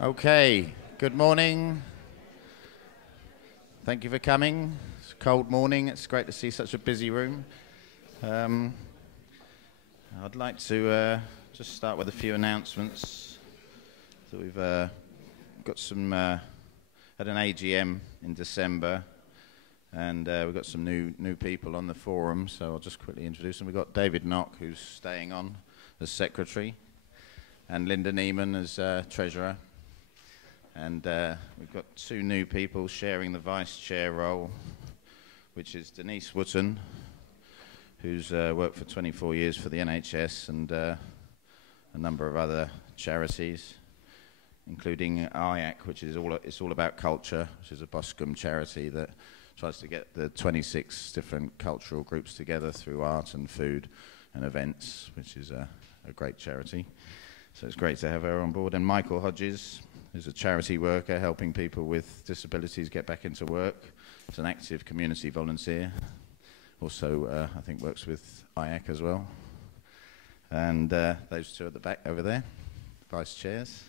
Okay, good morning. Thank you for coming. It's a cold morning. It's great to see such a busy room. I'd like to just start with a few announcements. So we've got some, had an AGM in December, and we've got some new people on the forum, so I'll just quickly introduce them. We've got David Knock, who's staying on as secretary, and Linda Neiman as treasurer. And we've got two new people sharing the vice chair role, which is Denise Wotton, who's worked for 24 years for the NHS and a number of other charities, including IAC, which is all about culture, which is a Boscombe charity that tries to get the 26 different cultural groups together through art and food and events, which is a great charity. So it's great to have her on board. And Michael Hodges, who's a charity worker helping people with disabilities get back into work. He's an active community volunteer. Also, I think works with IAC as well. And those two at the back over there, vice chairs.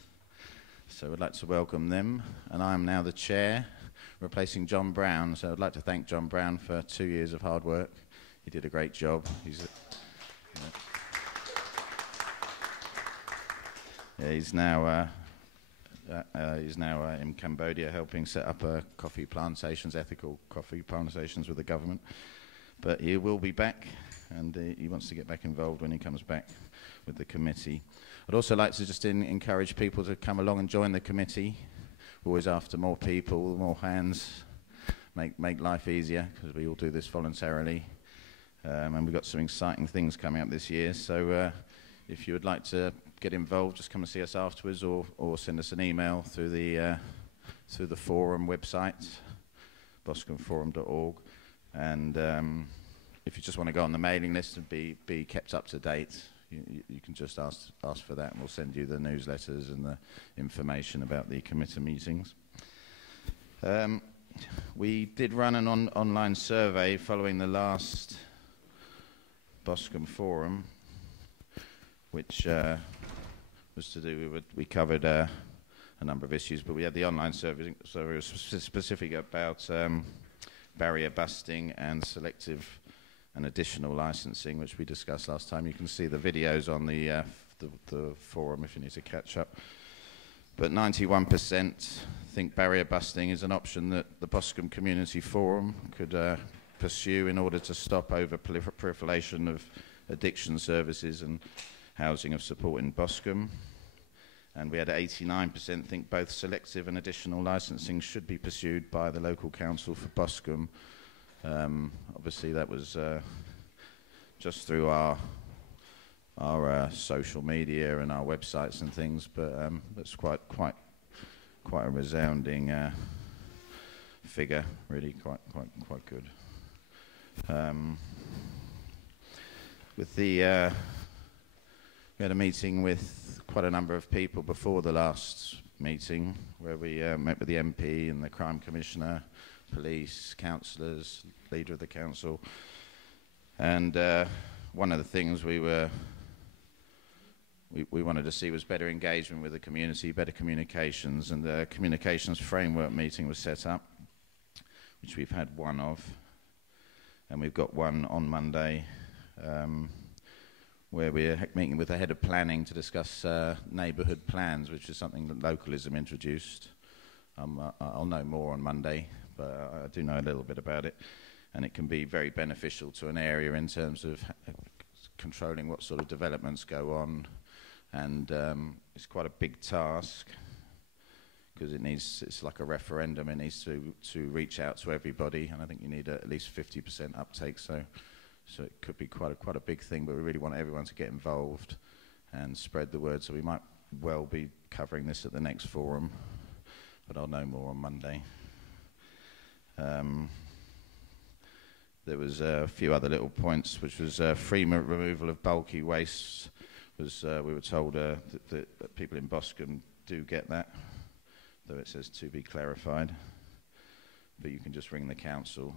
So I'd like to welcome them. And I'm now the chair, replacing John Brown. So I'd like to thank John Brown for 2 years of hard work. He did a great job. He's now in Cambodia helping set up coffee plantations, ethical coffee plantations with the government. But he will be back, and he wants to get back involved when he comes back with the committee. I'd also like to just encourage people to come along and join the committee. We're always after more people, more hands, make life easier, because we all do this voluntarily. And we've got some exciting things coming up this year. So if you would like to get involved, just come and see us afterwards, or send us an email through the forum website, boscombeforum.org. And if you just want to go on the mailing list and be kept up to date, you can just ask for that, and we'll send you the newsletters and the information about the committee meetings. We did run an online survey following the last Boscombe Forum, which was to do with, we covered a number of issues, but we had the online survey, so it was specific about barrier busting and selective and additional licensing, which we discussed last time. You can see the videos on the forum if you need to catch up. But 91% think barrier busting is an option that the Boscombe Community Forum could pursue in order to stop over proliferation of addiction services and housing of support in Boscombe. And we had 89% think both selective and additional licensing should be pursued by the local council for Boscombe. Obviously that was just through our social media and our websites and things, but that's quite a resounding figure, really quite good. We had a meeting with quite a number of people before the last meeting, where we met with the MP and the Crime Commissioner, police, councillors, leader of the council. And one of the things we wanted to see was better engagement with the community, better communications, and the communications framework meeting was set up, which we've had one of, and we've got one on Monday, where we're meeting with the head of planning to discuss neighbourhood plans, which is something that localism introduced. I'll know more on Monday, but I do know a little bit about it, and it can be very beneficial to an area in terms of controlling what sort of developments go on, and it's quite a big task, because it's like a referendum. It needs to reach out to everybody, and I think you need at least 50% uptake, so it could be quite a big thing, but we really want everyone to get involved and spread the word. So we might well be covering this at the next forum, but I'll know more on Monday. There was a few other little points, which was free removal of bulky waste. We were told that people in Boscombe do get that, though it says to be clarified. But you can just ring the council.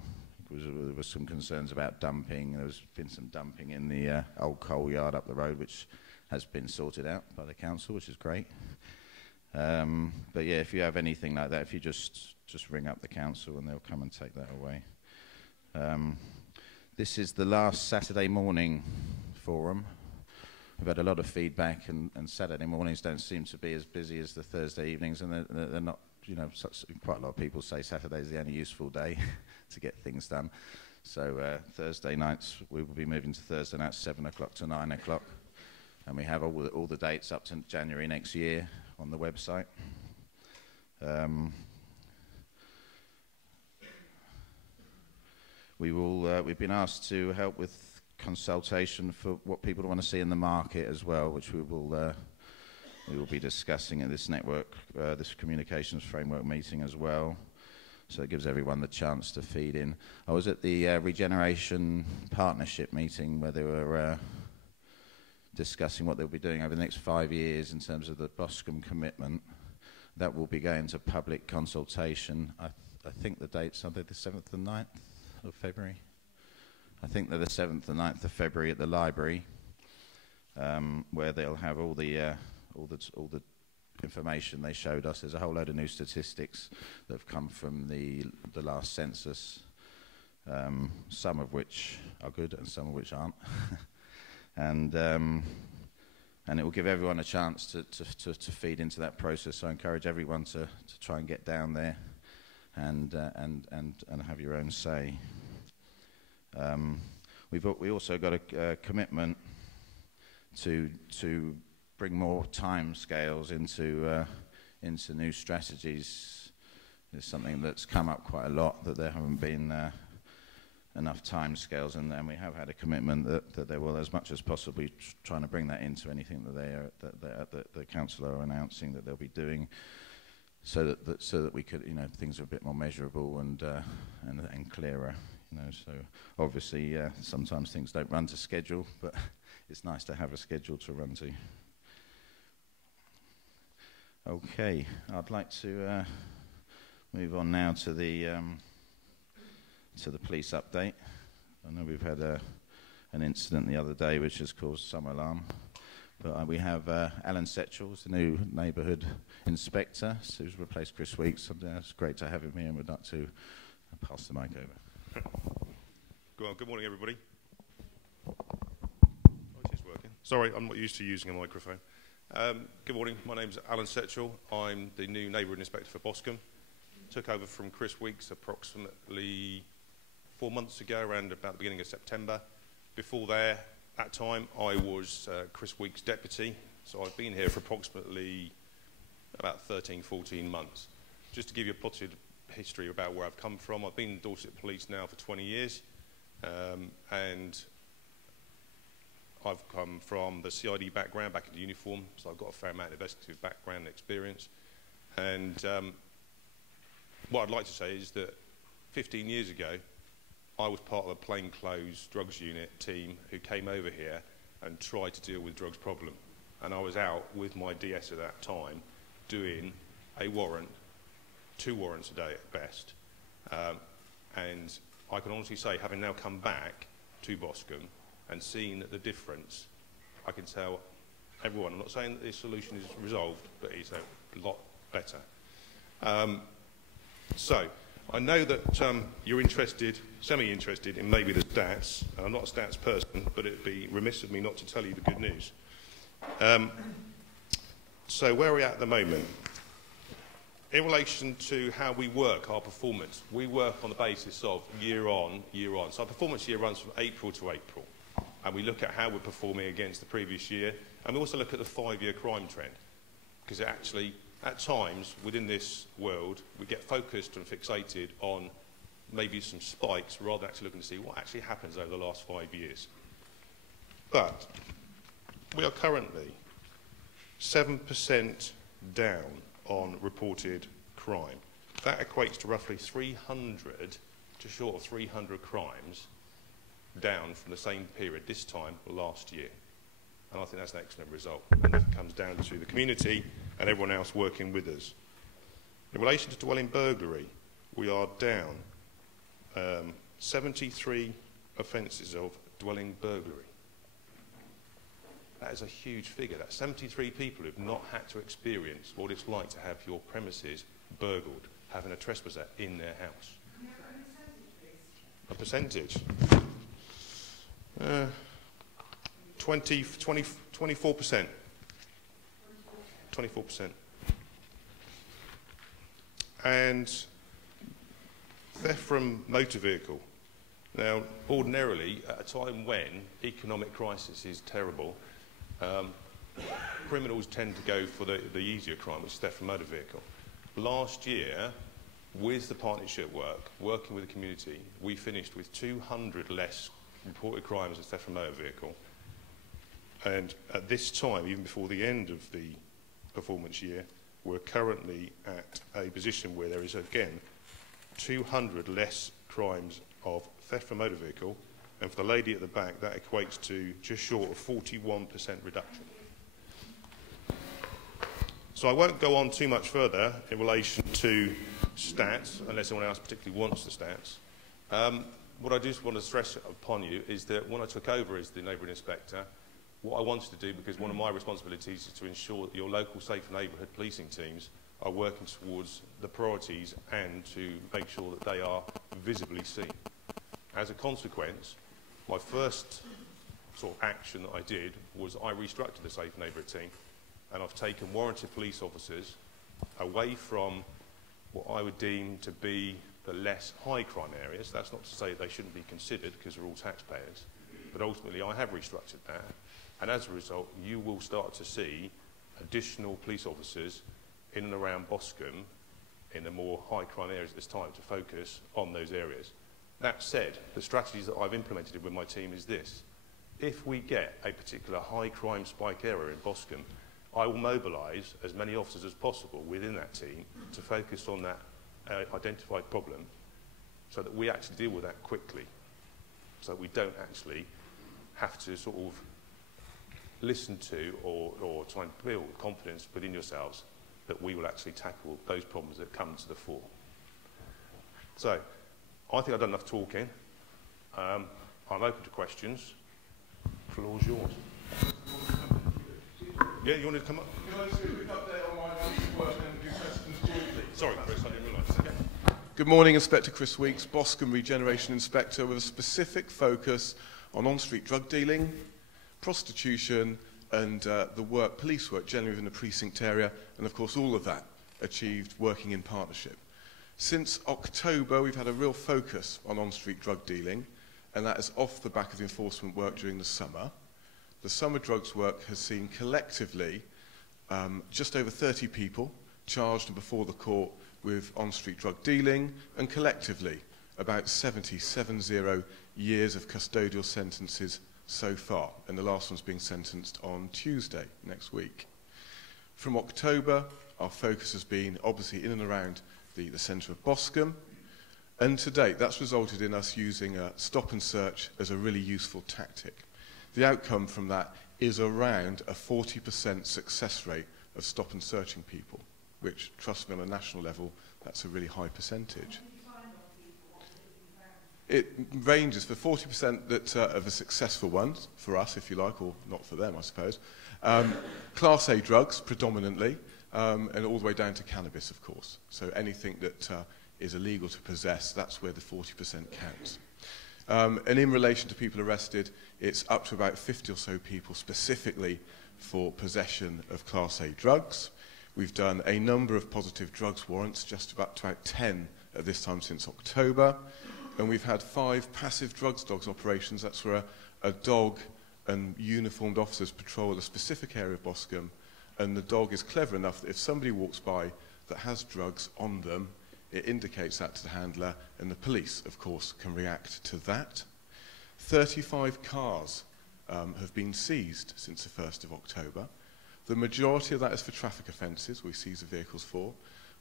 There was some concerns about dumping. There's been some dumping in the old coal yard up the road, which has been sorted out by the council, which is great. But yeah, if you have anything like that, if you just ring up the council and they'll come and take that away. This is the last Saturday morning forum. We've had a lot of feedback, and Saturday mornings don't seem to be as busy as the Thursday evenings, and they're not, you know, quite a lot of people say Saturday's the only useful day to get things done. So Thursday nights, we will be moving to Thursday nights, 7 o'clock to 9 o'clock, and we have all the dates up to January next year on the website. We've been asked to help with consultation for what people want to see in the market as well, which we will be discussing at this network, this communications framework meeting as well. So it gives everyone the chance to feed in. I was at the Regeneration Partnership meeting where they were discussing what they'll be doing over the next 5 years in terms of the Boscombe commitment. That will be going to public consultation. I think the dates are the 7th and 9th of February. I think they're the 7th and 9th of February at the library, where they'll have all the information they showed us. There's a whole load of new statistics that have come from the last census, some of which are good and some of which aren't. And it will give everyone a chance to feed into that process. So I encourage everyone to try and get down there and have your own say. We also got a commitment to bring more time scales into new strategies. It's something that's come up quite a lot, that there haven't been enough time scales, and we have had a commitment that they will, as much as possibly, trying to bring that into anything that the council are announcing that they'll be doing, so that we could, you know, things are a bit more measurable and clearer. You know, so obviously sometimes things don't run to schedule, but it's nice to have a schedule to run to. Okay, I'd like to move on now to the police update. I know we've had an incident the other day which has caused some alarm, but we have Alan Setchell, the new neighbourhood inspector, who's replaced Chris Weeks. It's great to have him here, and we'd like to pass the mic over. Good morning, everybody. Oh, it is working. Sorry, I'm not used to using a microphone. Good morning. My name's Alan Setchell. I'm the new neighbourhood inspector for Boscombe. Took over from Chris Weeks approximately 4 months ago, around about the beginning of September. Before that time, I was Chris Weeks' deputy, so I've been here for approximately about 13, 14 months. Just to give you a potted history about where I've come from, I've been in Dorset Police now for 20 years, and I've come from the CID background, back into uniform, so I've got a fair amount of investigative background and experience. And what I'd like to say is that 15 years ago, I was part of a plainclothes drugs unit team who came over here and tried to deal with drugs problem. And I was out with my DS at that time doing a warrant, 2 warrants a day at best. And I can honestly say, having now come back to Boscombe and seen the difference, I can tell everyone, I'm not saying that this solution is resolved, but it's a lot better. So, I know that you're interested, semi-interested in maybe the stats. I'm not a stats person, but it'd be remiss of me not to tell you the good news. So where are we at the moment? In relation to how we work, our performance, we work on the basis of year on, year on. So our performance year runs from April to April. And we look at how we're performing against the previous year. And we also look at the 5-year crime trend. Because it actually, at times, within this world, we get focused and fixated on maybe some spikes rather than actually looking to see what actually happens over the last 5 years. But we are currently 7% down on reported crime. That equates to roughly 300 to short of 300 crimes down from the same period this time last year. And I think that's an excellent result. And that comes down to the community and everyone else working with us. In relation to dwelling burglary, we are down 73 offences of dwelling burglary. That is a huge figure. That's 73 people who've not had to experience what it's like to have your premises burgled, having a trespasser in their house. A percentage? 24%. 24%. And theft from motor vehicle. Now, ordinarily, at a time when economic crisis is terrible, criminals tend to go for the easier crime, which is theft from motor vehicle. Last year, with the partnership work, working with the community, we finished with 200 less reported crimes of theft from motor vehicle. And at this time, even before the end of the performance year, we're currently at a position where there is, again, 200 less crimes of theft from motor vehicle, and for the lady at the back, that equates to just short of 41% reduction. So I won't go on too much further in relation to stats, unless anyone else particularly wants the stats. What I just want to stress upon you is that when I took over as the neighbourhood inspector, what I wanted to do, because one of my responsibilities is to ensure that your local safe neighbourhood policing teams are working towards the priorities and to make sure that they are visibly seen. As a consequence, my first sort of action that I did was I restructured the safe neighbourhood team, and I've taken warranted police officers away from what I would deem to be the less high crime areas. That's not to say they shouldn't be considered, because we're all taxpayers, but ultimately I have restructured that. And as a result, you will start to see additional police officers in and around Boscombe in the more high crime areas at this time to focus on those areas. That said, the strategies that I've implemented with my team is this. If we get a particular high crime spike area in Boscombe, I will mobilise as many officers as possible within that team to focus on that identified problem so that we actually deal with that quickly, so that we don't actually have to sort of listen to or try and build confidence within yourselves that we will actually tackle those problems that come to the fore. So, I think I've done enough talking. I'm open to questions. The floor's yours. Yeah, you want to come up? Can I just do a quick update on my work and do questions shortly? Sorry, Chris, I didn't realise. Okay. Good morning, Inspector Chris Weeks, Boscombe Regeneration Inspector, with a specific focus on on-street drug dealing, prostitution, and the work, police work generally within the precinct area, and of course all of that achieved working in partnership. Since October, we've had a real focus on on-street drug dealing, and that is off the back of the enforcement work during the summer. The summer drugs work has seen collectively just over 30 people charged and before the court with on-street drug dealing, and collectively about 70 years of custodial sentences so far, and the last one's being sentenced on Tuesday next week. From October, our focus has been obviously in and around the centre of Boscombe, and to date that's resulted in us using a stop and search as a really useful tactic. The outcome from that is around a 40% success rate of stop and searching people, which, trust me, on a national level, that's a really high percentage. It ranges for 40% that of the successful ones, for us, if you like, or not for them, I suppose. Class A drugs, predominantly, and all the way down to cannabis, of course. So anything that is illegal to possess, that's where the 40% counts. And in relation to people arrested, it's up to about 50 or so people specifically for possession of Class A drugs. We've done a number of positive drugs warrants, just about 10 at this time since October. And we've had 5 passive drugs dogs operations. That's where a dog and uniformed officers patrol a specific area of Boscombe, and the dog is clever enough that if somebody walks by that has drugs on them, it indicates that to the handler, and the police, of course, can react to that. 35 cars have been seized since the 1st of October. The majority of that is for traffic offences we seize the vehicles for,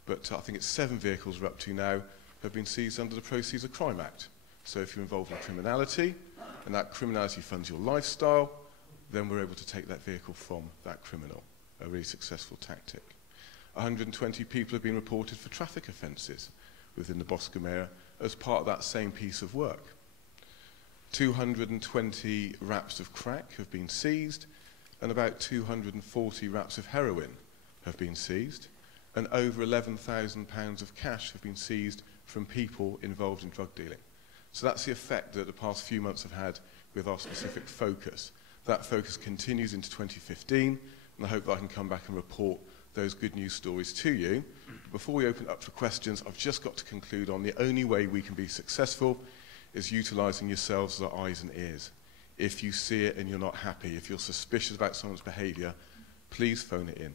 but I think it's 7 vehicles we're up to now have been seized under the Proceeds of Crime Act. So if you're involved in criminality, and that criminality funds your lifestyle, then we're able to take that vehicle from that criminal. A really successful tactic. 120 people have been reported for traffic offences within the Boscombe area as part of that same piece of work. 220 wraps of crack have been seized, and about 240 wraps of heroin have been seized, and over £11,000 of cash have been seized from people involved in drug dealing. So that's the effect that the past few months have had with our specific focus. That focus continues into 2015, and I hope that I can come back and report those good news stories to you. Before we open up for questions, I've just got to conclude on the only way we can be successful is utilising yourselves as our eyes and ears. If you see it and you're not happy, if you're suspicious about someone's behaviour, please phone it in.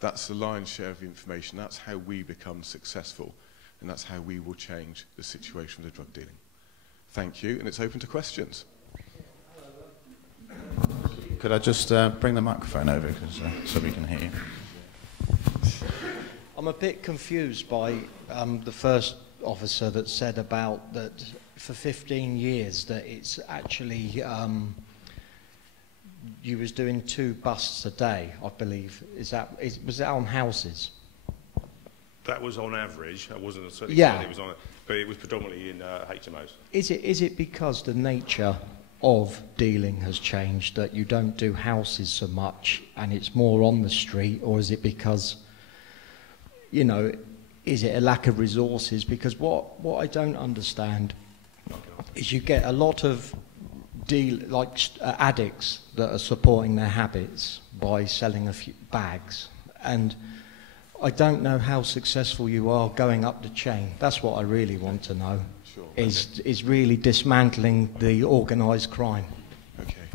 That's the lion's share of the information. That's how we become successful, and that's how we will change the situation with the drug dealing. Thank you, and it's open to questions. Could I just bring the microphone over so we can hear you? I'm a bit confused by the first officer that said about that for 15 years that it's actually you was doing 2 busts a day, I believe. Was that on houses? That was on average. I wasn't certainly Yeah. saying it was on, but it was predominantly in HMOs. Is it because the nature of dealing has changed that you don't do houses so much and it's more on the street, or is it because, you know, is it a lack of resources? Because what I don't understand is you get a lot of addicts that are supporting their habits by selling a few bags, and I don't know how successful you are going up the chain. That's what I really want to know. Sure. Is really dismantling the organised crime. Okay.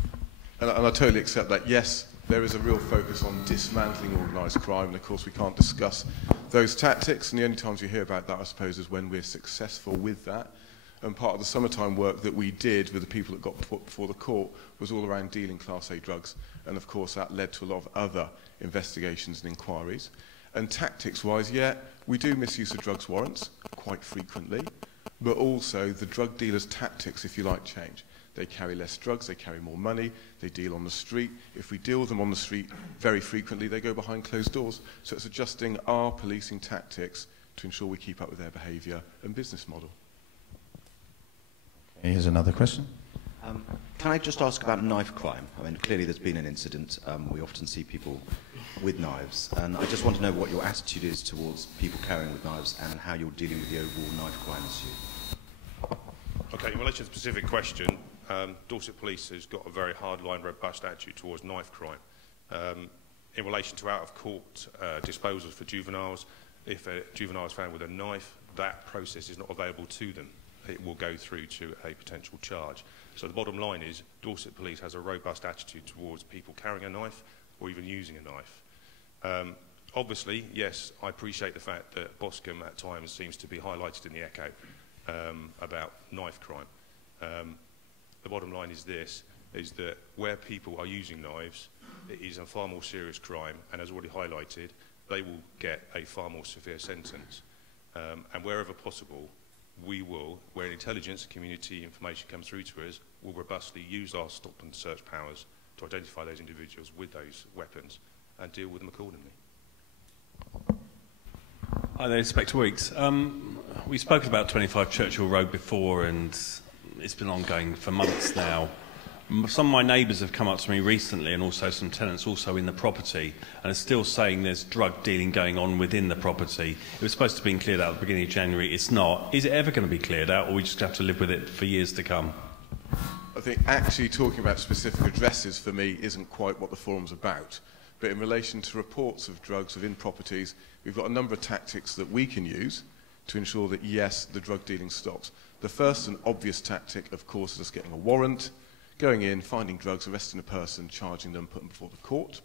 And I totally accept that. Yes, there is a real focus on dismantling organised crime, and of course we can't discuss those tactics, and the only times you hear about that, I suppose, is when we're successful with that. And part of the summertime work that we did with the people that got put before the court was all around dealing Class A drugs, and of course that led to a lot of other investigations and inquiries. And tactics-wise, yeah, we do misuse of drugs warrants quite frequently, but also the drug dealers' tactics, if you like, change. They carry less drugs, they carry more money, they deal on the street. If we deal with them on the street very frequently, they go behind closed doors. So it's adjusting our policing tactics to ensure we keep up with their behaviour and business model. Here's another question. Can I just ask about knife crime? I mean, clearly there's been an incident. We often see people with knives, and I just want to know what your attitude is towards people carrying with knives and how you're dealing with the overall knife crime issue. Okay, in relation to the specific question, Dorset Police has got a very hard-line, robust attitude towards knife crime. In relation to out-of-court disposals for juveniles, if a juvenile is found with a knife, that process is not available to them. It will go through to a potential charge. So the bottom line is Dorset Police has a robust attitude towards people carrying a knife or even using a knife. Obviously, yes, I appreciate the fact that Boscombe at times seems to be highlighted in the Echo about knife crime. The bottom line is this, is that where people are using knives, it is a far more serious crime, and as already highlighted, they will get a far more severe sentence. And wherever possible, we will, where intelligence and community information comes through to us, will robustly use our stop and search powers to identify those individuals with those weapons and deal with them accordingly. Hi there, Inspector Weeks. We've spoken about 25 Churchill Road before, and it's been ongoing for months now. Some of my neighbours have come up to me recently, and also some tenants also in the property, and are still saying there's drug dealing going on within the property. It was supposed to have been cleared out at the beginning of January. It's not. Is it ever going to be cleared out, or we just have to live with it for years to come? I think actually talking about specific addresses for me isn't quite what the forum's about. But in relation to reports of drugs within properties, we've got a number of tactics that we can use to ensure that, yes, the drug dealing stops. The first and obvious tactic, of course, is us getting a warrant, going in, finding drugs, arresting a person, charging them, putting them before the court.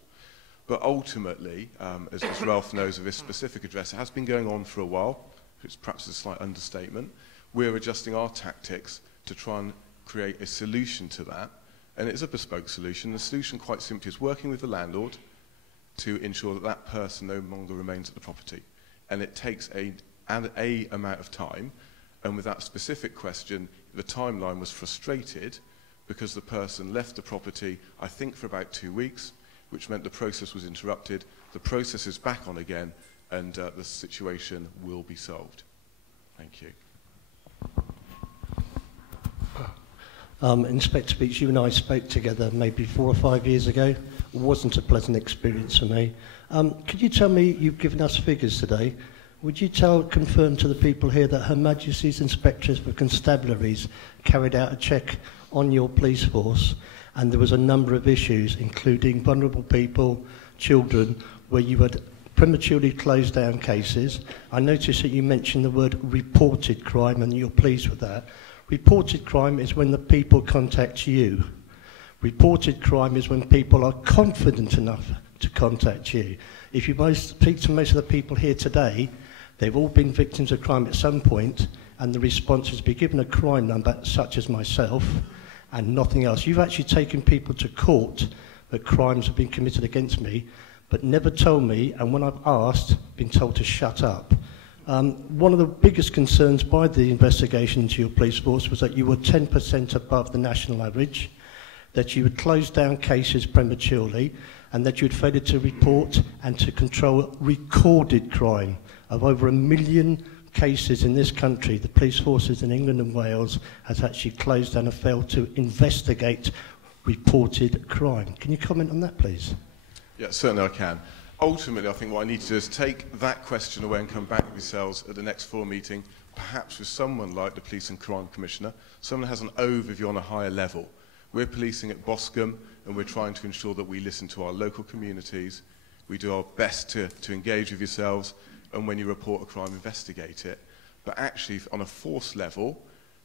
But ultimately, as Ralph knows of this specific address, it has been going on for a while. It's perhaps a slight understatement. We're adjusting our tactics to try and create a solution to that. And it's a bespoke solution. The solution, quite simply, is working with the landlord to ensure that that person no longer remains at the property. And it takes an amount of time. And with that specific question, the timeline was frustrated because the person left the property, I think, for about 2 weeks, which meant the process was interrupted. The process is back on again, and the situation will be solved. Thank you. Inspector Beach, you and I spoke together maybe 4 or 5 years ago. It wasn't a pleasant experience for me. Could you tell me, you've given us figures today, would you confirm to the people here that Her Majesty's Inspectors for Constabularies carried out a check on your police force, and there was a number of issues, including vulnerable people, children, where you had prematurely closed down cases? I noticed that you mentioned the word reported crime, and you're pleased with that. Reported crime is when the people contact you. Reported crime is when people are confident enough to contact you. If you speak to most of the people here today, they've all been victims of crime at some point, and the response is to be given a crime number, such as myself, and nothing else. You've actually taken people to court that crimes have been committed against me, but never told me, and when I've asked, been told to shut up. One of the biggest concerns by the investigation into your police force was that you were 10% above the national average, that you had closed down cases prematurely, and that you had failed to report and to control recorded crime. Of over 1 million cases in this country, the police forces in England and Wales has actually closed down and failed to investigate reported crime. Can you comment on that, please? Yeah, certainly I can. Ultimately, I think what I need to do is take that question away and come back with yourselves at the next floor meeting, perhaps with someone like the Police and Crime Commissioner, someone who has an overview on a higher level. We're policing at Boscombe, and we're trying to ensure that we listen to our local communities, we do our best to engage with yourselves, and when you report a crime, investigate it. But actually, on a force level,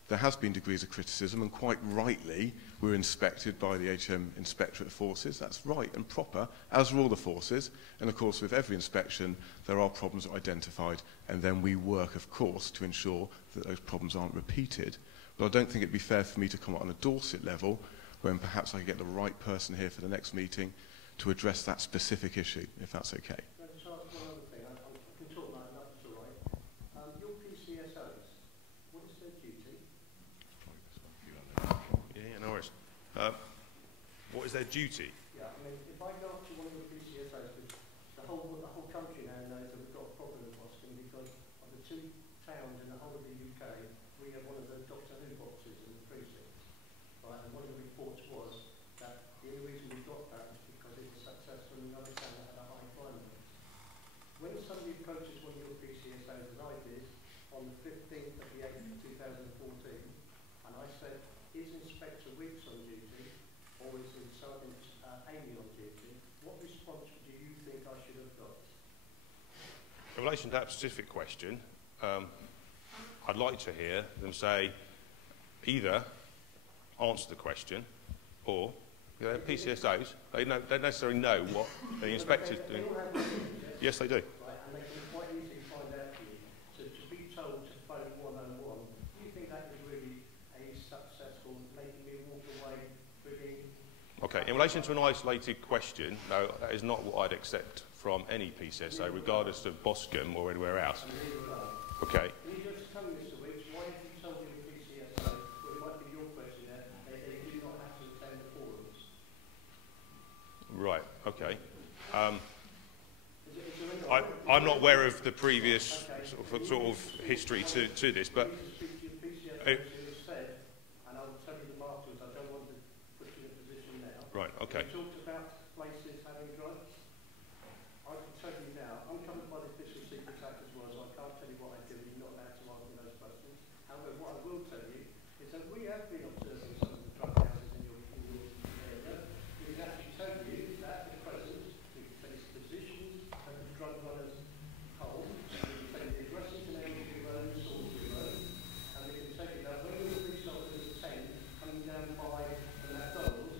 there has been degrees of criticism, and quite rightly, we're inspected by the HM Inspectorate Forces. That's right and proper, as are all the forces. And of course, with every inspection, there are problems identified, and then we work, of course, to ensure that those problems aren't repeated. But I don't think it'd be fair for me to comment on a Dorset level, when perhaps I could get the right person here for the next meeting to address that specific issue, if that's okay. What is their duty? Yeah, I mean, if I go up to one of the PCSOs, because the whole country now knows that we've got a problem in Boscombe, because of the 2 towns in the whole of the UK, we have one of the Doctor Who boxes in the precinct. Right, and one of the reports was that the only reason we got that was because it was successful in another town that had a high crime rate. When somebody approaches one of your PCSOs, as I did, on the 15th of the 8th of 2014, and I said, is Inspector Weeks on duty, or is it Sergeant Amy on duty? What response do you think I should have got? In relation to that specific question, I'd like to hear them say either answer the question, or they're PCSOs, they don't necessarily know what the inspectors do. Yes, they do. Right, and they can quite easily find out for you. So to be told to phone 101, do you think that is really a successful, making me walk away really? Okay, in relation to an isolated question, no, that is not what I'd accept from any PCSO, regardless of Boscombe or anywhere else. Okay. Can you just tell me, Mr. Wicks, why have you told your PCSO, well, it might be your question there, they do not have to attend the forums? Right, okay. I'm not aware of the previous sort of history to this, but... Right, okay. We talked about places having drugs. I can tell you now, I'm covered by the Official Secrets Act as well, so I can't tell you what I do. You're not allowed to answer those questions. However, what I will tell you is that we have been observing some of the drug houses in your area. We can actually tell you that at present, we can place positions at the drug runners' home, we can tell you the addresses in Aylesbury Road and Salisbury Road, and we can tell you that when the police officers attend, coming down by the McDonald's,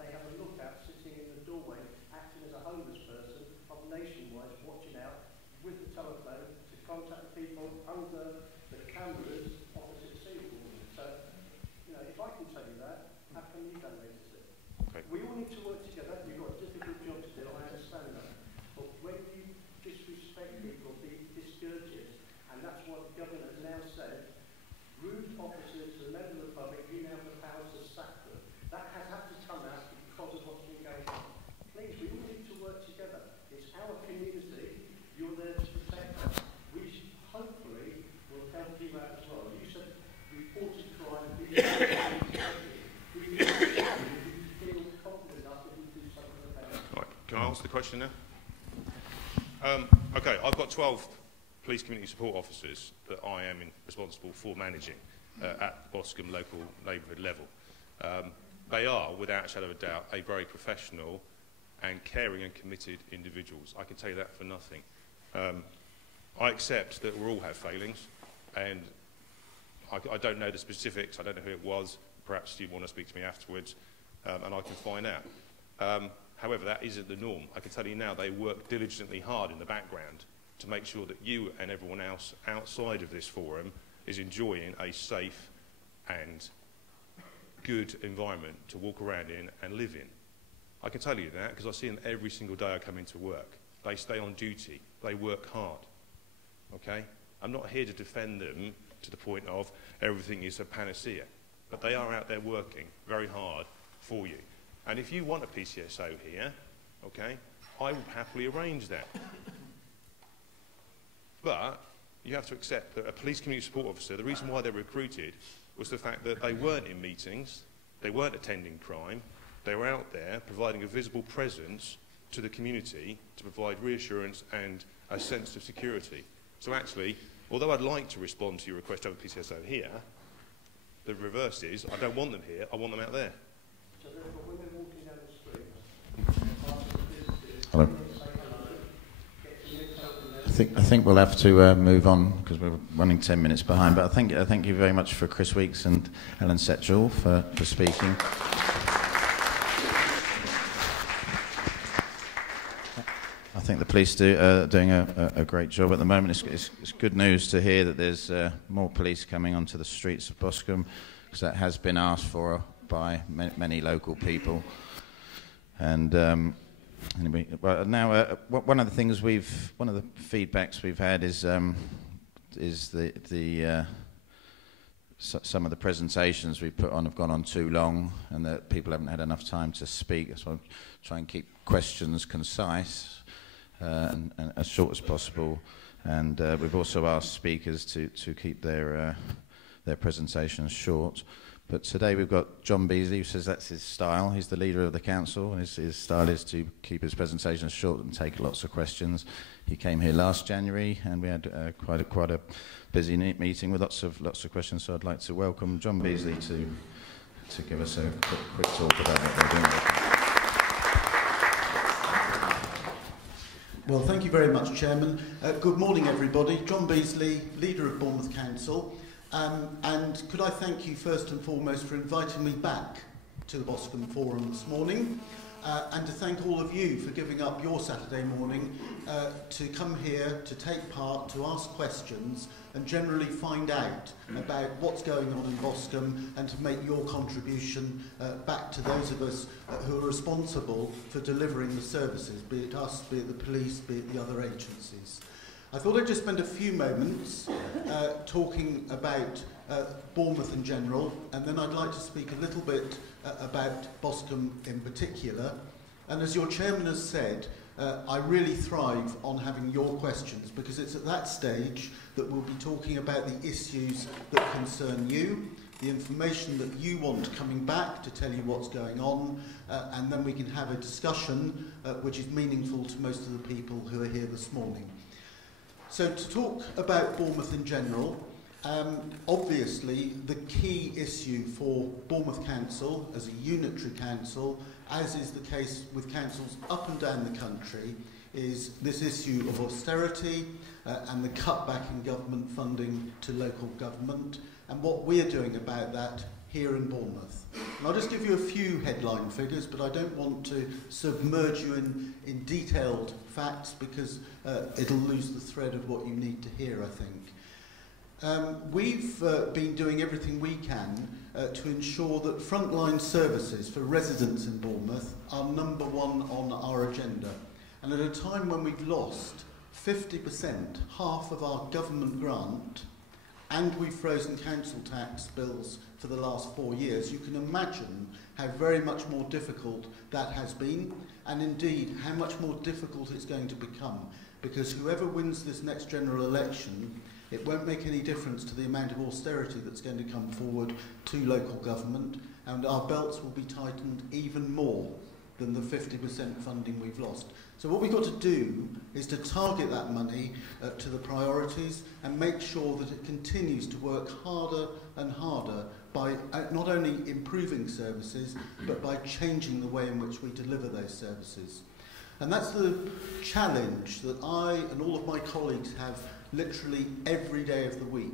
they have a lookout sitting in the doorway, acting as a homeless person of Nationwide, watching out with the telephone to contact people under the cameras opposite Seawall. So, you know, if I can tell you that, how come you don't raise it? Okay. We all need to work together. You've got a difficult job to do, I understand that. But when you disrespect people, be discourteous, and that's what the government has now said, rude officers to a member of the public, you now have the power to sack them. That has had to come out because of what's been going on. Please, we all need to work together. It's our community. You're there to protect us. We hopefully will help you out as well. You said reported crime. question now? Okay, I've got 12 police community support officers that I am responsible for managing at Boscombe local neighbourhood level. They are, without a shadow of a doubt, a very professional and caring and committed individuals. I can tell you that for nothing. I accept that we all have failings, and I don't know the specifics, I don't know who it was, perhaps you want to speak to me afterwards, and I can find out. However, that isn't the norm. I can tell you now they work diligently hard in the background to make sure that you and everyone else outside of this forum is enjoying a safe and good environment to walk around in and live in. I can tell you that because I see them every single day I come into work. They stay on duty. They work hard. Okay? I'm not here to defend them to the point of everything is a panacea, but they are out there working very hard for you. And if you want a PCSO here, okay, I will happily arrange that. But you have to accept that a police community support officer, the reason why they're recruited was the fact that they weren't in meetings, they weren't attending crime, they were out there providing a visible presence to the community to provide reassurance and a sense of security. So actually, although I'd like to respond to your request to have a PCSO here, the reverse is, I don't want them here, I want them out there. So therefore, when they're walking down the street, Hello. I think we'll have to move on because we're running 10 minutes behind. But I thank you very much for Chris Weeks and Helen Setchell for speaking. I think the police are doing a great job at the moment. It's good news to hear that there's more police coming onto the streets of Boscombe, because that has been asked for by many local people. And anyway, well, now one of the things one of the feedbacks we've had is some of the presentations we've put on have gone on too long, and that people haven't had enough time to speak. So I'll try and keep questions concise and as short as possible. And we've also asked speakers to keep their presentations short. But today we've got John Beesley, who says that's his style. He's the leader of the council, and his style is to keep his presentations short and take lots of questions. He came here last January, and we had quite a busy meeting with lots of questions. So I'd like to welcome John Beesley to give us a quick talk about what they're doing. Well, thank you very much, Chairman. Good morning, everybody. John Beesley, leader of Bournemouth Council. And could I thank you first and foremost for inviting me back to the Boscombe Forum this morning, and to thank all of you for giving up your Saturday morning to come here, to take part, to ask questions, and generally find out about what's going on in Boscombe, and to make your contribution back to those of us who are responsible for delivering the services, be it us, be it the police, be it the other agencies. I thought I'd just spend a few moments talking about Bournemouth in general, and then I'd like to speak a little bit about Boscombe in particular. And as your chairman has said, I really thrive on having your questions, because it's at that stage that we'll be talking about the issues that concern you, the information that you want coming back to tell you what's going on, and then we can have a discussion which is meaningful to most of the people who are here this morning. So to talk about Bournemouth in general, obviously the key issue for Bournemouth Council as a unitary council, as is the case with councils up and down the country, is this issue of austerity and the cutback in government funding to local government, and what we're doing about that here in Bournemouth. And I'll just give you a few headline figures, but I don't want to submerge you in detailed facts, because it'll lose the thread of what you need to hear, I think. We've been doing everything we can to ensure that frontline services for residents in Bournemouth are number one on our agenda. And at a time when we've lost 50%, half of our government grant, and we've frozen council tax bills for the last 4 years, you can imagine how very much more difficult that has been, and indeed how much more difficult it's going to become, because whoever wins this next general election, it won't make any difference to the amount of austerity that's going to come forward to local government, and our belts will be tightened even more than the 50% funding we've lost. So what we've got to do is to target that money to the priorities and make sure that it continues to work harder and harder by not only improving services, but by changing the way in which we deliver those services. And that's the challenge that I and all of my colleagues have literally every day of the week.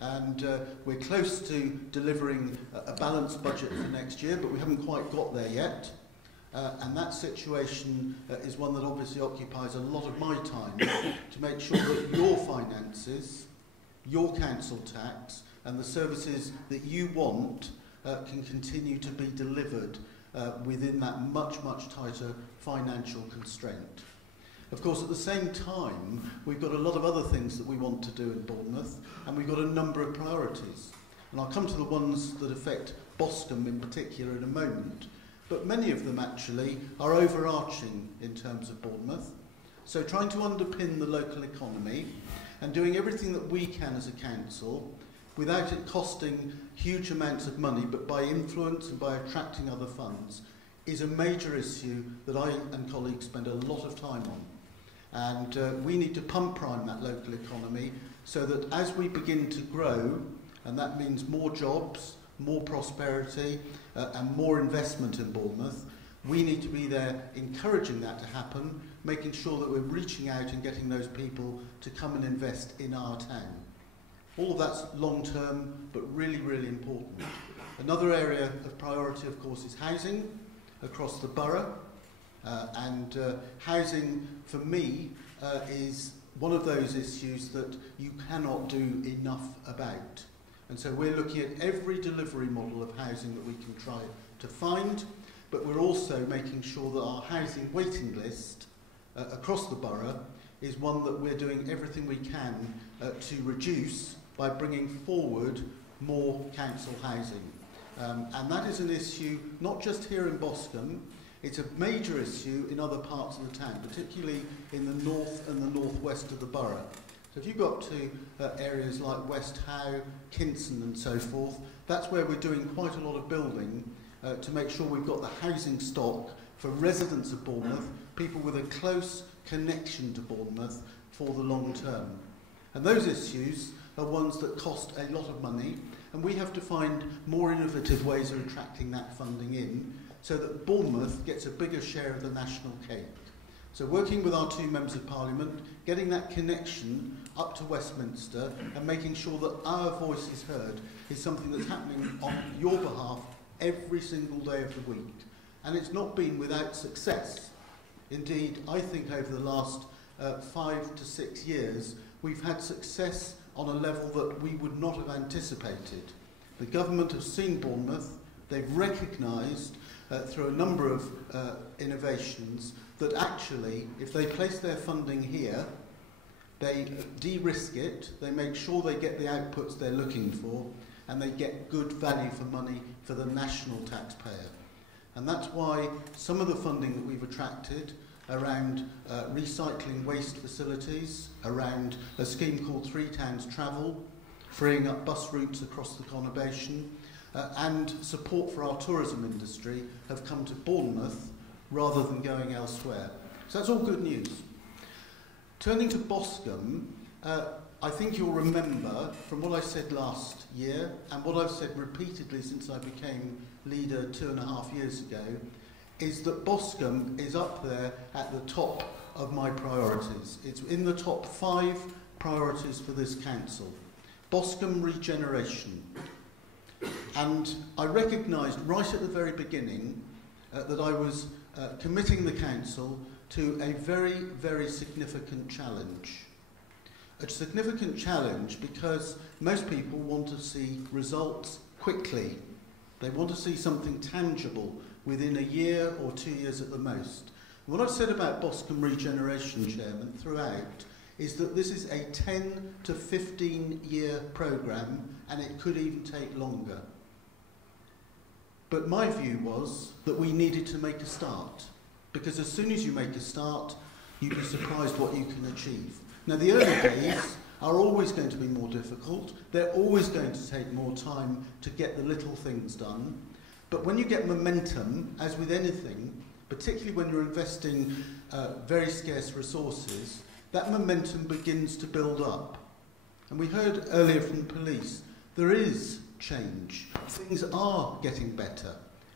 And we're close to delivering a balanced budget for next year, but we haven't quite got there yet. And that situation is one that obviously occupies a lot of my time to make sure that your finances, your council tax, and the services that you want can continue to be delivered within that much, much tighter financial constraint. Of course, at the same time, we've got a lot of other things that we want to do in Bournemouth, and we've got a number of priorities. And I'll come to the ones that affect Boscombe in particular in a moment. But many of them actually are overarching in terms of Bournemouth. So trying to underpin the local economy and doing everything that we can as a council without it costing huge amounts of money, but by influence and by attracting other funds, is a major issue that I and colleagues spend a lot of time on. And we need to pump prime that local economy so that as we begin to grow, and that means more jobs, more prosperity and more investment in Bournemouth, we need to be there encouraging that to happen, making sure that we're reaching out and getting those people to come and invest in our town. All of that's long term, but really, really important. Another area of priority, of course, is housing across the borough. Housing, for me, is one of those issues that you cannot do enough about. And so we're looking at every delivery model of housing that we can try to find, but we're also making sure that our housing waiting list across the borough is one that we're doing everything we can to reduce by bringing forward more council housing. And that is an issue not just here in Boscombe, it's a major issue in other parts of the town, particularly in the north and the northwest of the borough. So if you got to areas like West Howe, Kinson and so forth, that's where we're doing quite a lot of building to make sure we've got the housing stock for residents of Bournemouth, people with a close connection to Bournemouth for the long term. And those issues are ones that cost a lot of money, and we have to find more innovative ways of attracting that funding in so that Bournemouth gets a bigger share of the national cake. So working with our two members of Parliament, getting that connection up to Westminster and making sure that our voice is heard is something that's happening on your behalf every single day of the week. And it's not been without success. Indeed, I think over the last 5 to 6 years, we've had success on a level that we would not have anticipated. The government have seen Bournemouth, they've recognised through a number of innovations that actually, if they place their funding here, they de-risk it, they make sure they get the outputs they're looking for, and they get good value for money for the national taxpayer. And that's why some of the funding that we've attracted around recycling waste facilities, around a scheme called 3 Towns Travel, freeing up bus routes across the conurbation, and support for our tourism industry have come to Bournemouth rather than going elsewhere. So that's all good news. Turning to Boscombe, I think you'll remember from what I said last year and what I've said repeatedly since I became leader 2.5 years ago, is that Boscombe is up there at the top of my priorities. It's in the top 5 priorities for this council. Boscombe regeneration. And I recognised right at the very beginning that I was committing the council to a very, very significant challenge. A significant challenge because most people want to see results quickly. They want to see something tangible within a year or 2 years at the most. And what I've said about Boscombe regeneration, Chairman, throughout, is that this is a 10 to 15 year programme and it could even take longer. But my view was that we needed to make a start, because as soon as you make a start, you'd be surprised what you can achieve. Now, the early days are always going to be more difficult. They're always going to take more time to get the little things done. But when you get momentum, as with anything, particularly when you're investing very scarce resources, that momentum begins to build up. And we heard earlier from the police, there is change. Things are getting better.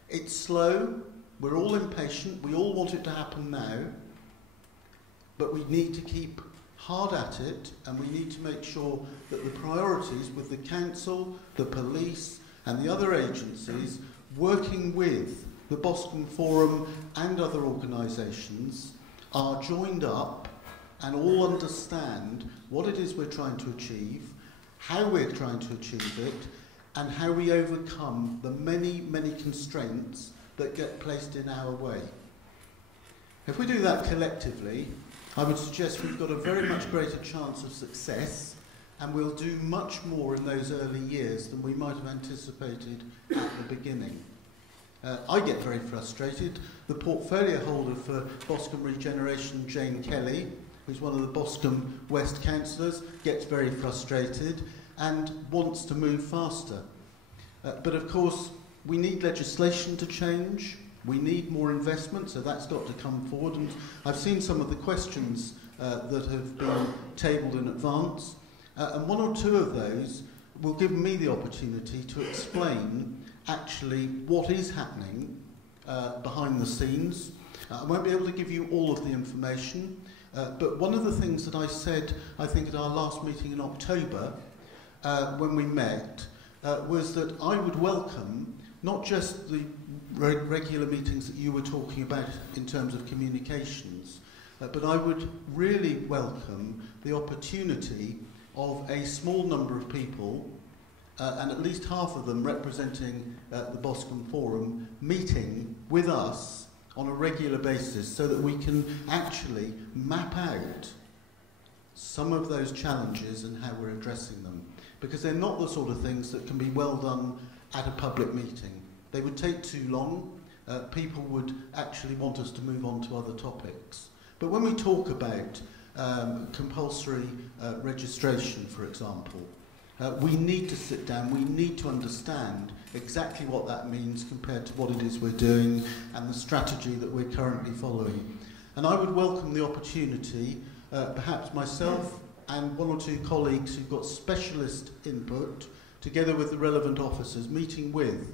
It's slow, we're all impatient, we all want it to happen now, but we need to keep hard at it, and we need to make sure that the priorities with the council, the police and the other agencies working with the Boscombe Forum and other organisations are joined up and all understand what it is we're trying to achieve, how we're trying to achieve it, and how we overcome the many, many constraints that get placed in our way. If we do that collectively, I would suggest we've got a very much greater chance of success, and we'll do much more in those early years than we might have anticipated at the beginning. I get very frustrated. The portfolio holder for Boscombe Regeneration, Jane Kelly, who's one of the Boscombe West councillors, gets very frustrated and wants to move faster. But of course, we need legislation to change. We need more investment, so that's got to come forward. And I've seen some of the questions that have been tabled in advance, and one or two of those will give me the opportunity to explain actually what is happening behind the scenes. I won't be able to give you all of the information, but one of the things that I said, I think at our last meeting in October, when we met, was that I would welcome not just the regular meetings that you were talking about in terms of communications, but I would really welcome the opportunity of a small number of people, and at least half of them representing the Boscombe Forum, meeting with us on a regular basis so that we can actually map out some of those challenges and how we're addressing them. Because they're not the sort of things that can be well done at a public meeting. They would take too long. People would actually want us to move on to other topics. But when we talk about compulsory registration, for example, we need to sit down, we need to understand exactly what that means compared to what it is we're doing and the strategy that we're currently following. And I would welcome the opportunity, perhaps myself and one or two colleagues who've got specialist input, together with the relevant officers, meeting with,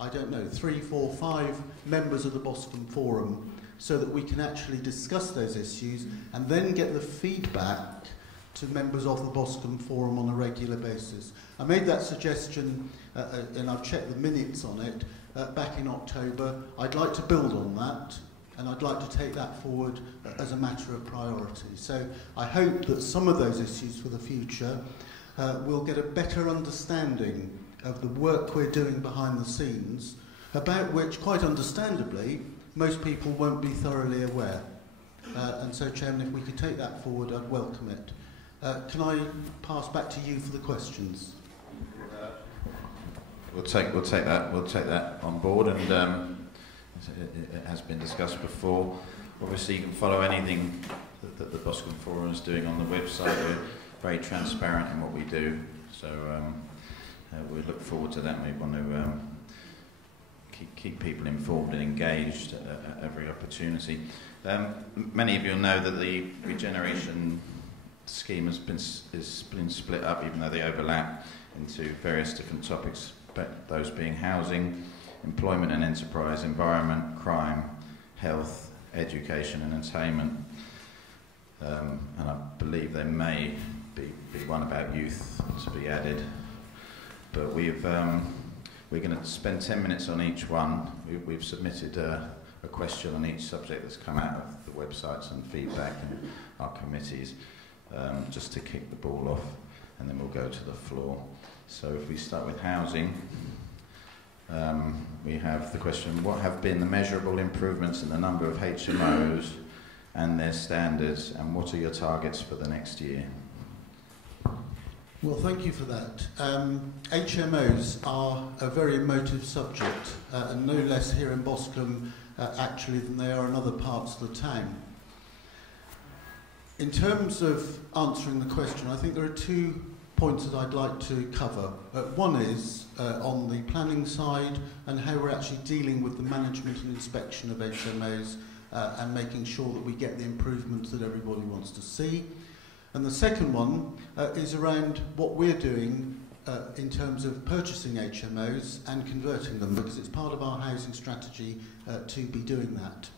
I don't know, 3, 4, 5 members of the Boscombe Forum, so that we can actually discuss those issues and then get the feedback to members of the Boscombe Forum on a regular basis. I made that suggestion, and I've checked the minutes on it, back in October. I'd like to build on that, and I'd like to take that forward as a matter of priority. So I hope that some of those issues for the future will get a better understanding of the work we're doing behind the scenes, about which, quite understandably, most people won't be thoroughly aware. And so, Chairman, if we could take that forward, I'd welcome it. Can I pass back to you for the questions? We'll take that on board, and it has been discussed before. Obviously, you can follow anything that the Boscombe Forum is doing on the website. We're very transparent in what we do, so we look forward to that. We want to keep people informed and engaged at every opportunity. Many of you know that the regeneration scheme has been split up, even though they overlap, into various different topics, those being housing, employment and enterprise, environment, crime, health, education and entertainment. And I believe there may be one about youth to be added. But we're going to spend 10 minutes on each one. We've submitted a question on each subject that's come out of the websites and feedback and our committees, just to kick the ball off, and then we'll go to the floor. So if we start with housing, we have the question, what have been the measurable improvements in the number of HMOs and their standards, and what are your targets for the next year? Well, thank you for that. HMOs are a very emotive subject, and no less here in Boscombe actually than they are in other parts of the town. In terms of answering the question, I think there are 2 points that I'd like to cover. One is on the planning side and how we're actually dealing with the management and inspection of HMOs and making sure that we get the improvements that everybody wants to see. And the second one is around what we're doing in terms of purchasing HMOs and converting them, because it's part of our housing strategy to be doing that.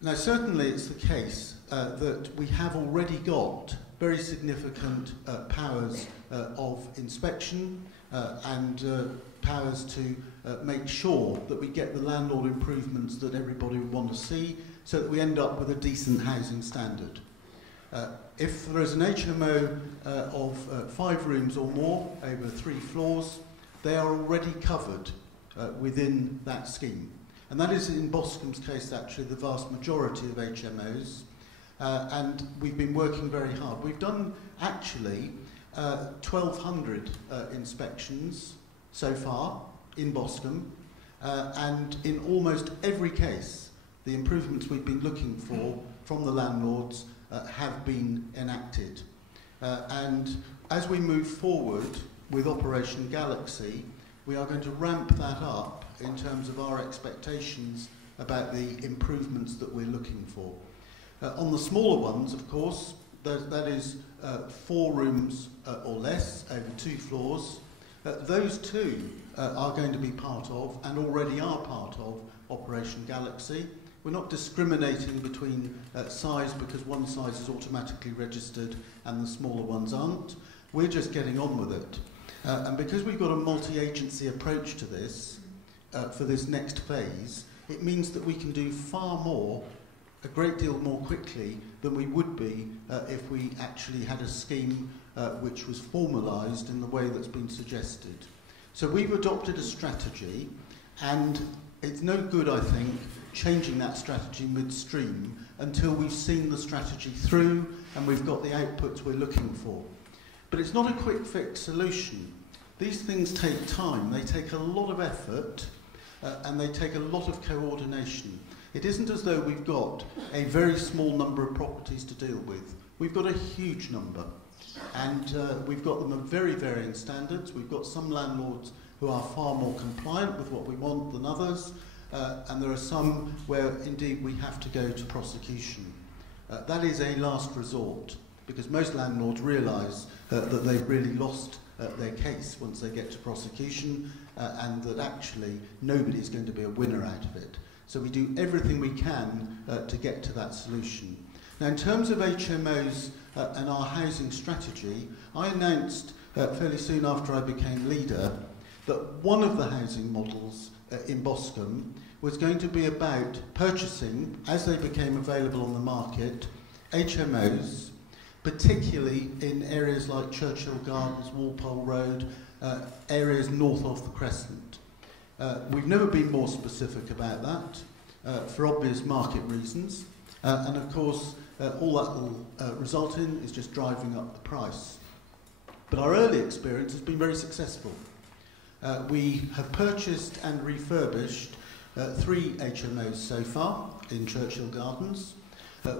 Now, certainly it's the case that we have already got very significant powers of inspection and powers to make sure that we get the landlord improvements that everybody would want to see, so that we end up with a decent housing standard. If there is an HMO of 5 rooms or more over 3 floors, they are already covered within that scheme. And that is, in Boscombe's case, actually the vast majority of HMOs. And we've been working very hard. We've done, actually, 1,200 inspections so far in Boscombe. And in almost every case, the improvements we've been looking for from the landlords have been enacted. And as we move forward with Operation Galaxy, we are going to ramp that up in terms of our expectations about the improvements that we're looking for. On the smaller ones, of course, that is 4 rooms or less over 2 floors. Those too are going to be part of, and already are part of, Operation Galaxy. We're not discriminating between size because one size is automatically registered and the smaller ones aren't. We're just getting on with it. And because we've got a multi-agency approach to this, for this next phase, it means that we can do far more, a great deal more quickly than we would be if we actually had a scheme which was formalised in the way that's been suggested. So we've adopted a strategy, and it's no good, I think, changing that strategy midstream until we've seen the strategy through and we've got the outputs we're looking for. But it's not a quick fix solution. These things take time, they take a lot of effort, and they take a lot of coordination. It isn't as though we've got a very small number of properties to deal with. We've got a huge number, and we've got them of very varying standards. We've got some landlords who are far more compliant with what we want than others, and there are some where indeed we have to go to prosecution. That is a last resort, because most landlords realise that they've really lost their case once they get to prosecution, and that actually nobody's going to be a winner out of it. So we do everything we can to get to that solution. Now, in terms of HMOs and our housing strategy, I announced fairly soon after I became leader that one of the housing models in Boscombe was going to be about purchasing, as they became available on the market, HMOs, particularly in areas like Churchill Gardens, Walpole Road, areas north of the Crescent. We've never been more specific about that for obvious market reasons, and of course all that will result in is just driving up the price. But our early experience has been very successful. We have purchased and refurbished 3 HMOs so far in Churchill Gardens.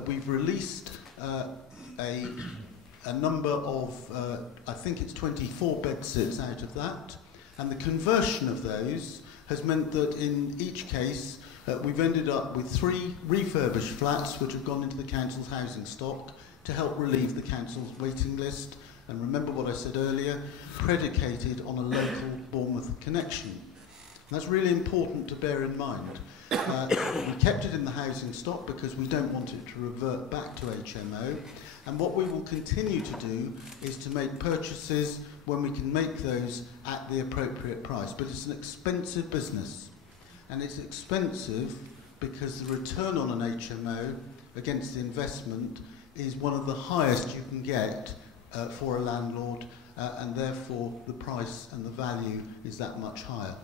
We've released a number of, I think it's 24 bed sits out of that, and the conversion of those has meant that in each case we've ended up with 3 refurbished flats which have gone into the council's housing stock to help relieve the council's waiting list, and remember what I said earlier, predicated on a local Bournemouth connection. And that's really important to bear in mind. We kept it in the housing stock because we don't want it to revert back to HMO, and what we will continue to do is to make purchases when we can make those at the appropriate price. But it's an expensive business, and it's expensive because the return on an HMO against the investment is one of the highest you can get for a landlord, and therefore the price and the value is that much higher.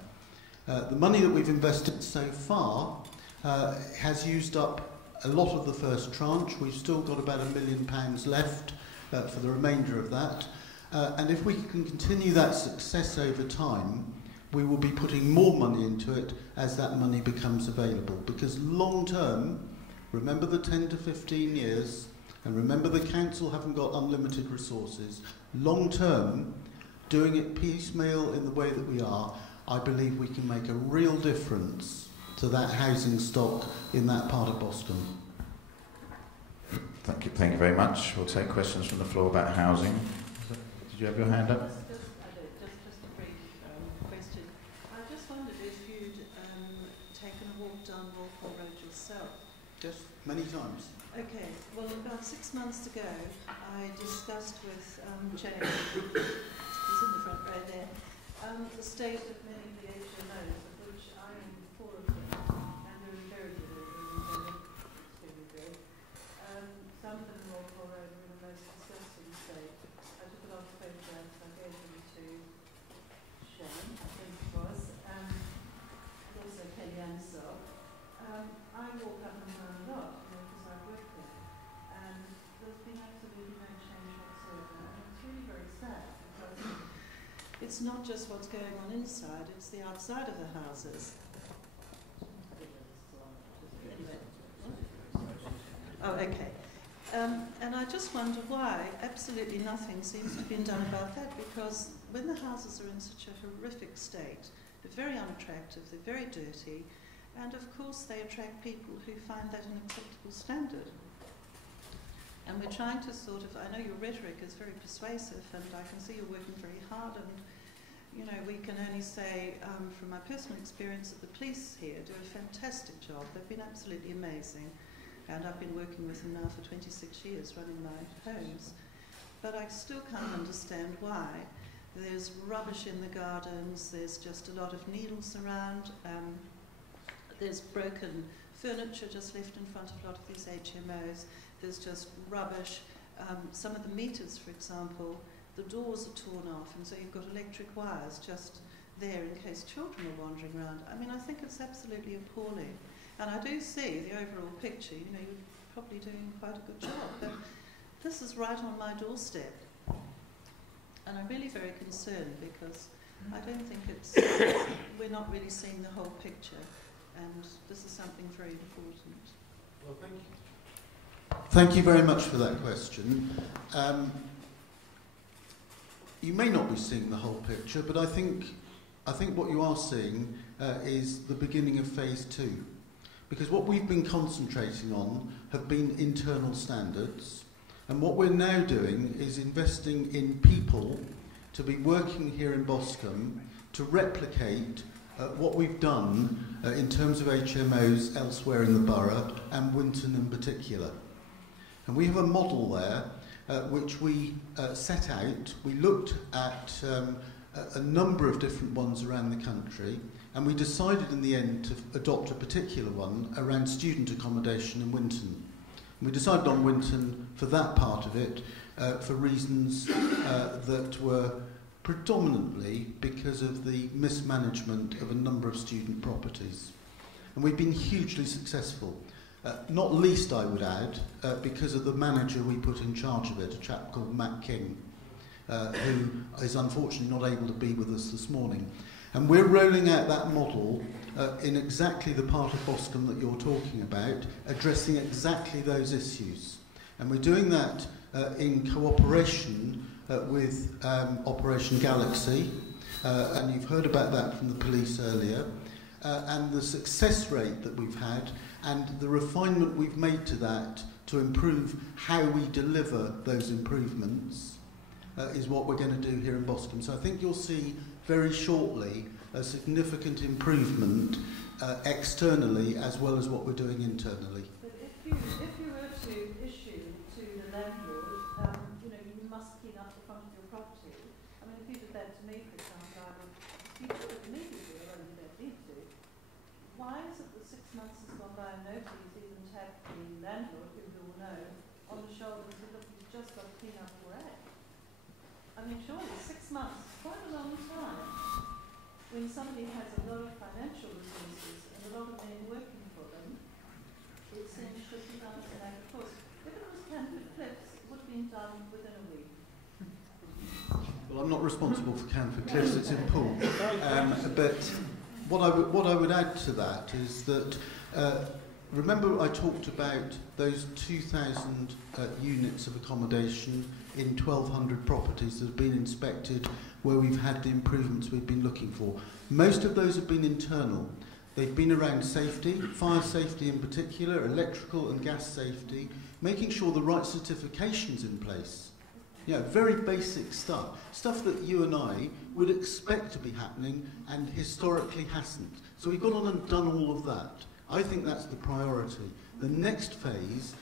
The money that we've invested so far has used up a lot of the first tranche. We've still got about £1 million left for the remainder of that. And if we can continue that success over time, we will be putting more money into it as that money becomes available. Because long term, remember the 10 to 15 years, And remember, the council haven't got unlimited resources. Long term, doing it piecemeal in the way that we are, I believe we can make a real difference to that housing stock in that part of Boscombe. Thank you very much. We'll take questions from the floor about housing. Did you have your hand up? Just a brief question. I just wondered if you'd taken a walk down Waltham Road yourself. Yes, many times. Okay, well, about 6 months ago, I discussed with James, who's in the front row there, the state of many of the HMOs, of which I am four of them, and they're in very good order, extremely good. Some of them are in the most disgusting state. I took a lot of photographs, I gave them to Sharon, I think it was, and also Kelly Ansell. I walk up and down a lot, because I work there, and there's been absolutely no change whatsoever, and it's really very sad, because it's not just what's going on inside, it's the outside of the houses. Oh, okay. And I just wonder why absolutely nothing seems to have been done about that, because when the houses are in such a horrific state, they're very unattractive, they're very dirty, and of course they attract people who find that an acceptable standard. And we're trying to sort of, I know your rhetoric is very persuasive, and I can see you're working very hard, and you know, we can only say from my personal experience that the police here do a fantastic job. They've been absolutely amazing. And I've been working with them now for 26 years, running my homes. But I still can't understand why. There's rubbish in the gardens, there's just a lot of needles around, there's broken furniture just left in front of a lot of these HMOs, there's just rubbish. Some of the meters, for example, the doors are torn off, and so you've got electric wires just there in case children are wandering around. I mean, I think it's absolutely appalling. And I do see the overall picture, you know, you're probably doing quite a good job, but this is right on my doorstep. And I'm really very concerned because I don't think it's, we're not really seeing the whole picture, and this is something very important. Well, thank you. Thank you very much for that question. You may not be seeing the whole picture, but I think what you are seeing is the beginning of phase 2. Because what we've been concentrating on have been internal standards, and what we're now doing is investing in people to be working here in Boscombe to replicate what we've done in terms of HMOs elsewhere in the borough, and Winton in particular. And we have a model there which we set out. We looked at a number of different ones around the country, and we decided in the end to adopt a particular one around student accommodation in Winton. And we decided on Winton for that part of it for reasons that were predominantly because of the mismanagement of a number of student properties. And we've been hugely successful. Not least, I would add, because of the manager we put in charge of it, a chap called Matt King, who is unfortunately not able to be with us this morning. And we're rolling out that model in exactly the part of Boscombe that you're talking about, addressing exactly those issues. And we're doing that in cooperation with Operation Galaxy, and you've heard about that from the police earlier, and the success rate that we've had, and the refinement we've made to that to improve how we deliver those improvements is what we're going to do here in Boscombe. So I think you'll see very shortly a significant improvement externally as well as what we're doing internally. But if you were to issue to the landlord, you know, you must clean up the front of your property. I mean, if you did that to me, for example, I would keep it immediately, or you don't need to. Why is it that 6 months has gone by and nobody's even tapped the landlord, who we all know, on the shoulder and said, look, you've just got to clean up your act? I mean, surely 6 months is quite a long time when somebody has a lot of financial resources and a lot of men working for them. It seems should be done as an act of course. If it was Canford Cliffs, it would have been done within a week. Well, I'm not responsible for Canford Cliffs, it's in Poole. But what I would add to that is that remember I talked about those 2,000 units of accommodation in 1,200 properties that have been inspected where we've had the improvements we've been looking for. Most of those have been internal. They've been around safety, fire safety in particular, electrical and gas safety, making sure the right certification's in place. You know, very basic stuff that you and I would expect to be happening and historically hasn't. So we've gone on and done all of that. I think that's the priority. The next phase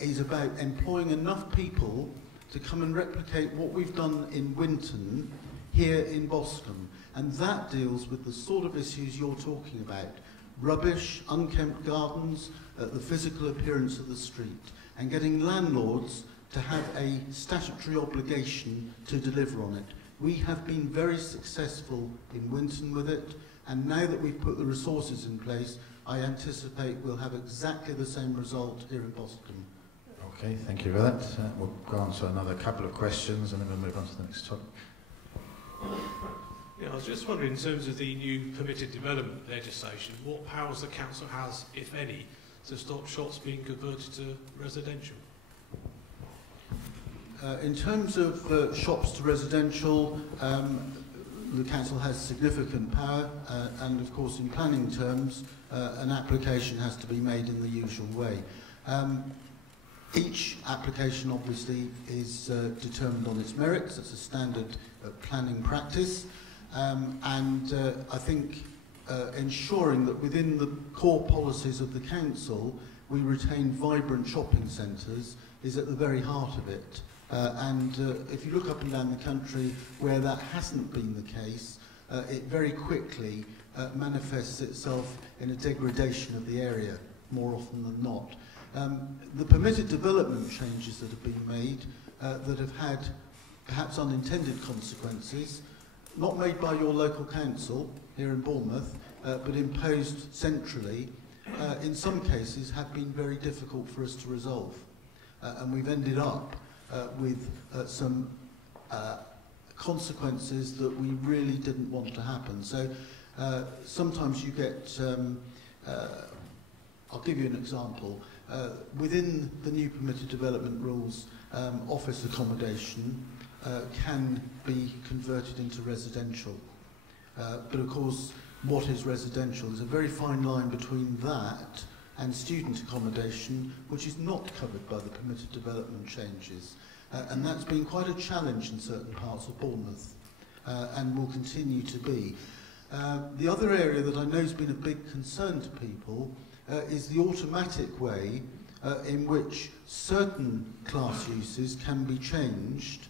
is about employing enough people to come and replicate what we've done in Winton here in Boscombe. And that deals with the sort of issues you're talking about. Rubbish, unkempt gardens, the physical appearance of the street, and getting landlords to have a statutory obligation to deliver on it. We have been very successful in Winton with it, and now that we've put the resources in place, I anticipate we'll have exactly the same result here in Boscombe. Okay, thank you for that. We'll go on to another couple of questions and then we'll move on to the next topic. Yeah, I was just wondering, in terms of the new permitted development legislation, what powers the council has, if any, to stop shops being converted to residential? In terms of shops to residential, the council has significant power, and of course in planning terms, an application has to be made in the usual way. Each application obviously is determined on its merits. It's a standard planning practice, and I think ensuring that within the core policies of the council we retain vibrant shopping centres is at the very heart of it. And if you look up and down the country where that hasn't been the case, it very quickly manifests itself in a degradation of the area more often than not. The permitted development changes that have been made that have had perhaps unintended consequences, not made by your local council here in Bournemouth, but imposed centrally, in some cases have been very difficult for us to resolve. And we've ended up with some consequences that we really didn't want to happen. So sometimes you get, I'll give you an example. Within the new permitted development rules, office accommodation can be converted into residential. But of course, what is residential? There's a very fine line between that and student accommodation, which is not covered by the permitted development changes. And that's been quite a challenge in certain parts of Bournemouth, and will continue to be. The other area that I know has been a big concern to people is the automatic way in which certain class uses can be changed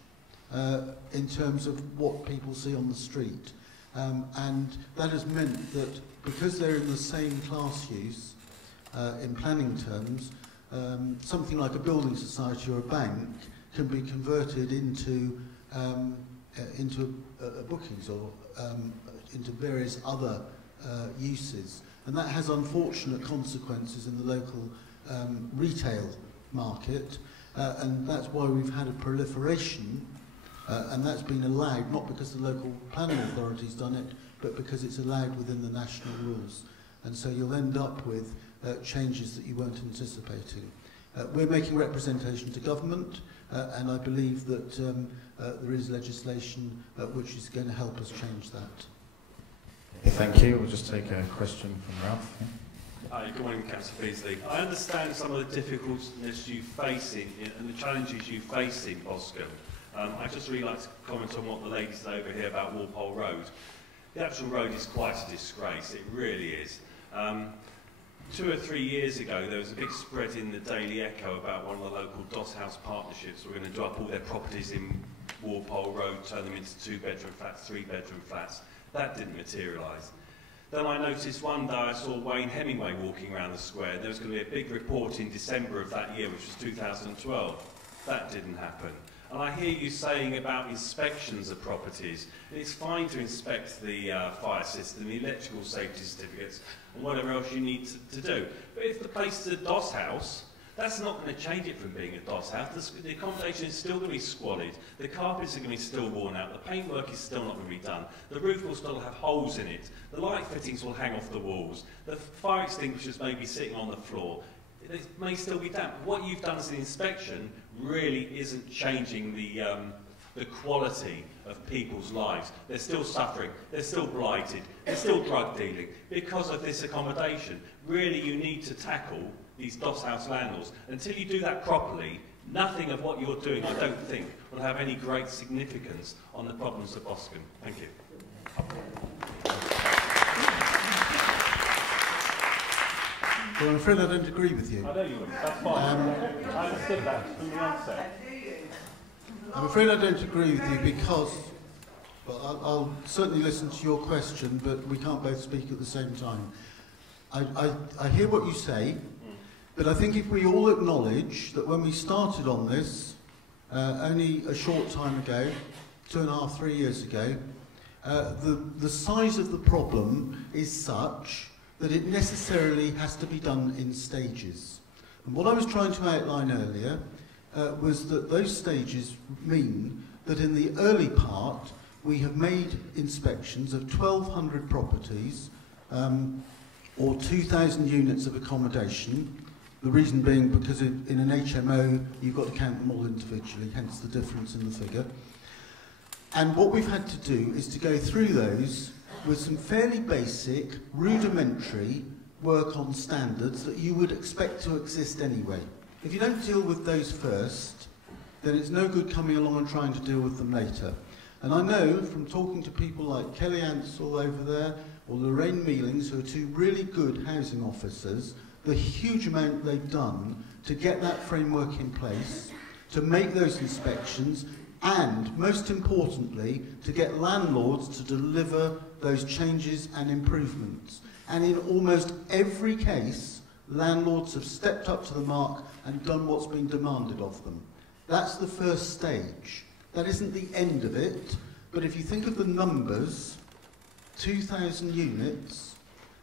in terms of what people see on the street. And that has meant that because they're in the same class use, in planning terms, something like a building society or a bank can be converted into bookings or into various other uses. And that has unfortunate consequences in the local retail market, and that's why we've had a proliferation, and that's been allowed, not because the local planning authority's done it, but because it's allowed within the national rules. And so you'll end up with changes that you weren't anticipating. We're making representation to government, and I believe that there is legislation which is going to help us change that. Thank you. We'll just take a question from Ralph. Good morning, Councillor Beesley. I understand some of the difficulties you face and the challenges you face in Boscombe. I'd just really like to comment on what the lady said over here about Walpole Road. The actual road is quite a disgrace, it really is. 2 or 3 years ago, there was a big spread in the Daily Echo about one of the local Doss House partnerships. We're going to do up all their properties in Walpole Road, turn them into 2-bedroom flats, 3-bedroom flats. That didn't materialise. Then I noticed one day I saw Wayne Hemingway walking around the square. There was going to be a big report in December of that year, which was 2012. That didn't happen. And I hear you saying about inspections of properties. It's fine to inspect the fire system, the electrical safety certificates, and whatever else you need to do. But if the place is a Doss House, That's not going to change it from being a DOS house. The accommodation is still going to be squalid. The carpets are going to be still worn out. The paintwork is still not going to be done. The roof will still have holes in it. The light fittings will hang off the walls. The fire extinguishers may be sitting on the floor. It may still be damp. What you've done as an inspection really isn't changing the quality of people's lives. They're still suffering, they're still blighted, they're still drug dealing because of this accommodation. Really, you need to tackle these DOS house landlords. Until you do that properly, nothing of what you're doing, I don't think, will have any great significance on the problems of Boscombe. Thank you. Well, I'm afraid I don't agree with you. I know you wouldn't, that's fine. I understood that from the onset. I'm afraid I don't agree with you because, well, I'll certainly listen to your question, but we can't both speak at the same time. I hear what you say, but I think if we all acknowledge that when we started on this, only a short time ago, 2.5, 3 years ago, the size of the problem is such that it necessarily has to be done in stages. And what I was trying to outline earlier was that those stages mean that in the early part we have made inspections of 1,200 properties or 2,000 units of accommodation. The reason being because in an HMO you've got to count them all individually, hence the difference in the figure. And what we've had to do is to go through those with some fairly basic, rudimentary work on standards that you would expect to exist anyway. If you don't deal with those first, then it's no good coming along and trying to deal with them later. And I know from talking to people like Kelly Ansell over there, or Lorraine Mealings, who are two really good housing officers, the huge amount they've done to get that framework in place, to make those inspections, and most importantly, to get landlords to deliver those changes and improvements. And in almost every case, landlords have stepped up to the mark and done what's been demanded of them. That's the first stage. That isn't the end of it, but if you think of the numbers, 2,000 units,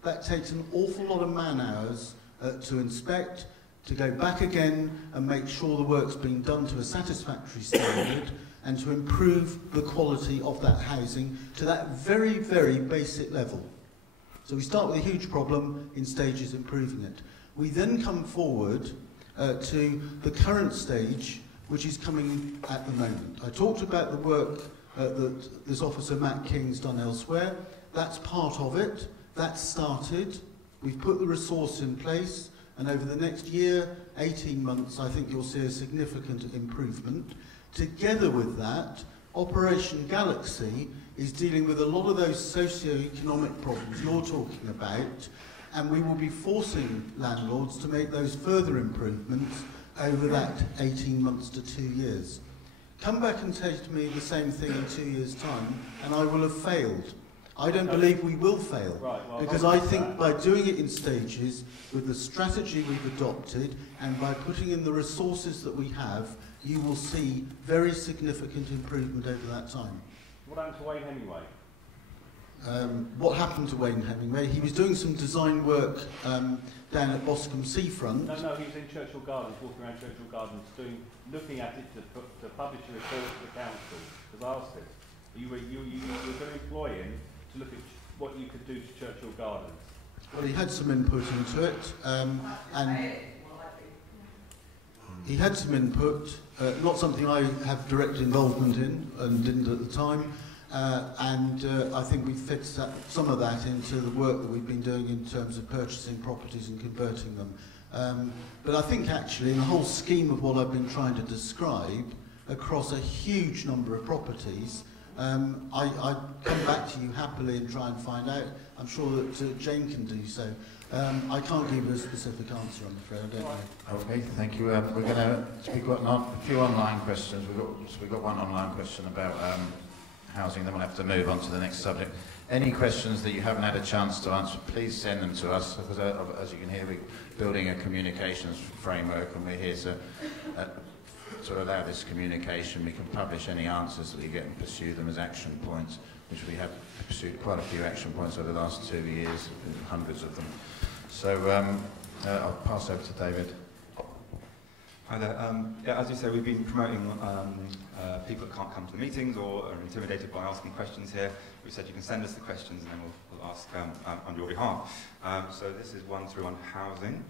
that takes an awful lot of man-hours to inspect, to go back again and make sure the work's been done to a satisfactory standard, and to improve the quality of that housing to that very, very basic level. So we start with a huge problem, in stages improving it. We then come forward to the current stage, which is coming at the moment. I talked about the work that this officer Matt King's done elsewhere. That's part of it. That's started. We've put the resource in place, and over the next year, 18 months, I think you'll see a significant improvement. Together with that, Operation Galaxy is dealing with a lot of those socio-economic problems you're talking about, and we will be forcing landlords to make those further improvements over that 18 months to 2 years. Come back and say to me the same thing in 2 years' time, and I will have failed. I don't believe we will fail, because I think by doing it in stages, with the strategy we've adopted, and by putting in the resources that we have, you will see very significant improvement over that time. What happened to Wayne Hemingway? What happened to Wayne Hemingway? He was doing some design work down at Boscombe seafront. No, he was in Churchill Gardens, walking around Churchill Gardens, looking at it to publish a report to the council. Because I asked him, you were going to employ him to look at what you could do to Churchill Gardens. Well, he had some input into it, and he had some input, not something I have direct involvement in and didn't at the time, and I think we fit some of that into the work that we've been doing in terms of purchasing properties and converting them. But I think actually in the whole scheme of what I've been trying to describe across a huge number of properties, I come back to you happily and try and find out. I'm sure that Jane can do so. I can't give you a specific answer, I'm afraid. I don't know. Okay, thank you. We've got a few online questions. We've got one online question about housing, then we'll have to move on to the next subject. Any questions that you haven't had a chance to answer, please send them to us, because as you can hear, we're building a communications framework, and we're here to allow this communication. We can publish any answers that we get and pursue them as action points, which we have pursued quite a few action points over the last 2 years, hundreds of them. So I'll pass over to David. Hi there. Yeah, as you say, we've been promoting people that can't come to the meetings or are intimidated by asking questions here. We said you can send us the questions and then we'll ask on your behalf. So this is one through on housing.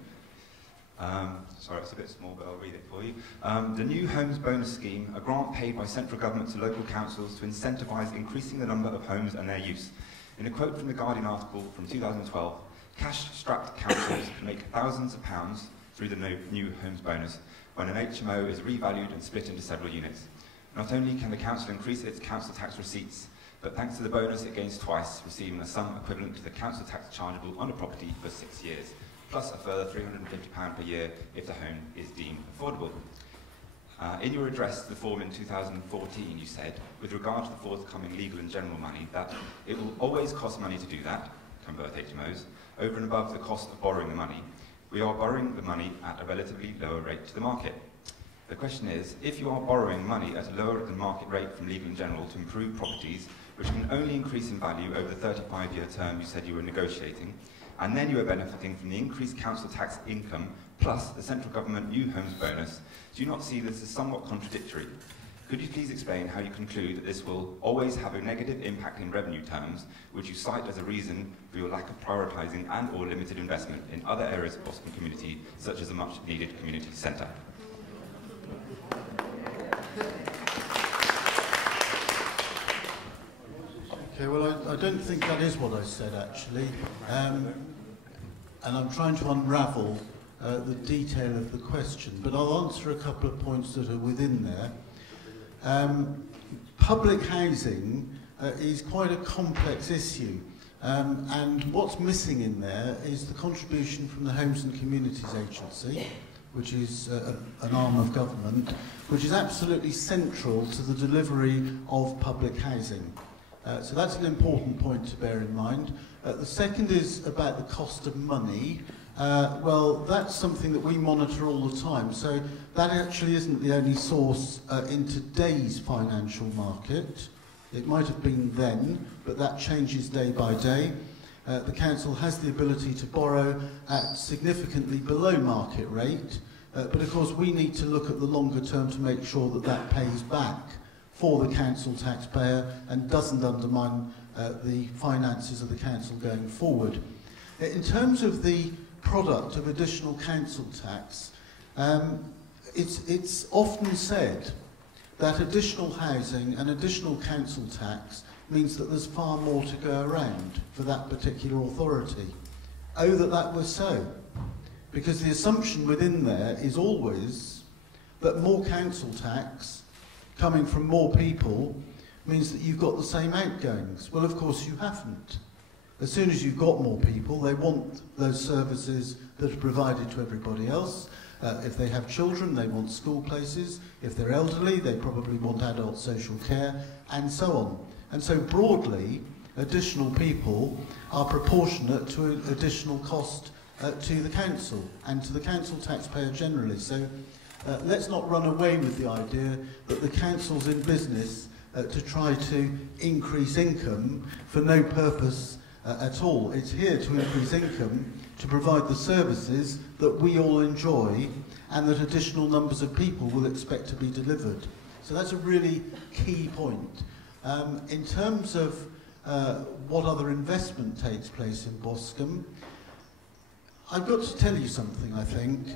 Sorry, it's a bit small, but I'll read it for you. The new homes bonus scheme, a grant paid by central government to local councils to incentivise increasing the number of homes and their use. In a quote from the Guardian article from 2012, cash-strapped councils can make thousands of pounds through the new homes bonus when an HMO is revalued and split into several units. Not only can the council increase its council tax receipts, but thanks to the bonus it gains twice, receiving a sum equivalent to the council tax chargeable on a property for 6 years, plus a further £350 per year if the home is deemed affordable. In your address to the forum in 2014, you said, with regard to the forthcoming legal and general money, that it will always cost money to do that, convert HMOs, over and above the cost of borrowing the money. We are borrowing the money at a relatively lower rate to the market. The question is, if you are borrowing money at a lower than market rate from legal and general to improve properties, which can only increase in value over the 35-year term you said you were negotiating, and then you are benefiting from the increased council tax income plus the central government new homes bonus, do you not see this as somewhat contradictory? Could you please explain how you conclude that this will always have a negative impact in revenue terms, which you cite as a reason for your lack of prioritising and or limited investment in other areas of Boscombe community, such as a much needed community centre? Okay, well, I don't think that is what I said, actually. And I'm trying to unravel the detail of the question, but I'll answer a couple of points that are within there. Public housing is quite a complex issue, and what's missing in there is the contribution from the Homes and Communities Agency, which is an arm of government, which is absolutely central to the delivery of public housing. So that's an important point to bear in mind. The second is about the cost of money. Well, that's something that we monitor all the time. So that actually isn't the only source in today's financial market. It might have been then, but that changes day by day. The council has the ability to borrow at significantly below market rate, but of course we need to look at the longer term to make sure that that pays back for the council taxpayer and doesn't undermine the finances of the council going forward. In terms of the product of additional council tax, it's often said that additional housing and additional council tax means that there's far more to go around for that particular authority. Oh, that was so. Because the assumption within there is always that more council tax coming from more people means that you've got the same outgoings. Well, of course you haven't. As soon as you've got more people, they want those services that are provided to everybody else. If they have children, they want school places. If they're elderly, they probably want adult social care, and so on. And so broadly, additional people are proportionate to additional cost to the council and to the council taxpayer generally. So let's not run away with the idea that the council's in business to try to increase income for no purpose at all. It's here to increase income, to provide the services that we all enjoy and that additional numbers of people will expect to be delivered. So that's a really key point. In terms of what other investment takes place in Boscombe, I've got to tell you something, I think.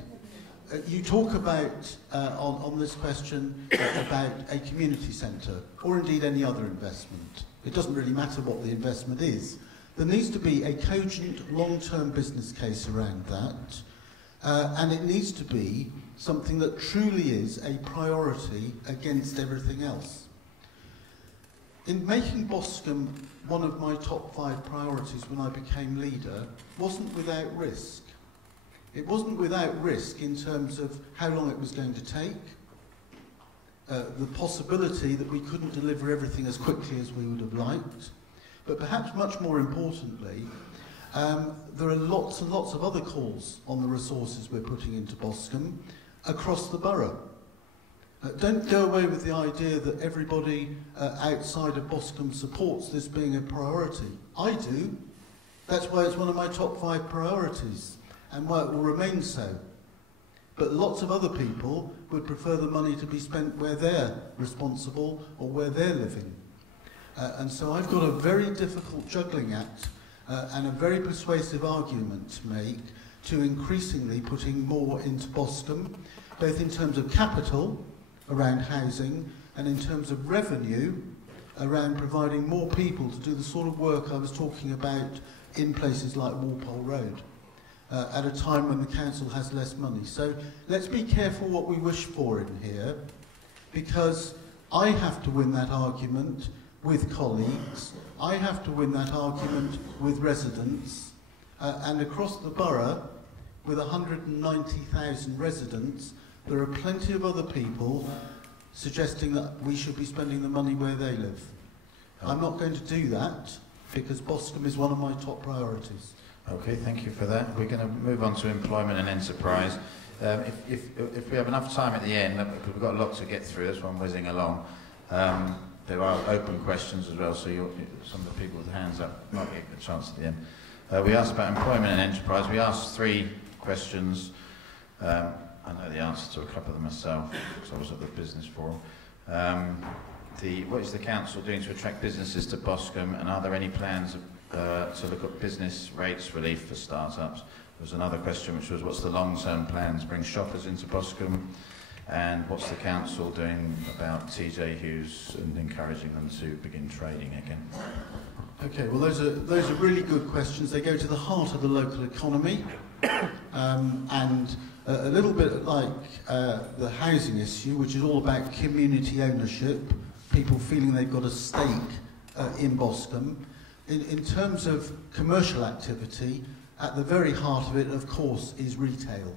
You talk about, on this question, about a community centre, or indeed any other investment. It doesn't really matter what the investment is. There needs to be a cogent, long-term business case around that, and it needs to be something that truly is a priority against everything else. In making Boscombe one of my top 5 priorities when I became leader, wasn't without risk. It wasn't without risk in terms of how long it was going to take, the possibility that we couldn't deliver everything as quickly as we would have liked, but perhaps much more importantly, there are lots and lots of other calls on the resources we're putting into Boscombe across the borough. Don't go away with the idea that everybody outside of Boscombe supports this being a priority. I do. That's why it's one of my top 5 priorities and why it will remain so. But lots of other people would prefer the money to be spent where they're responsible or where they're living. And so I've got a very difficult juggling act and a very persuasive argument to make to increasingly putting more into Boscombe, both in terms of capital around housing and in terms of revenue around providing more people to do the sort of work I was talking about in places like Walpole Road, at a time when the council has less money. So let's be careful what we wish for in here, because I have to win that argument with colleagues, I have to win that argument with residents, and across the borough, with 190,000 residents, there are plenty of other people suggesting that we should be spending the money where they live. I'm not going to do that, because Boscombe is one of my top priorities. Okay, thank you for that. We're going to move on to employment and enterprise. If we have enough time at the end, because we've got a lot to get through, that's why I'm whizzing along. There are open questions as well, so some of the people with hands up might get a chance at the end. We asked about employment and enterprise. We asked 3 questions. I know the answer to a couple of them myself, because I was at the business forum. What is the council doing to attract businesses to Boscombe, and are there any plans to look at business rates relief for start-ups? There was another question which was, what's the long-term plans to bring shoppers into Boscombe, and what's the council doing about TJ Hughes and encouraging them to begin trading again? Okay, well those are really good questions. They go to the heart of the local economy, and a little bit like the housing issue, which is all about community ownership, people feeling they've got a stake in Boscombe. In terms of commercial activity, at the very heart of it, of course, is retail.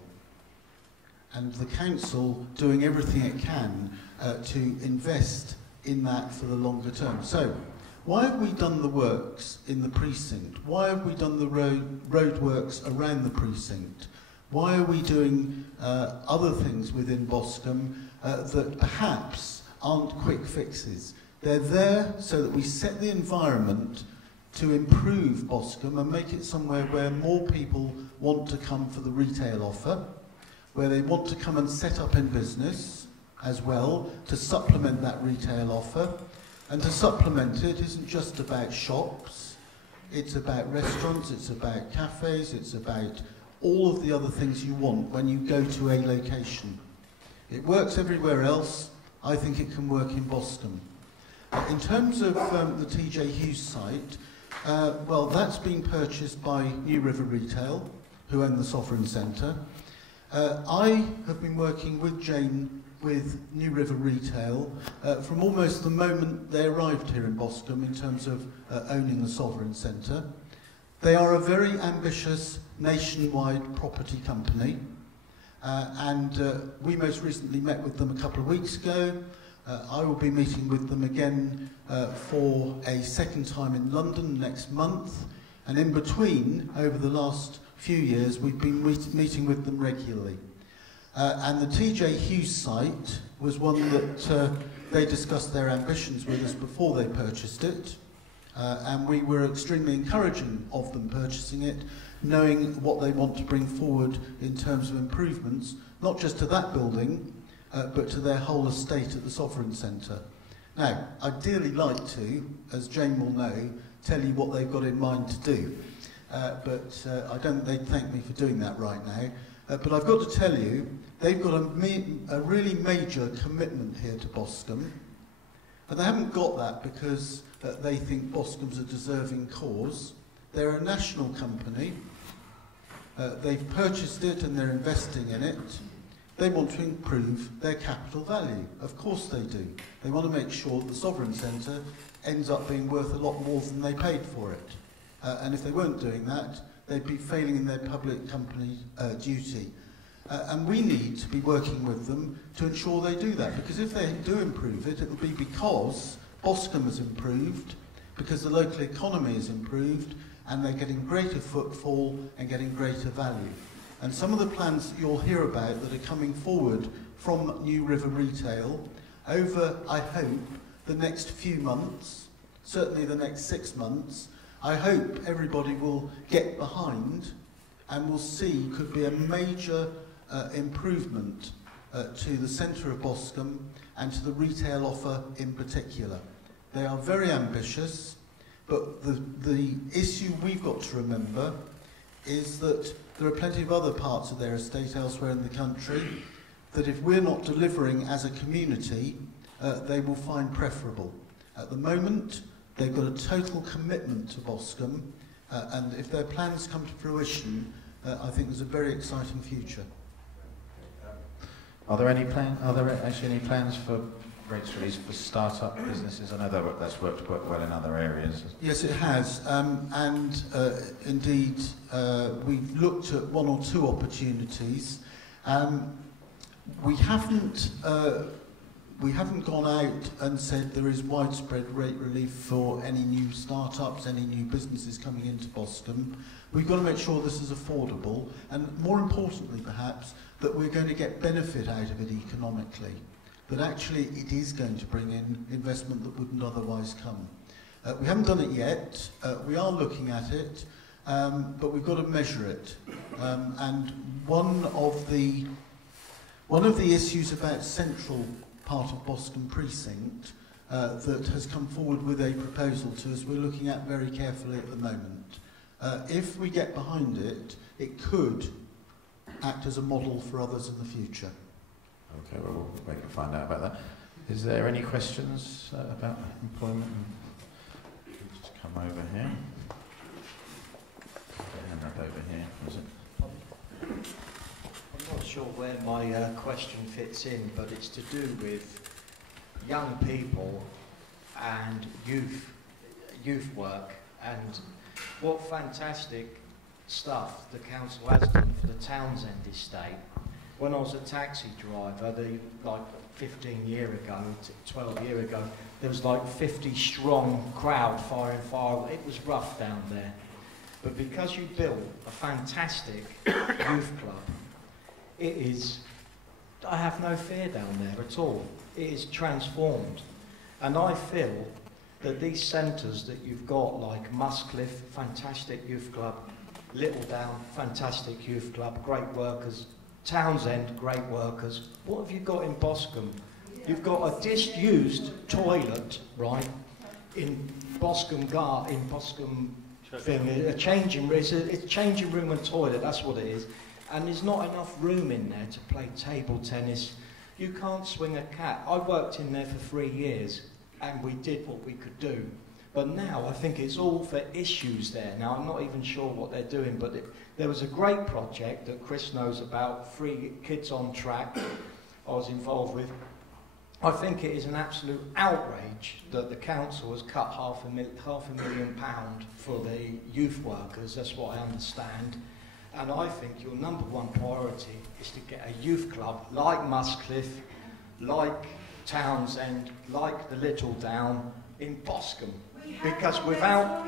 And the council doing everything it can to invest in that for the longer term. So, why have we done the works in the precinct? Why have we done the road works around the precinct? Why are we doing other things within Boscombe that perhaps aren't quick fixes? They're there so that we set the environment to improve Boscombe and make it somewhere where more people want to come for the retail offer, where they want to come and set up in business as well to supplement that retail offer. And to supplement it isn't just about shops, it's about restaurants, it's about cafes, it's about all of the other things you want when you go to a location. It works everywhere else, I think it can work in Boscombe. In terms of the TJ Hughes site, well, that's been purchased by New River Retail, who own the Sovereign Centre. I have been working with Jane with New River Retail from almost the moment they arrived here in Boscombe in terms of owning the Sovereign Centre. They are a very ambitious nationwide property company, and we most recently met with them a couple of weeks ago. I will be meeting with them again for a second time in London next month, and in between, over the last few years, we've been meeting with them regularly. And the TJ Hughes site was one that they discussed their ambitions with us before they purchased it, and we were extremely encouraging of them purchasing it, knowing what they want to bring forward in terms of improvements, not just to that building, but to their whole estate at the Sovereign Centre. Now, I'd dearly like to, as Jane will know, tell you what they've got in mind to do, but I don't think they'd thank me for doing that right now. But I've got to tell you, they've got a really major commitment here to Boscombe, and they haven't got that because they think Boscombe's a deserving cause. They're a national company, they've purchased it and they're investing in it. They want to improve their capital value. Of course they do. They want to make sure that the Sovereign Centre ends up being worth a lot more than they paid for it. And if they weren't doing that, they'd be failing in their public company duty. And we need to be working with them to ensure they do that, because if they do improve it, it'll be because Boscombe has improved, because the local economy has improved, and they're getting greater footfall and getting greater value. And some of the plans that you'll hear about that are coming forward from New River Retail over, I hope, the next few months, certainly the next 6 months, I hope everybody will get behind and will see could be a major improvement to the centre of Boscombe and to the retail offer in particular. They are very ambitious, but the issue we've got to remember is that there are plenty of other parts of their estate elsewhere in the country that if we're not delivering as a community, they will find preferable. At the moment, they've got a total commitment to Boscombe, and if their plans come to fruition, I think there's a very exciting future. Are there actually any plans for rates release for start-up businesses? I know that's worked quite well in other areas. Yes, it has, and indeed we've looked at one or two opportunities. We haven't gone out and said there is widespread rate relief for any new start-ups, any new businesses coming into Boscombe. We've got to make sure this is affordable, and more importantly perhaps, that we're going to get benefit out of it economically, that actually it is going to bring in investment that wouldn't otherwise come. We haven't done it yet, we are looking at it, but we've got to measure it. And one of the issues about central part of Boscombe precinct that has come forward with a proposal to us, we're looking at very carefully at the moment. If we get behind it, it could act as a model for others in the future. Okay, well, we'll wait and find out about that. Is there any questions about employment? Just come over here. And that over here, was it? I'm not sure where my question fits in, but it's to do with young people and youth work, and what fantastic stuff the council has done for the Townsend estate. When I was a taxi driver, like 15 years ago, 12 years ago, there was like 50 strong crowd firing fire. It was rough down there. But because you built a fantastic youth club, it is, I have no fear down there at all. It is transformed. And I feel that these centres that you've got, like Muscliffe, fantastic youth club, Littledown, fantastic youth club, great workers, Townsend, great workers. What have you got in Boscombe? You've got a disused toilet, right, in Boscombe thing, a changing room. It's a changing room and toilet, that's what it is. And there's not enough room in there to play table tennis. You can't swing a cat. I worked in there for 3 years, and we did what we could do. But now I think it's all for issues there. Now I'm not even sure what they're doing, but there was a great project that Chris knows about, Free Kids on Track, I was involved with. I think it is an absolute outrage that the council has cut £500,000 for the youth workers, that's what I understand. And I think your number one priority is to get a youth club like Muscliffe, like Townsend, like the Littledown in Boscombe. Because without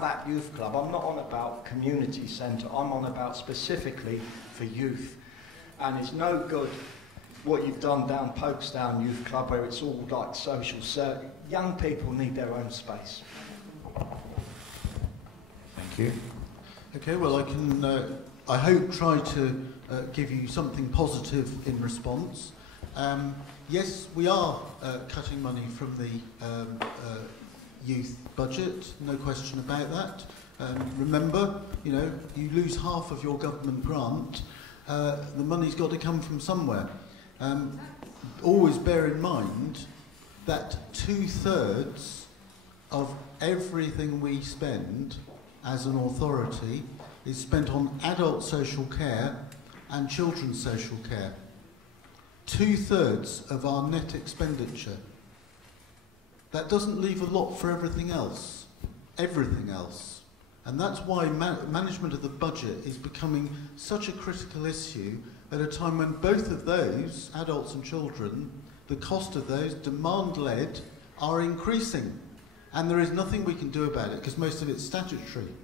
that youth club, I'm not on about community centre, I'm on about specifically for youth. And it's no good what you've done down Folkestone Youth Club where it's all like social circuit. Young people need their own space. Thank you. Okay, well I can, I hope, try to give you something positive in response. Yes, we are cutting money from the youth budget, no question about that. Remember, you know, you lose half of your government grant, the money's got to come from somewhere. Always bear in mind that 2/3 of everything we spend as an authority is spent on adult social care and children's social care. 2/3 of our net expenditure. That doesn't leave a lot for everything else. Everything else. And that's why management of the budget is becoming such a critical issue at a time when both of those, adults and children, the cost of those, demand-led, are increasing. And there is nothing we can do about it because most of it's statutory.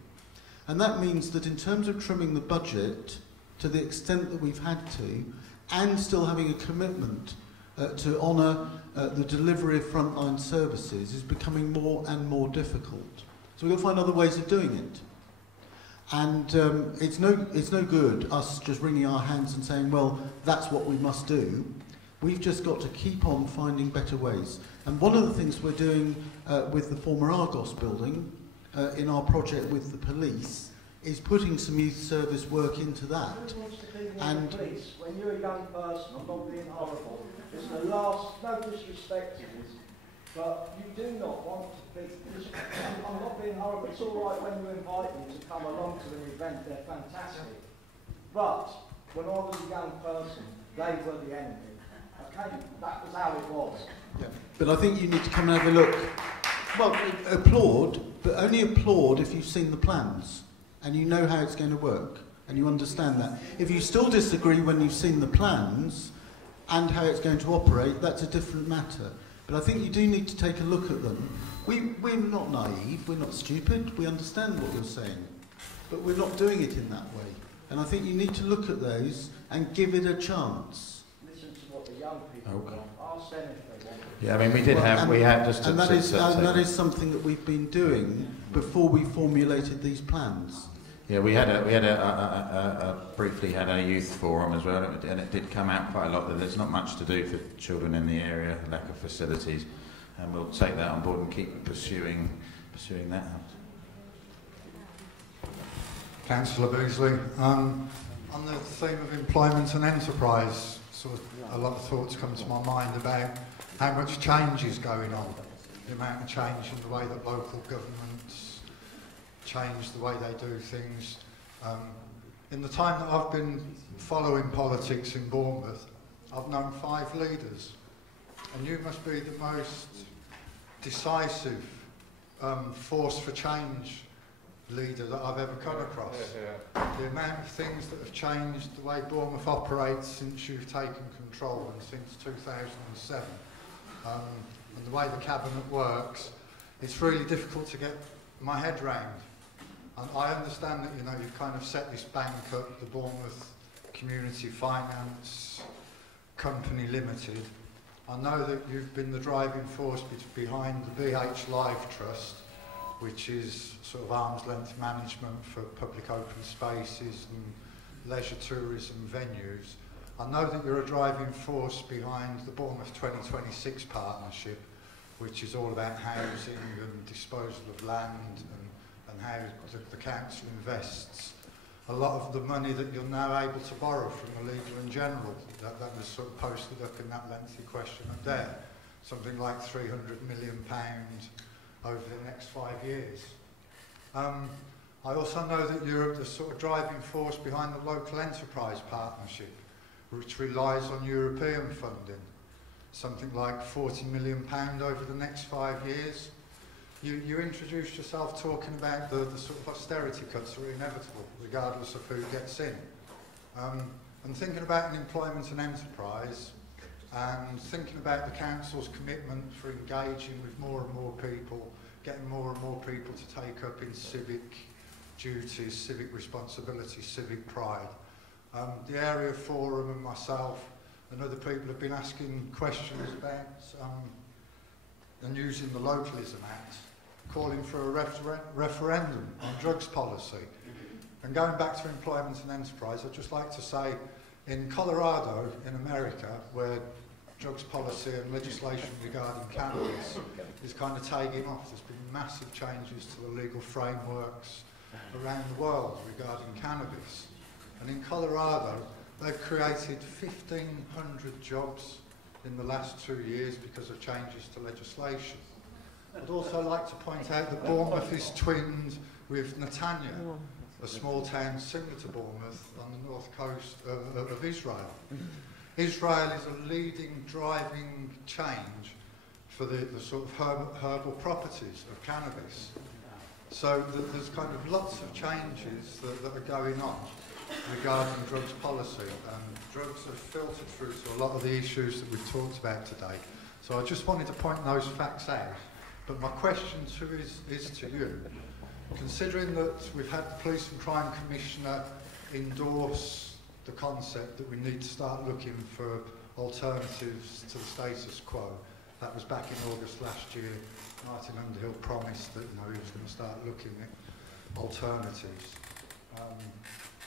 And that means that in terms of trimming the budget to the extent that we've had to, and still having a commitment to honour the delivery of frontline services is becoming more and more difficult. So we've got to find other ways of doing it. And it's no good us just wringing our hands and saying, well, that's what we must do. We've just got to keep on finding better ways. And one of the things we're doing with the former Argos building, in our project with the police, is putting some youth service work into that. And police, when you're a young person, I'm not being horrible, it's the last, no disrespect to this, but you do not want to be, I'm not being horrible, it's all right when you invite them to come along to an event, they're fantastic. But when I was a young person, they were the enemy. Okay, that was how it was. yeah. But I think you need to come and have a look. Well, applaud, but only applaud if you've seen the plans and you know how it's going to work and you understand that. If you still disagree when you've seen the plans and how it's going to operate, that's a different matter. But I think you do need to take a look at them. We're not naive, we're not stupid, we understand what you're saying, but we're not doing it in that way. And I think you need to look at those and give it a chance. Listen to what the young people want. Ask them if they want. Yeah, I mean, we had just to... And that is something that we've been doing before we formulated these plans. Yeah, we briefly had a youth forum as well, and it did come out quite a lot that there's not much to do for children in the area, lack of facilities, and we'll take that on board and keep pursuing that. Councillor Beesley, on the theme of employment and enterprise, sort of a lot of thoughts come to my mind about how much change is going on, the amount of change in the way that local governments change the way they do things. In the time that I've been following politics in Bournemouth, I've known 5 leaders, and you must be the most decisive force for change leader that I've ever come across. The amount of things that have changed the way Bournemouth operates since you've taken control and since 2007, and the way the cabinet works, it's really difficult to get my head round. And I understand that, you know, you've kind of set this bank up, the Bournemouth Community Finance Company Limited. I know that you've been the driving force behind the BH Live Trust, which is sort of arm's length management for public open spaces and leisure tourism venues. I know that you're a driving force behind the Bournemouth 2026 partnership, which is all about housing and disposal of land and how the council invests a lot of the money that you're now able to borrow from the Legal and General. That was sort of posted up in that lengthy question up there. Something like £300 million over the next 5 years. I also know that you're the sort of driving force behind the local enterprise partnership, which relies on European funding. Something like £40 million over the next 5 years. You introduced yourself talking about the sort of austerity cuts that are inevitable, regardless of who gets in. And thinking about an employment and enterprise, and thinking about the council's commitment for engaging with more and more people, getting more and more people to take up in civic duties, civic responsibility, civic pride. The Area Forum and myself and other people have been asking questions about and using the Localism Act, calling for a referendum on drugs policy. And going back to employment and enterprise, I'd just like to say, in Colorado, in America, where drugs policy and legislation regarding cannabis is kind of taking off, there's been massive changes to the legal frameworks around the world regarding cannabis. And in Colorado, they've created 1,500 jobs in the last 2 years because of changes to legislation. I'd also like to point out that Bournemouth is twinned with Netanya, a small town similar to Bournemouth on the north coast of Israel. Israel is a leading driving change for the sort of herbal properties of cannabis. So there's kind of lots of changes that are going on regarding drugs policy, and drugs have filtered through to a lot of the issues that we've talked about today. So I just wanted to point those facts out. But my question is to you. Considering that we've had the Police and Crime Commissioner endorse the concept that we need to start looking for alternatives to the status quo, that was back in August last year. Martin Underhill promised that he was going to start looking at alternatives.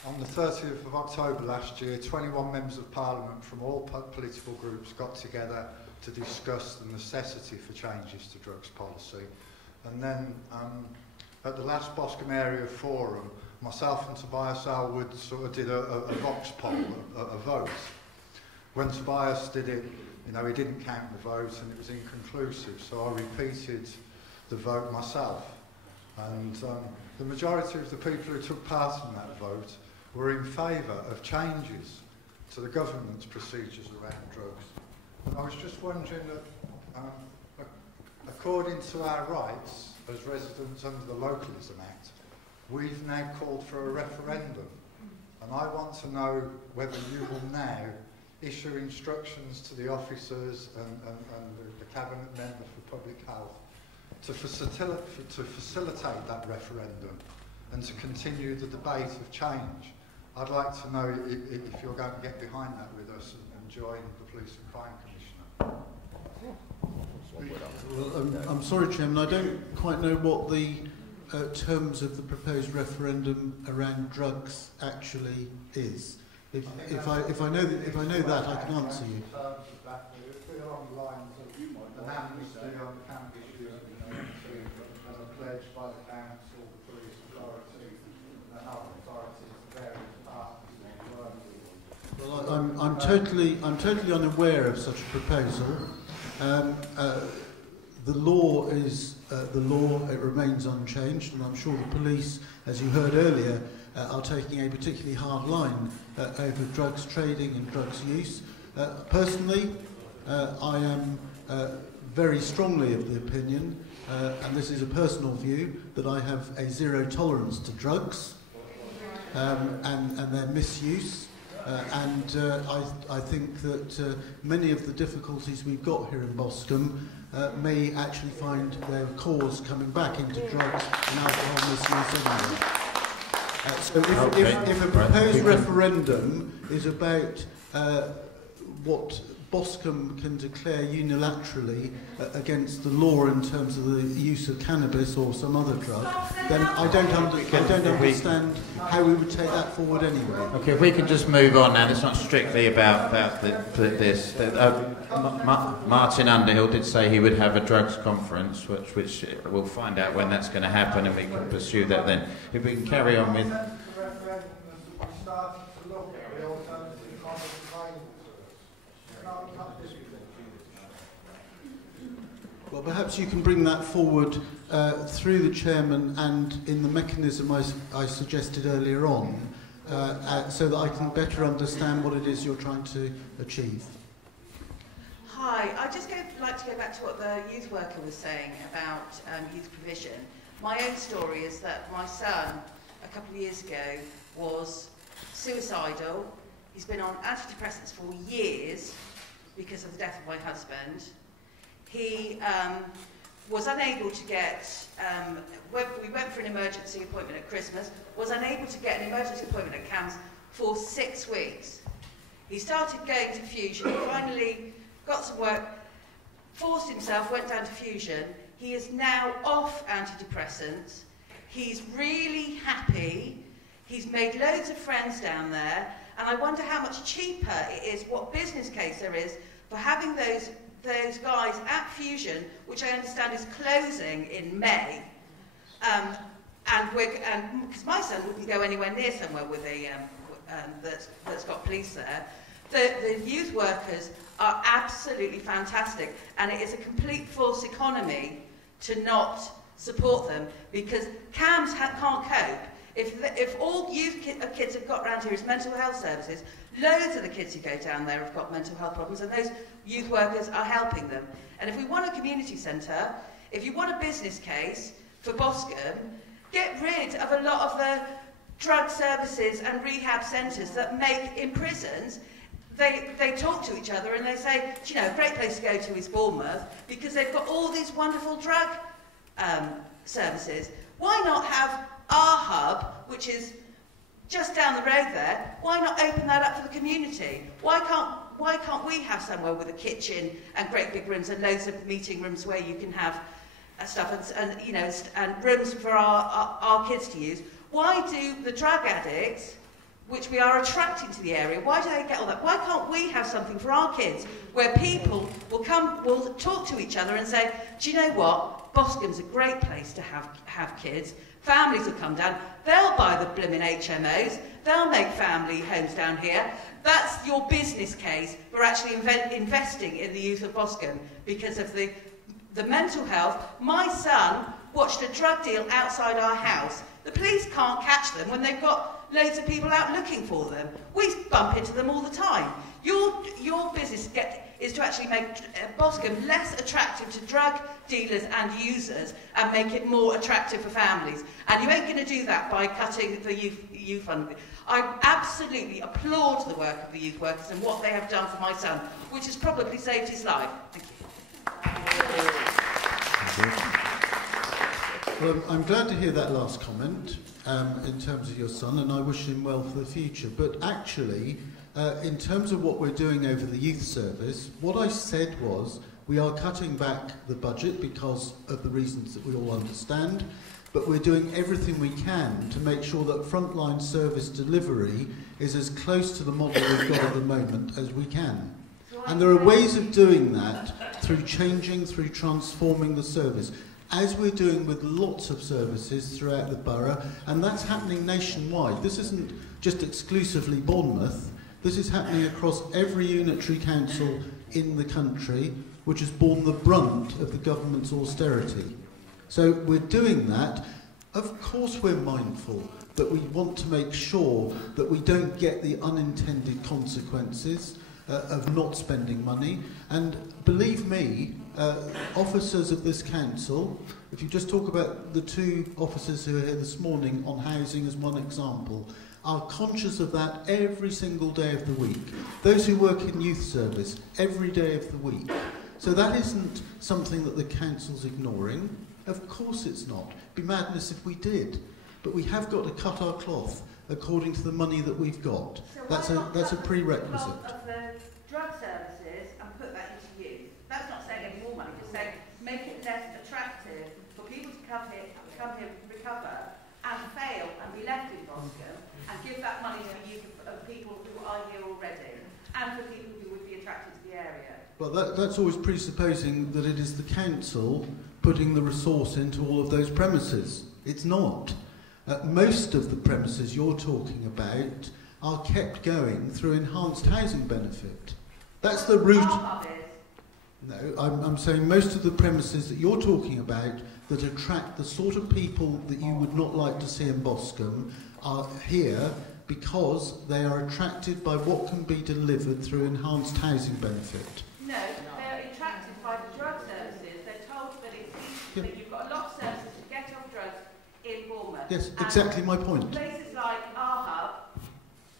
On the 30th of October last year, 21 members of Parliament from all political groups got together to discuss the necessity for changes to drugs policy. And then at the last Boscombe Area Forum, myself and Tobias Elwood sort of did a vox poll, a vote. When Tobias did it, you know, he didn't count the vote and it was inconclusive, so I repeated the vote myself. And the majority of the people who took part in that vote were in favour of changes to the government's procedures around drugs. And I was just wondering that, according to our rights as residents under the Localism Act, we've now called for a referendum. And I want to know whether you will now issue instructions to the officers and the Cabinet Member for Public Health to facilitate that referendum and to continue the debate of change. I'd like to know if you're going to get behind that with us and join the Police and Crime Commissioner. Well, I'm sorry, Chairman, I don't quite know what the terms of the proposed referendum around drugs actually is. If I know that, I can answer you. Along the lines of an amnesty on camp issues and a pledge by the council, the police authority, the health authorities, the various departments. Well, I'm totally unaware of such a proposal. The law is the law. It remains unchanged, and I'm sure the police, as you heard earlier, are taking a particularly hard line over drugs trading and drugs use. Personally, I am very strongly of the opinion, and this is a personal view, that I have a zero tolerance to drugs and their misuse. I think that many of the difficulties we've got here in Boscombe may actually find their cause coming back into drugs and alcohol misuse anyway. So if a proposed referendum is about what Boscombe can declare unilaterally against the law in terms of the use of cannabis or some other drug, then I don't understand how we would take that forward anyway. Okay, if we can just move on now. It's not strictly about this. Martin Underhill did say he would have a drugs conference, which we'll find out when that's going to happen, and we can pursue that then. If we can carry on with... Well, perhaps you can bring that forward through the chairman and in the mechanism I suggested earlier on, so that I can better understand what it is you're trying to achieve. Hi, I'd just like to go back to what the youth worker was saying about youth provision. My own story is that my son, a couple of years ago, was suicidal. He's been on antidepressants for years because of the death of my husband. He was unable to get, we went for an emergency appointment at Christmas, was unable to get an emergency appointment at CAMS for 6 weeks. He started going to Fusion, he finally got some work, forced himself, went down to Fusion. He is now off antidepressants. He's really happy. He's made loads of friends down there, and I wonder how much cheaper it is, what business case there is for having those guys at Fusion, which I understand is closing in May, and because my son wouldn't go anywhere near somewhere with a that's got police there. The youth workers are absolutely fantastic, and it is a complete false economy to not support them, because CAMS can't cope. If all youth kids have got around here is mental health services, loads of the kids who go down there have got mental health problems, and those youth workers are helping them. And if we want a community centre, if you want a business case for Boscombe, get rid of a lot of the drug services and rehab centres that make in prisons. They talk to each other and they say, you know, a great place to go to is Bournemouth because they've got all these wonderful drug services. Why not have our hub, which is just down the road there, why not open that up for the community? Why can't we have somewhere with a kitchen and great big rooms and loads of meeting rooms where you can have stuff and you know, and rooms for our kids to use? Why do the drug addicts, which we are attracting to the area, why do they get all that? Why can't we have something for our kids where people will talk to each other and say, do you know what? Boscombe's a great place to have kids. Families will come down. They'll buy the blimmin' HMOs. They'll make family homes down here. That's your business case. We're actually investing in the youth of Boscombe because of the mental health. My son watched a drug deal outside our house. The police can't catch them when they've got loads of people out looking for them. We bump into them all the time. Your business is to actually make Boscombe less attractive to drug dealers and users and make it more attractive for families. And you ain't going to do that by cutting the youth fund. I absolutely applaud the work of the youth workers and what they have done for my son, which has probably saved his life. Thank you. Well, I'm glad to hear that last comment in terms of your son, and I wish him well for the future. But actually, in terms of what we're doing over the youth service, what I said was we are cutting back the budget because of the reasons that we all understand, but we're doing everything we can to make sure that frontline service delivery is as close to the model we've got at the moment as we can. And there are ways of doing that through changing, through transforming the service, as we're doing with lots of services throughout the borough, and that's happening nationwide. This isn't just exclusively Bournemouth. This is happening across every unitary council in the country, which has borne the brunt of the government's austerity. So we're doing that. Of course we're mindful that we want to make sure that we don't get the unintended consequences of not spending money. And believe me, officers of this council, if you just talk about the two officers who are here this morning on housing as one example, are conscious of that every single day of the week. Those who work in youth service, every day of the week. So that isn't something that the council's ignoring. Of course it's not. It'd be madness if we did. But we have got to cut our cloth according to the money that we've got. So that's a prerequisite. Of the drug services and put that into youth. That's not saying any more money, just saying make it less attractive for people to come here, recover, and fail and be left in Boscombe, and give that money to youth of people who are here already, and for people who would be attracted to the area. Well, that's always presupposing that it is the council putting the resource into all of those premises. It's not. Most of the premises you're talking about are kept going through enhanced housing benefit. That's the route. No, I'm saying most of the premises that you're talking about that attract the sort of people that you would not like to see in Boscombe are here because they are attracted by what can be delivered through enhanced housing benefit. No, they're attracted by the drug services. They're told that it's easy, that you've got a lot of services to get off drugs in Bournemouth. Yes, exactly my point. Places like our hub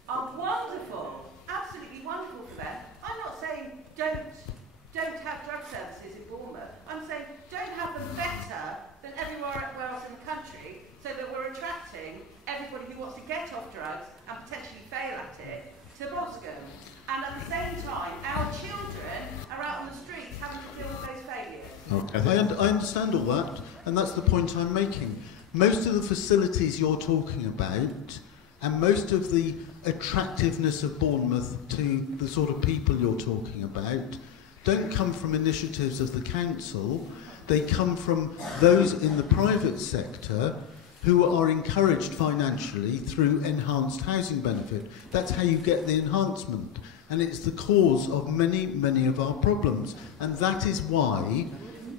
are wonderful, absolutely wonderful for them. I'm not saying don't have drug services in Bournemouth. I'm saying don't have them better than everywhere else in the country, so that we're attracting everybody who wants to get off drugs and potentially fail at it to Boscombe. And at the same time, our children are out on the streets having to deal with those failures. I understand all that, and that's the point I'm making. Most of the facilities you're talking about, and most of the attractiveness of Bournemouth to the sort of people you're talking about, don't come from initiatives of the council. They come from those in the private sector who are encouraged financially through enhanced housing benefit. That's how you get the enhancement. And it's the cause of many, many of our problems. And that is why,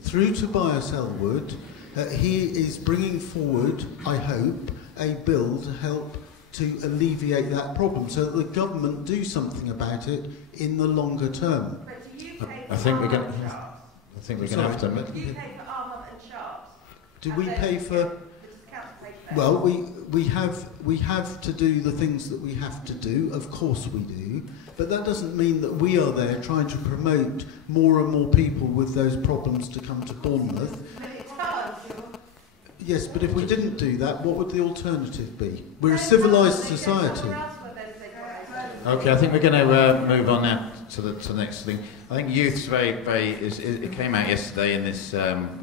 through Tobias Elwood, he is bringing forward, I hope, a bill to help to alleviate that problem so that the government do something about it in the longer term. I think we're going to have to... Do you pay for Armagh and Sharps? Do we pay for... Well, we have to do the things that we have to do, of course we do, but that doesn't mean that we are there trying to promote more and more people with those problems to come to Bournemouth. Yes, but if we didn't do that, what would the alternative be? We're a civilised society. Okay, I think we're going to move on now. to the next thing. I think youth's it came out yesterday in this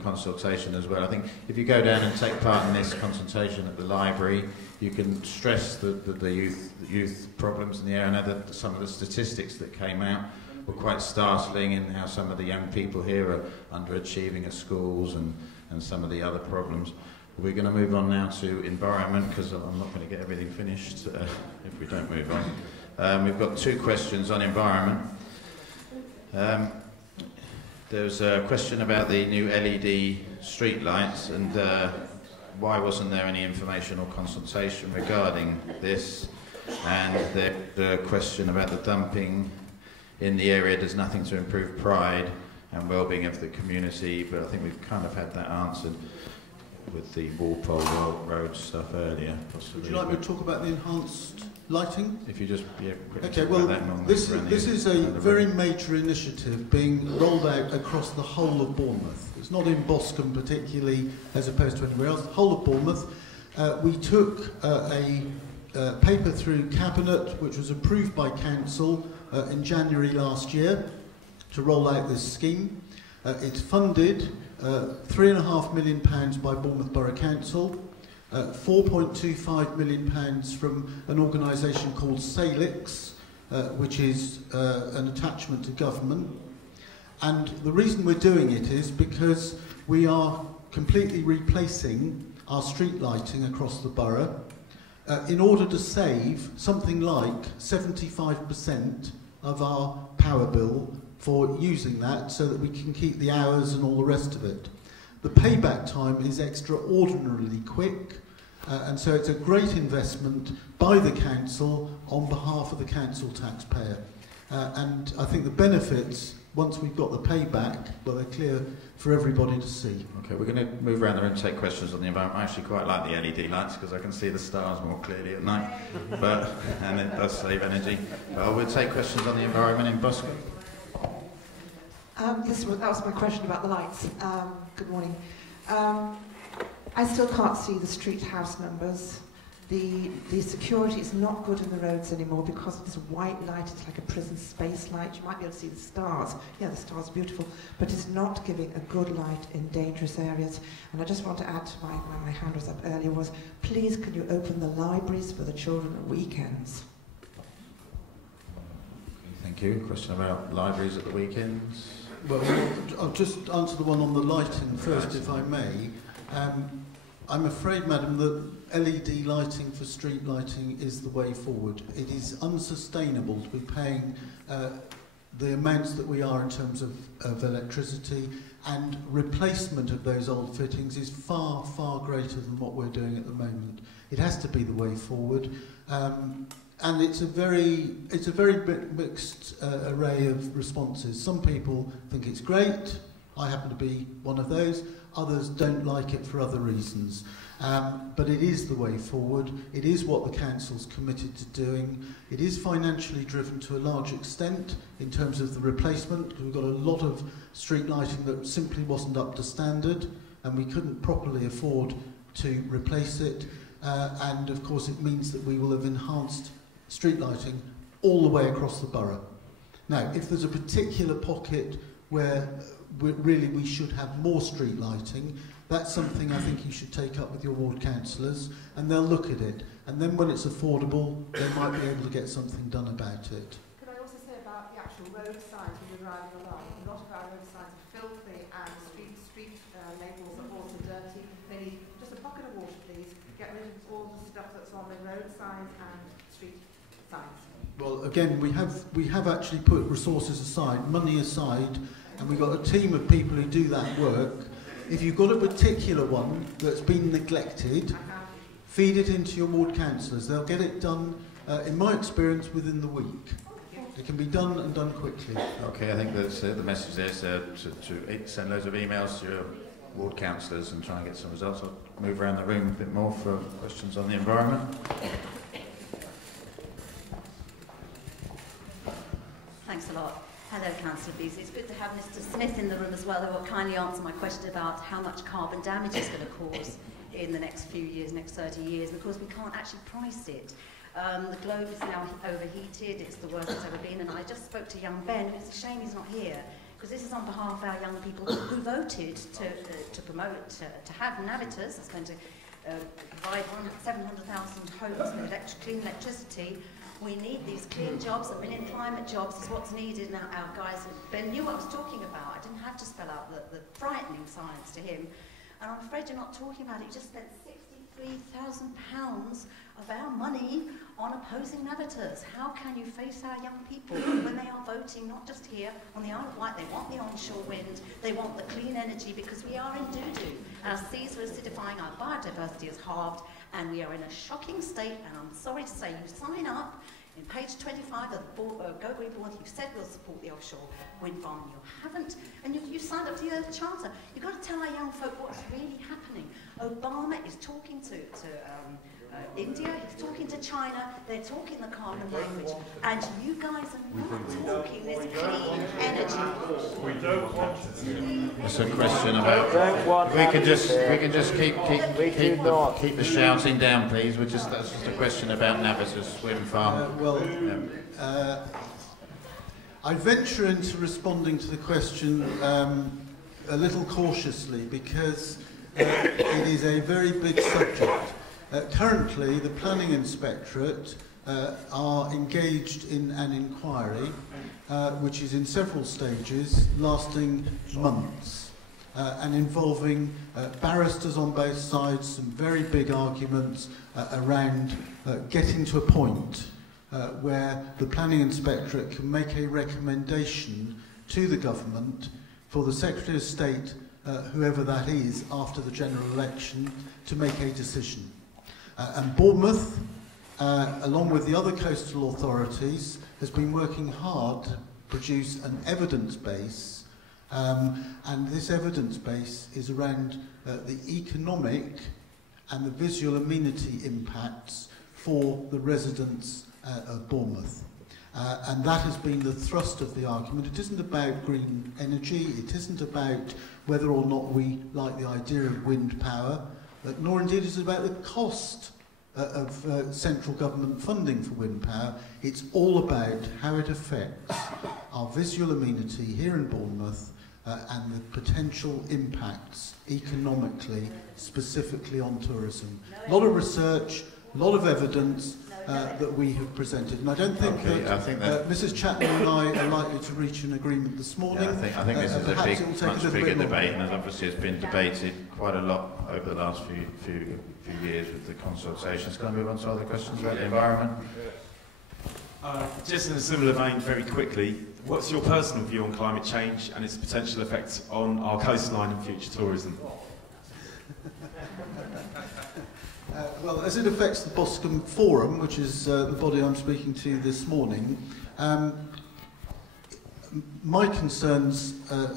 consultation as well. I think if you go down and take part in this consultation at the library, you can stress the youth problems in the area. I know that some of the statistics that came out were quite startling in how some of the young people here are underachieving at schools and some of the other problems. We're going to move on now to environment, because I'm not going to get everything finished if we don't move on. We've got 2 questions on environment. There's a question about the new LED street lights and why wasn't there any information or consultation regarding this, and the question about the dumping in the area does nothing to improve pride and well-being of the community, but I think we've kind of had that answered with the Walpole Road stuff earlier, possibly. Would you like me to talk about the enhanced lighting? If you just okay, well, this is a very major initiative being rolled out across the whole of Bournemouth. It's not in Boscombe particularly, as opposed to anywhere else. The whole of Bournemouth. We took a paper through Cabinet, which was approved by Council in January last year, to roll out this scheme. It's funded £3.5 million by Bournemouth Borough Council, £4.25 million from an organisation called Salix, which is an attachment to government. And the reason we're doing it is because we are completely replacing our street lighting across the borough in order to save something like 75% of our power bill for using that, so that we can keep the hours and all the rest of it. The payback time is extraordinarily quick, and so it's a great investment by the council on behalf of the council taxpayer. And I think the benefits, once we've got the payback, well, they're clear for everybody to see. Okay, we're going to move around the room and take questions on the environment. I actually quite like the LED lights because I can see the stars more clearly at night, and it does save energy. We'll take questions on the environment in Boscombe. That was my question about the lights. Good morning. I still can't see the street house numbers. The security is not good in the roads anymore because of this white light. It's like a prison space light. You might be able to see the stars. Yeah, the stars are beautiful, but it's not giving a good light in dangerous areas. And I just want to add to my hand was up earlier was, please can you open the libraries for the children at weekends? Thank you. Question about libraries at the weekends. Well, I'll just answer the one on the lighting first, if I may. I'm afraid, madam, that LED lighting for street lighting is the way forward. It is unsustainable to be paying the amounts that we are in terms of electricity, and replacement of those old fittings is far, far greater than what we're doing at the moment. It has to be the way forward. And it's a very mixed array of responses. Some people think it's great. I happen to be one of those. Others don't like it for other reasons. But it is the way forward. It is what the council's committed to doing. It is financially driven to a large extent in terms of the replacement. We've got a lot of street lighting that simply wasn't up to standard, and we couldn't properly afford to replace it. And of course it means that we will have enhanced street lighting all the way across the borough. Now, if there's a particular pocket where we should have more street lighting, that's something I think you should take up with your ward councillors, and they'll look at it. And then when it's affordable, they might be able to get something done about it. Could I also say about the actual road signs when you're driving along? A lot of our road signs are filthy, and street labels are also dirty. They need just a bucket of water, please. Get rid of all the stuff that's on the road signs and street signs. Well, again, we have actually put resources aside, money aside, and we've got a team of people who do that work. If you've got a particular one that's been neglected, feed it into your ward councillors. They'll get it done, in my experience, within the week. It can be done and done quickly. Okay, I think that's the message there is to send loads of emails to your ward councillors and try and get some results. I'll move around the room a bit more for questions on the environment. Thanks a lot. Hello, Councillor Beesley. It's good to have Mr Smith in the room as well, who will kindly answer my question about how much carbon damage it's going to cause in the next few years, next 30 years. And of course, we can't actually price it. The globe is now overheated, it's the worst it's ever been, and I just spoke to young Ben. It's a shame he's not here, because this is on behalf of our young people who voted to promote, to have Navitas. It's going to provide 700,000 homes with clean electricity. We need these clean jobs. I mean, in climate jobs is what's needed. Now, our guys, Ben knew what I was talking about. I didn't have to spell out the frightening science to him. And I'm afraid you're not talking about it. You just spent £63,000 of our money on opposing Navitas. How can you face our young people when they are voting, not just here on the Isle of Wight? They want the onshore wind, they want the clean energy, because we are in doo-doo. Our seas are acidifying, our biodiversity is halved, and we are in a shocking state, and I'm sorry to say, you sign up in page 25 of the Go Green Board, you've said we'll support the offshore wind farm, you haven't, and you signed up to the Earth Charter. You've got to tell our young folk what's really happening. Obama is talking to India, he's talking to China, they're talking the common language, and you guys are not talking this clean energy. We don't want to. It's a question about. We can just keep the shouting down, please. That's just a question about Navitas wind farm. I venture into responding to the question a little cautiously, because it is a very big subject. Currently, the Planning Inspectorate are engaged in an inquiry which is in several stages, lasting months, and involving barristers on both sides, some very big arguments around getting to a point where the Planning Inspectorate can make a recommendation to the government for the Secretary of State, whoever that is, after the general election, to make a decision. And Bournemouth, along with the other coastal authorities, has been working hard to produce an evidence base, and this evidence base is around the economic and the visual amenity impacts for the residents of Bournemouth. And that has been the thrust of the argument. It isn't about green energy, it isn't about whether or not we like the idea of wind power, nor indeed is it about the cost of central government funding for wind power. It's all about how it affects our visual amenity here in Bournemouth and the potential impacts economically, specifically on tourism. A lot of research, a lot of evidence that we have presented, and I don't think that Mrs. Chapman and I are likely to reach an agreement this morning. Yeah, I think this is a much bigger debate, and obviously it's been debated quite a lot over the last few years with the consultations. Can I move on to other questions about the environment? Just in a similar vein, very quickly, what's your personal view on climate change and its potential effects on our coastline and future tourism? Well, as it affects the Boscombe Forum, which is the body I'm speaking to this morning, my concerns,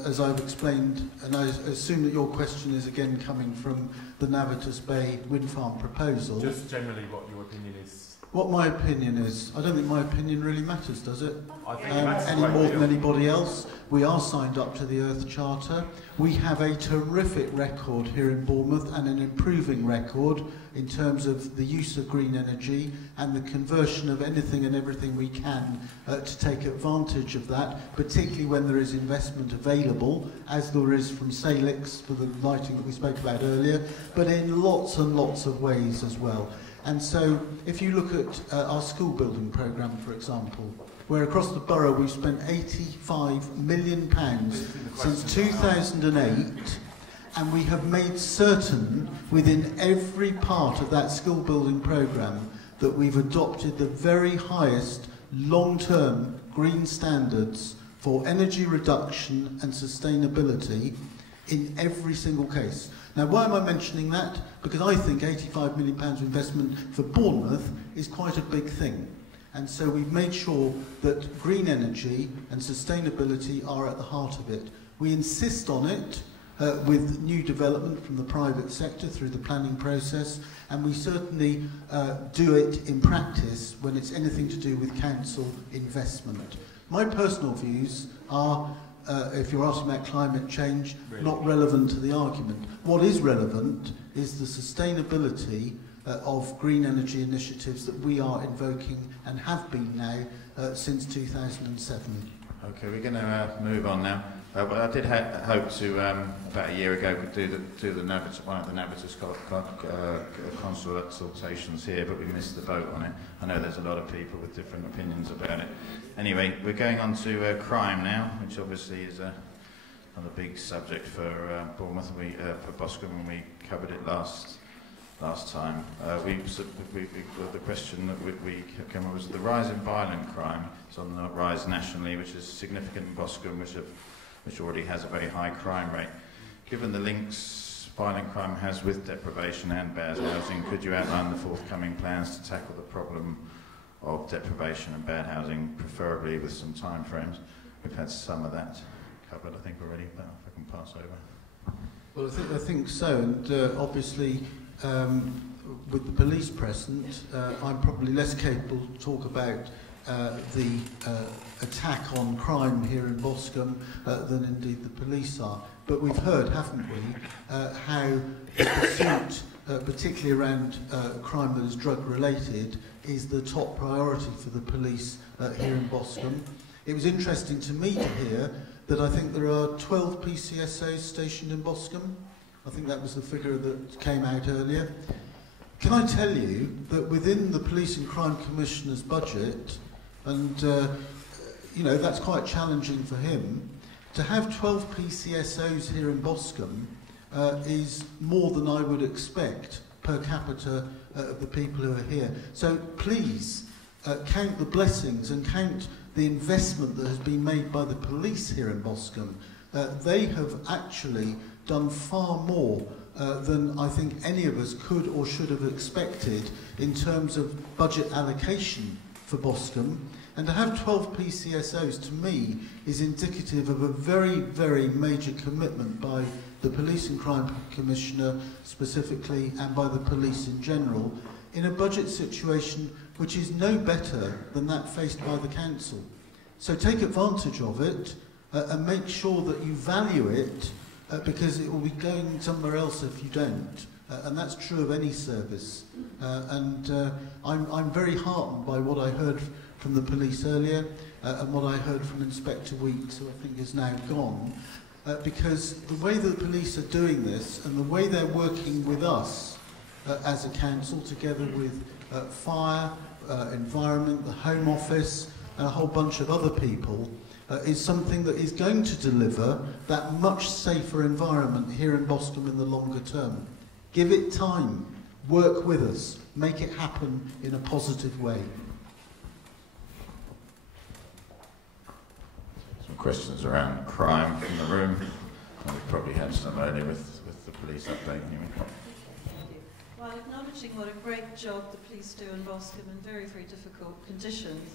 as I've explained, and I assume that your question is again coming from the Navitas Bay wind farm proposal. Just generally what your opinion is. What my opinion is, I don't think my opinion really matters, does it? I think it matters any more than anybody else. We are signed up to the Earth Charter. We have a terrific record here in Bournemouth and an improving record in terms of the use of green energy and the conversion of anything and everything we can to take advantage of that, particularly when there is investment available, as there is from Salix for the lighting that we spoke about earlier, but in lots and lots of ways as well. And so if you look at our school building programme, for example, where across the borough we've spent £85 million since 2008, and we have made certain within every part of that school building programme that we've adopted the very highest long-term green standards for energy reduction and sustainability in every single case. Now, why am I mentioning that? Because I think £85 million investment for Bournemouth is quite a big thing. And so we've made sure that green energy and sustainability are at the heart of it. We insist on it with new development from the private sector through the planning process, and we certainly do it in practice when it's anything to do with council investment. My personal views are, if you're asking about climate change, not relevant to the argument. What is relevant is the sustainability of green energy initiatives that we are invoking and have been now since 2007. Okay, we're going to move on now. But I did hope to, about a year ago, could do one of the Navitas consultations here, but we missed the boat on it. I know there's a lot of people with different opinions about it. Anyway, we're going on to crime now, which obviously is another big subject for Bournemouth, for Boscombe, and we covered it last time. The question that we came up was the rise in violent crime. It's on the rise nationally, which is significant in Boscombe, which already has a very high crime rate. Given the links violent crime has with deprivation and bad housing, could you outline the forthcoming plans to tackle the problem of deprivation and bad housing, preferably with some time frames? We've had some of that covered, I think, already, but if I can pass over. Well, I think so, and obviously with the police present, I'm probably less capable to talk about the attack on crime here in Boscombe than indeed the police are. But we've heard, haven't we, how the pursuit, particularly around crime that is drug-related, is the top priority for the police here in Boscombe. It was interesting to me to hear that I think there are 12 PCSOs stationed in Boscombe. I think that was the figure that came out earlier. Can I tell you that within the Police and Crime Commissioner's budget, and you know, that's quite challenging for him, to have 12 PCSOs here in Boscombe is more than I would expect per capita of the people who are here. So please count the blessings and count the investment that has been made by the police here in Boscombe. They have actually done far more than I think any of us could or should have expected in terms of budget allocation for Boscombe. And to have 12 PCSOs, to me, is indicative of a very, very major commitment by the Police and Crime Commissioner specifically, and by the police in general, in a budget situation which is no better than that faced by the council. So take advantage of it and make sure that you value it, because it will be going somewhere else if you don't. And that's true of any service. I'm very heartened by what I heard from the police earlier and what I heard from Inspector Weeks, who I think is now gone, because the way that the police are doing this and the way they're working with us as a council, together with fire, environment, the Home Office, and a whole bunch of other people, is something that is going to deliver that much safer environment here in Boscombe in the longer term. Give it time, work with us, make it happen in a positive way. Some questions around crime from the room. And we've probably had some earlier with the police update anyway. While acknowledging what a great job the police do in Boscombe in very, very difficult conditions,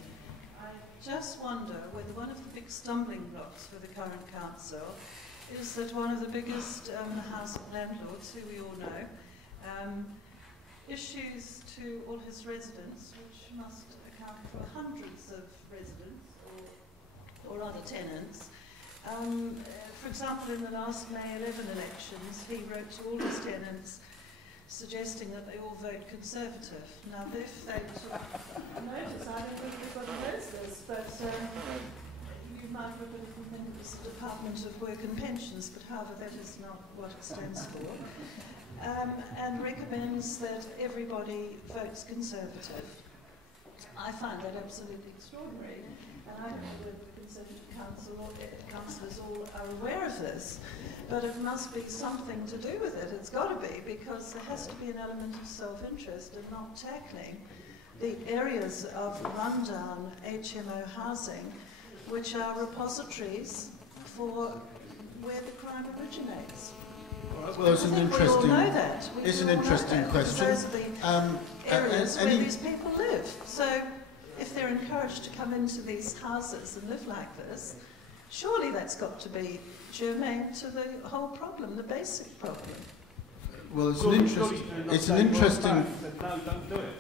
I just wonder whether one of the big stumbling blocks for the current council is that one of the biggest house landlords, who we all know, issues to all his residents, which must account for hundreds of residents or other tenants. For example, in the last May 11 elections, he wrote to all his tenants suggesting that they all vote Conservative. Now, if they notice, I don't think everybody knows this, but you might look at it and think it was the Department of Work and Pensions, but however, that is not what it stands for. And recommends that everybody votes Conservative. I find that absolutely extraordinary, and I think that the Conservative councillors all are aware of this, but it must be something to do with it. It's got to be, because there has to be an element of self-interest in not tackling the areas of rundown HMO housing, which are repositories for where the crime originates. Well, it's an interesting. We all know that. It's an interesting question. Those are the areas where these people live. So, if they're encouraged to come into these houses and live like this, surely that's got to be germane to the whole problem, the basic problem. Well, it's an interesting. It's an interesting. No, don't do it.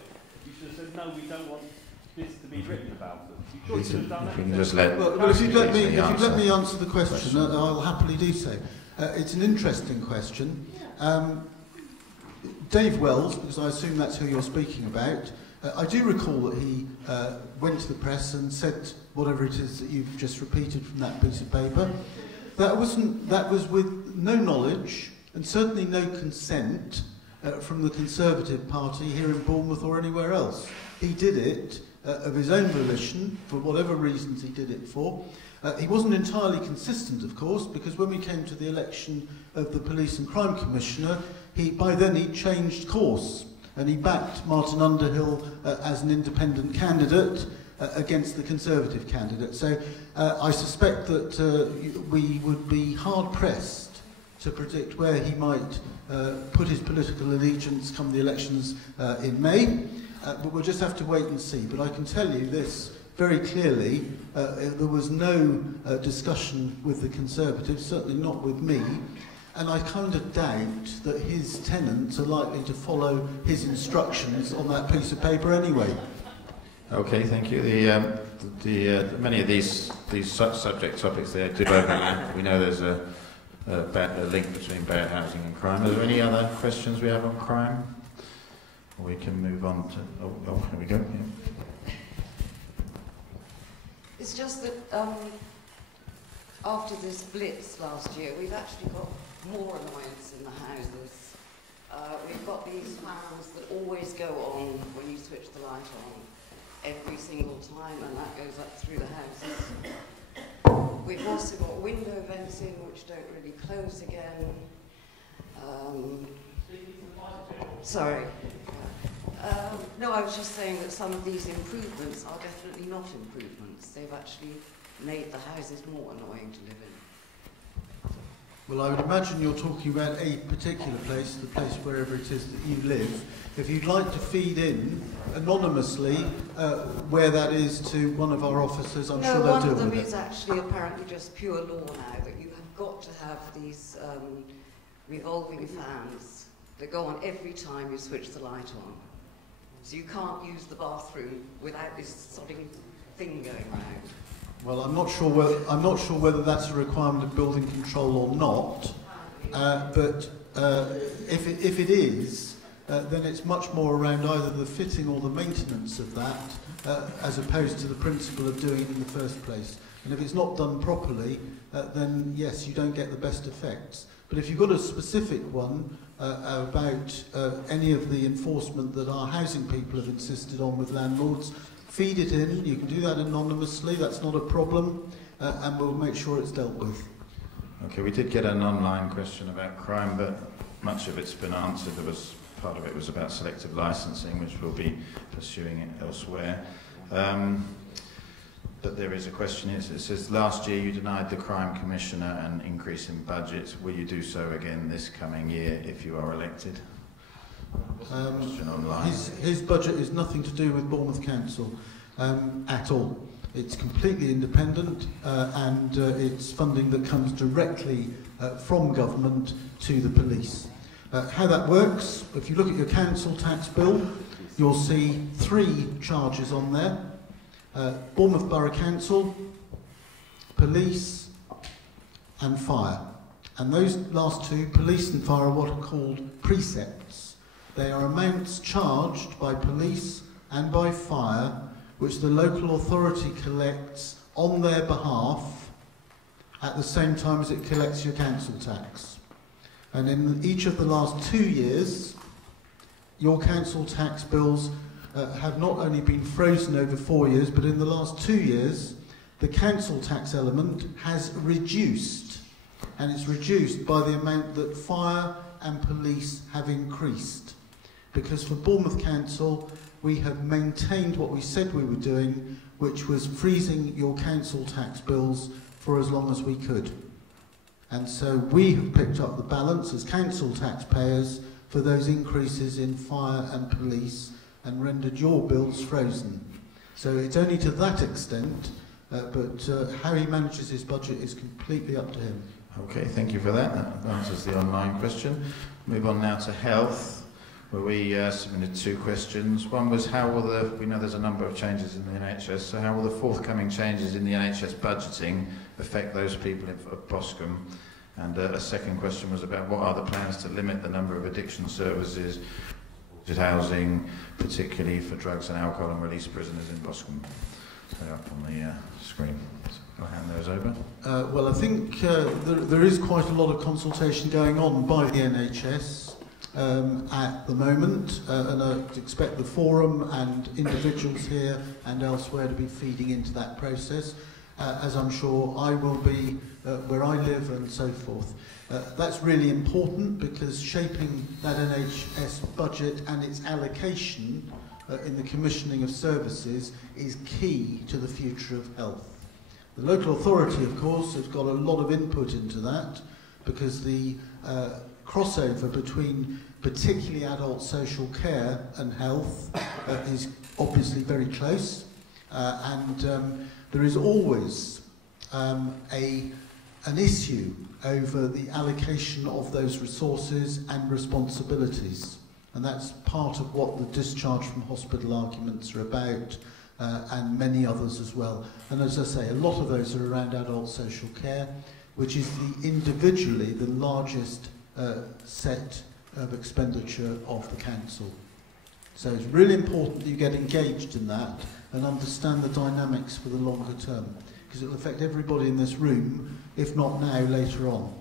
You should have said no. We don't want this to be written about them. You should have done that. You can just let. Well, if you let me answer the question, I'll happily do so. It's an interesting question. Dave Wells, because I assume that's who you're speaking about, I do recall that he went to the press and said whatever it is that you've just repeated from that piece of paper. That was with no knowledge and certainly no consent from the Conservative Party here in Bournemouth or anywhere else. He did it of his own volition, for whatever reasons he did it for. He wasn't entirely consistent, of course, because when we came to the election of the Police and Crime Commissioner, by then he changed course and he backed Martin Underhill as an independent candidate against the Conservative candidate. So I suspect that we would be hard-pressed to predict where he might put his political allegiance come the elections in May, but we'll just have to wait and see. But I can tell you this very clearly, there was no discussion with the Conservatives, certainly not with me, and I kind of doubt that his tenants are likely to follow his instructions on that piece of paper anyway. Okay, thank you. Many of these topics there do overlap. We know there's a link between bad housing and crime. Are there any other questions we have on crime? Or we can move on to... Oh, here we go. Yeah. It's just that after this blitz last year, we've actually got more annoyance in the houses. We've got these fans that always go on when you switch the light on every single time, and that goes up through the houses. We've also got window vents in which don't really close again. Sorry. No, I was just saying that some of these improvements are definitely not improvements. They've actually made the houses more annoying to live in. Well, I would imagine you're talking about a particular place, the place wherever it is that you live. If you'd like to feed in anonymously where that is to one of our officers, I'm sure they'll deal with it. No, one of them is actually apparently just pure law now, that you have got to have these revolving fans that go on every time you switch the light on. So you can't use the bathroom without this sodding thing going around. Well, I'm not sure whether that's a requirement of building control or not. But if it is, then it's much more around either the fitting or the maintenance of that, as opposed to the principle of doing it in the first place. And if it's not done properly, then yes, you don't get the best effects. But if you've got a specific one about any of the enforcement that our housing people have insisted on with landlords, feed it in. You can do that anonymously, that's not a problem, and we'll make sure it's dealt with. Okay, we did get an online question about crime, but much of it's been answered. Part of it was about selective licensing, which we'll be pursuing it elsewhere. But there is a question here. It says, last year you denied the Crime Commissioner an increase in budget. Will you do so again this coming year if you are elected? His budget is nothing to do with Bournemouth Council at all. It's completely independent and it's funding that comes directly from government to the police. How that works, if you look at your council tax bill, you'll see 3 charges on there. Bournemouth Borough Council, police and fire. And those last 2, police and fire, are what are called precepts. They are amounts charged by police and by fire which the local authority collects on their behalf at the same time as it collects your council tax. And in each of the last 2 years, your council tax bills have not only been frozen over 4 years, but in the last 2 years, the council tax element has reduced. And it's reduced by the amount that fire and police have increased. Because for Bournemouth Council, we have maintained what we said we were doing, which was freezing your council tax bills for as long as we could. And so we have picked up the balance as council taxpayers for those increases in fire and police and rendered your bills frozen. So it's only to that extent, but how he manages his budget is completely up to him. Okay, thank you for that. That answers the online question. Move on now to health, where we submitted 2 questions. One was, we know there's a number of changes in the NHS, so how will the forthcoming changes in the NHS budgeting affect those people at Boscombe? And a second question was about what are the plans to limit the number of addiction services, housing, particularly for drugs and alcohol and release prisoners in Boscombe. So up on the screen. So I'll hand those over. Well, I think there is quite a lot of consultation going on by the NHS at the moment, and I expect the forum and individuals here and elsewhere to be feeding into that process, as I'm sure I will be where I live and so forth. That's really important because shaping that NHS budget and its allocation in the commissioning of services is key to the future of health. The local authority, of course, has got a lot of input into that because the crossover between particularly adult social care and health is obviously very close, and there is always an issue over the allocation of those resources and responsibilities, and that's part of what the discharge from hospital arguments are about, and many others as well. And as I say, a lot of those are around adult social care, which is individually the largest set of expenditure of the council. So it's really important that you get engaged in that and understand the dynamics for the longer term, because it will affect everybody in this room, if not now, later on.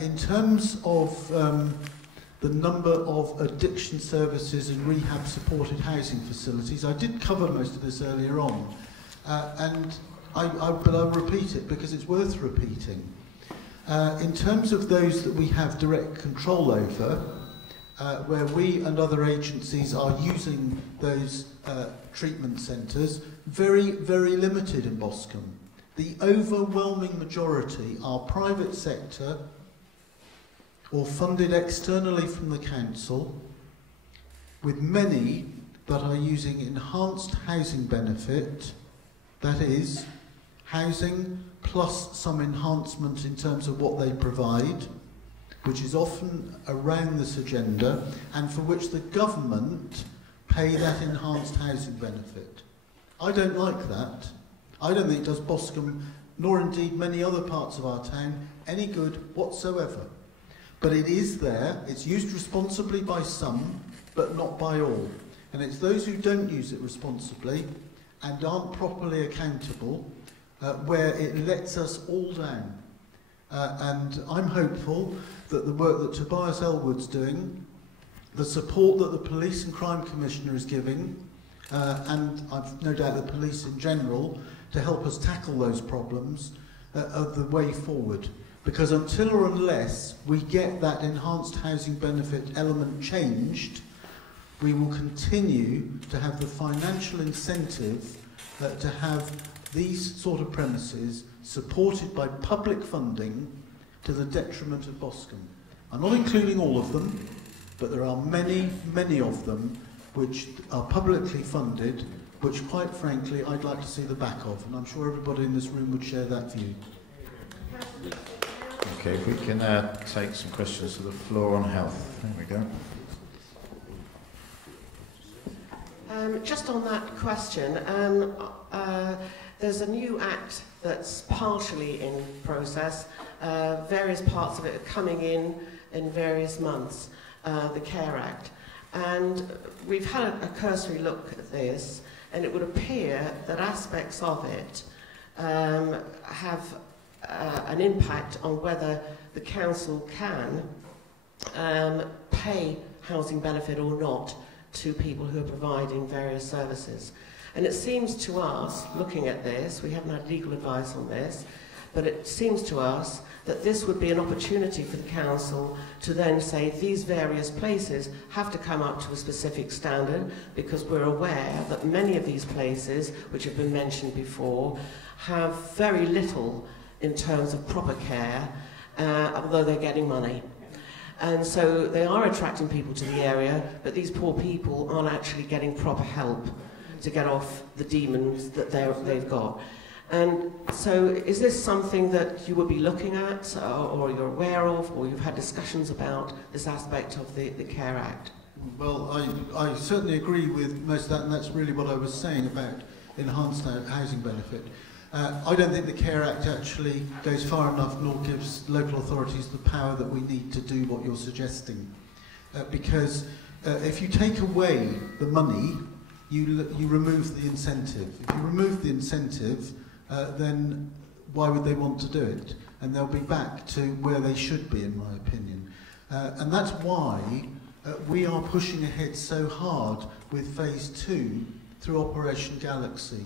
In terms of the number of addiction services and rehab supported housing facilities, I did cover most of this earlier on, but I'll repeat it because it's worth repeating. In terms of those that we have direct control over, where we and other agencies are using those treatment centres, very, very limited in Boscombe. The overwhelming majority are private sector or funded externally from the council, with many that are using enhanced housing benefit, that is, housing plus some enhancement in terms of what they provide, which is often around this agenda, and for which the government pay that enhanced housing benefit. I don't like that. I don't think it does Boscombe, nor indeed many other parts of our town, any good whatsoever. But it is there, it's used responsibly by some, but not by all. And it's those who don't use it responsibly and aren't properly accountable where it lets us all down. And I'm hopeful that the work that Tobias Elwood's doing, the support that the Police and Crime Commissioner is giving, and I've no doubt the police in general, to help us tackle those problems, are the way forward. Because until or unless we get that enhanced housing benefit element changed, we will continue to have the financial incentive to have these sort of premises supported by public funding to the detriment of Boscombe. I'm not including all of them, but there are many, many of them which are publicly funded, which quite frankly I'd like to see the back of, and I'm sure everybody in this room would share that view. Okay, if we can take some questions to the floor on health. There we go. Just on that question, there's a new act that's partially in process. Various parts of it are coming in various months, the CARE Act. And we've had a cursory look at this, and it would appear that aspects of it have an impact on whether the council can pay housing benefit or not to people who are providing various services. And it seems to us, looking at this, we haven't had legal advice on this, but it seems to us that this would be an opportunity for the council to then say these various places have to come up to a specific standard, because we're aware that many of these places, which have been mentioned before, have very little in terms of proper care, although they're getting money. And so they are attracting people to the area, but these poor people aren't actually getting proper help to get off the demons that they've got. And so is this something that you would be looking at, or you're aware of, or you've had discussions about this aspect of the CARE Act? Well, I certainly agree with most of that, and that's really what I was saying about enhanced housing benefit. I don't think the Care Act actually goes far enough nor gives local authorities the power that we need to do what you're suggesting. Because if you take away the money, you remove the incentive. If you remove the incentive, then why would they want to do it? And they'll be back to where they should be, in my opinion. And that's why we are pushing ahead so hard with Phase 2 through Operation Galaxy,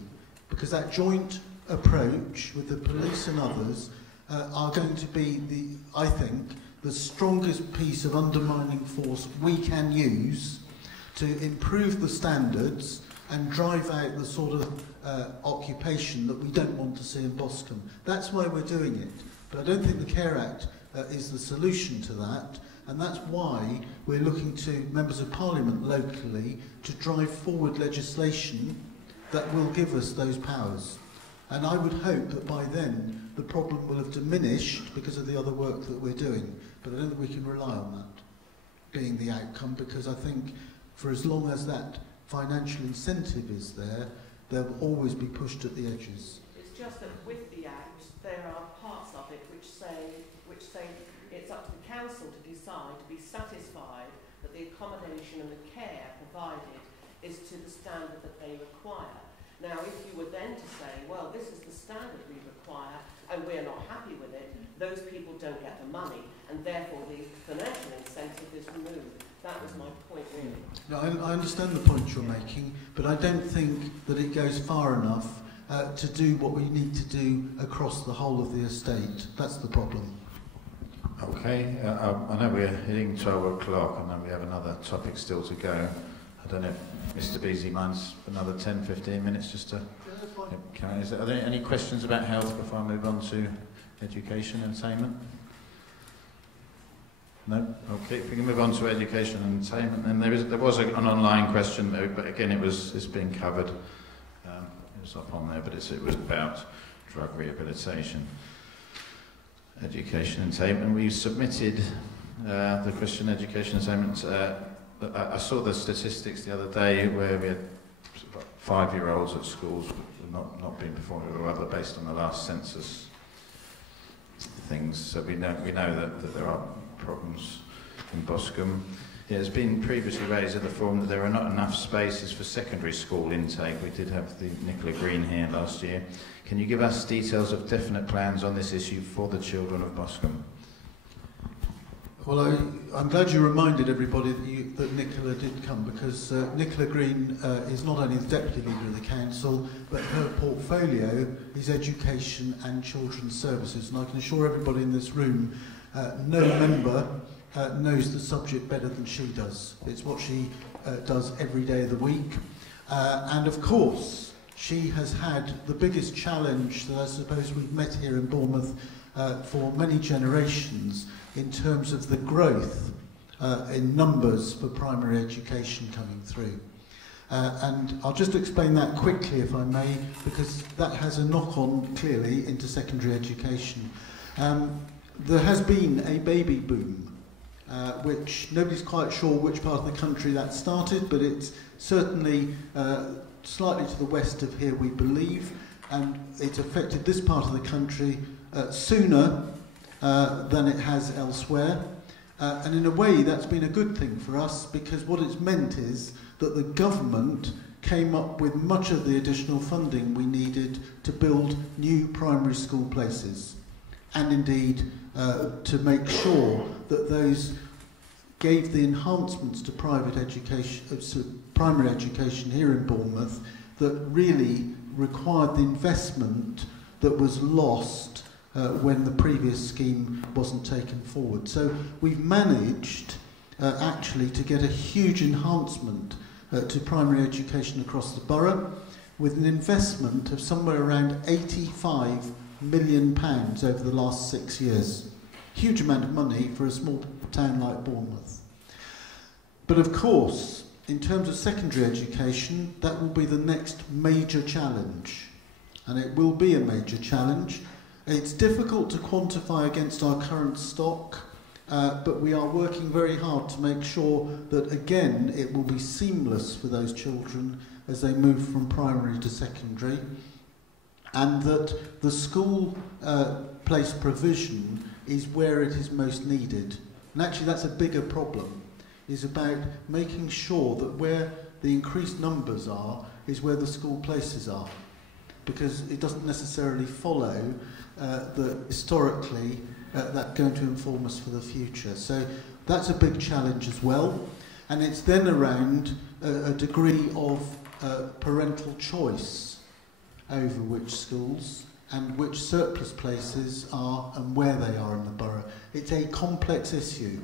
because that joint approach with the police and others are going to be, I think, the strongest piece of undermining force we can use to improve the standards and drive out the sort of occupation that we don't want to see in Boscombe. That's why we're doing it. But I don't think the Care Act is the solution to that, and that's why we're looking to members of Parliament locally to drive forward legislation that will give us those powers. And I would hope that by then the problem will have diminished because of the other work that we're doing. But I don't think we can rely on that being the outcome, because I think for as long as that financial incentive is there, they'll always be pushed at the edges. It's just that with the Act, there are parts of it which say it's up to the council to decide, to be satisfied that the accommodation and the care provided is to the standard that they require. Now, if you were then to say, well, this is the standard we require and we're not happy with it, those people don't get the money and therefore the financial incentive is removed. That was my point, really. No, I understand the point you're making, but I don't think that it goes far enough to do what we need to do across the whole of the estate. That's the problem. Okay, I know we're hitting 12 o'clock and then we have another topic still to go. I don't know if Mr. Beesley minds another 10, 15 minutes just to... Are there any questions about health before I move on to education and entertainment? No? Okay, if we can move on to education and entertainment, then there was an online question, but again it's been covered. It was up on there, but it was about drug rehabilitation. Education and entertainment. We submitted the Christian education entertainment. I saw the statistics the other day where we had 5-year-olds at schools not being performing well, but based on the last census things. So we know that there are problems in Boscombe. It has been previously raised in the forum that there are not enough spaces for secondary school intake. We did have the Nicola Green here last year. Can you give us details of definite plans on this issue for the children of Boscombe? Well, I'm glad you reminded everybody that Nicola did come, because Nicola Green is not only the Deputy Leader of the Council, but her portfolio is education and children's services. And I can assure everybody in this room, no member knows the subject better than she does. It's what she does every day of the week. And of course, she has had the biggest challenge that I suppose we've met here in Bournemouth for many generations in terms of the growth in numbers for primary education coming through. And I'll just explain that quickly, if I may, because that has a knock-on, clearly, into secondary education. There has been a baby boom, which nobody's quite sure which part of the country that started, but it's certainly slightly to the west of here, we believe, and it's affected this part of the country sooner than it has elsewhere. And in a way, that's been a good thing for us, because what it's meant is that the government came up with much of the additional funding we needed to build new primary school places, and indeed to make sure that those gave the enhancements to private education, primary education here in Bournemouth, that really required the investment that was lost when the previous scheme wasn't taken forward. So we've managed actually to get a huge enhancement to primary education across the borough, with an investment of somewhere around £85 million over the last 6 years. Huge amount of money for a small town like Bournemouth. But of course, in terms of secondary education, that will be the next major challenge. And it will be a major challenge. It's difficult to quantify against our current stock, but we are working very hard to make sure that, again, it will be seamless for those children as they move from primary to secondary. and that the school place provision is where it is most needed. And actually that's a bigger problem, is about making sure that where the increased numbers are is where the school places are. Because it doesn't necessarily follow that historically that's going to inform us for the future. So that's a big challenge as well. And it's then around a degree of parental choice over which schools and which surplus places are and where they are in the borough. It's a complex issue.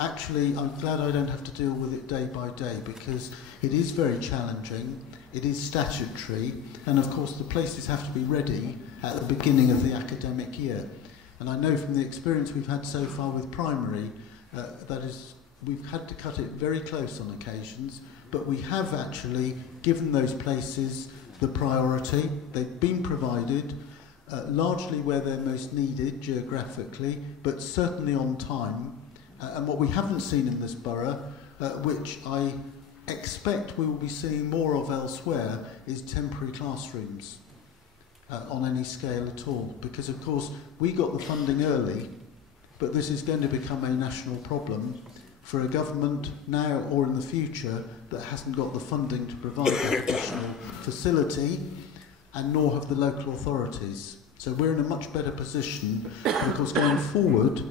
Actually, I'm glad I don't have to deal with it day by day, because it is very challenging, it is statutory, and of course the places have to be ready at the beginning of the academic year. And I know from the experience we've had so far with primary, that is, we've had to cut it very close on occasions, but we have actually given those places the priority. They've been provided, largely where they're most needed geographically, but certainly on time. And what we haven't seen in this borough, which I expect we will be seeing more of elsewhere, is temporary classrooms on any scale at all. Because of course we got the funding early, but this is going to become a national problem for a government now or in the future that hasn't got the funding to provide that additional facility, and nor have the local authorities. So we're in a much better position, because going forward,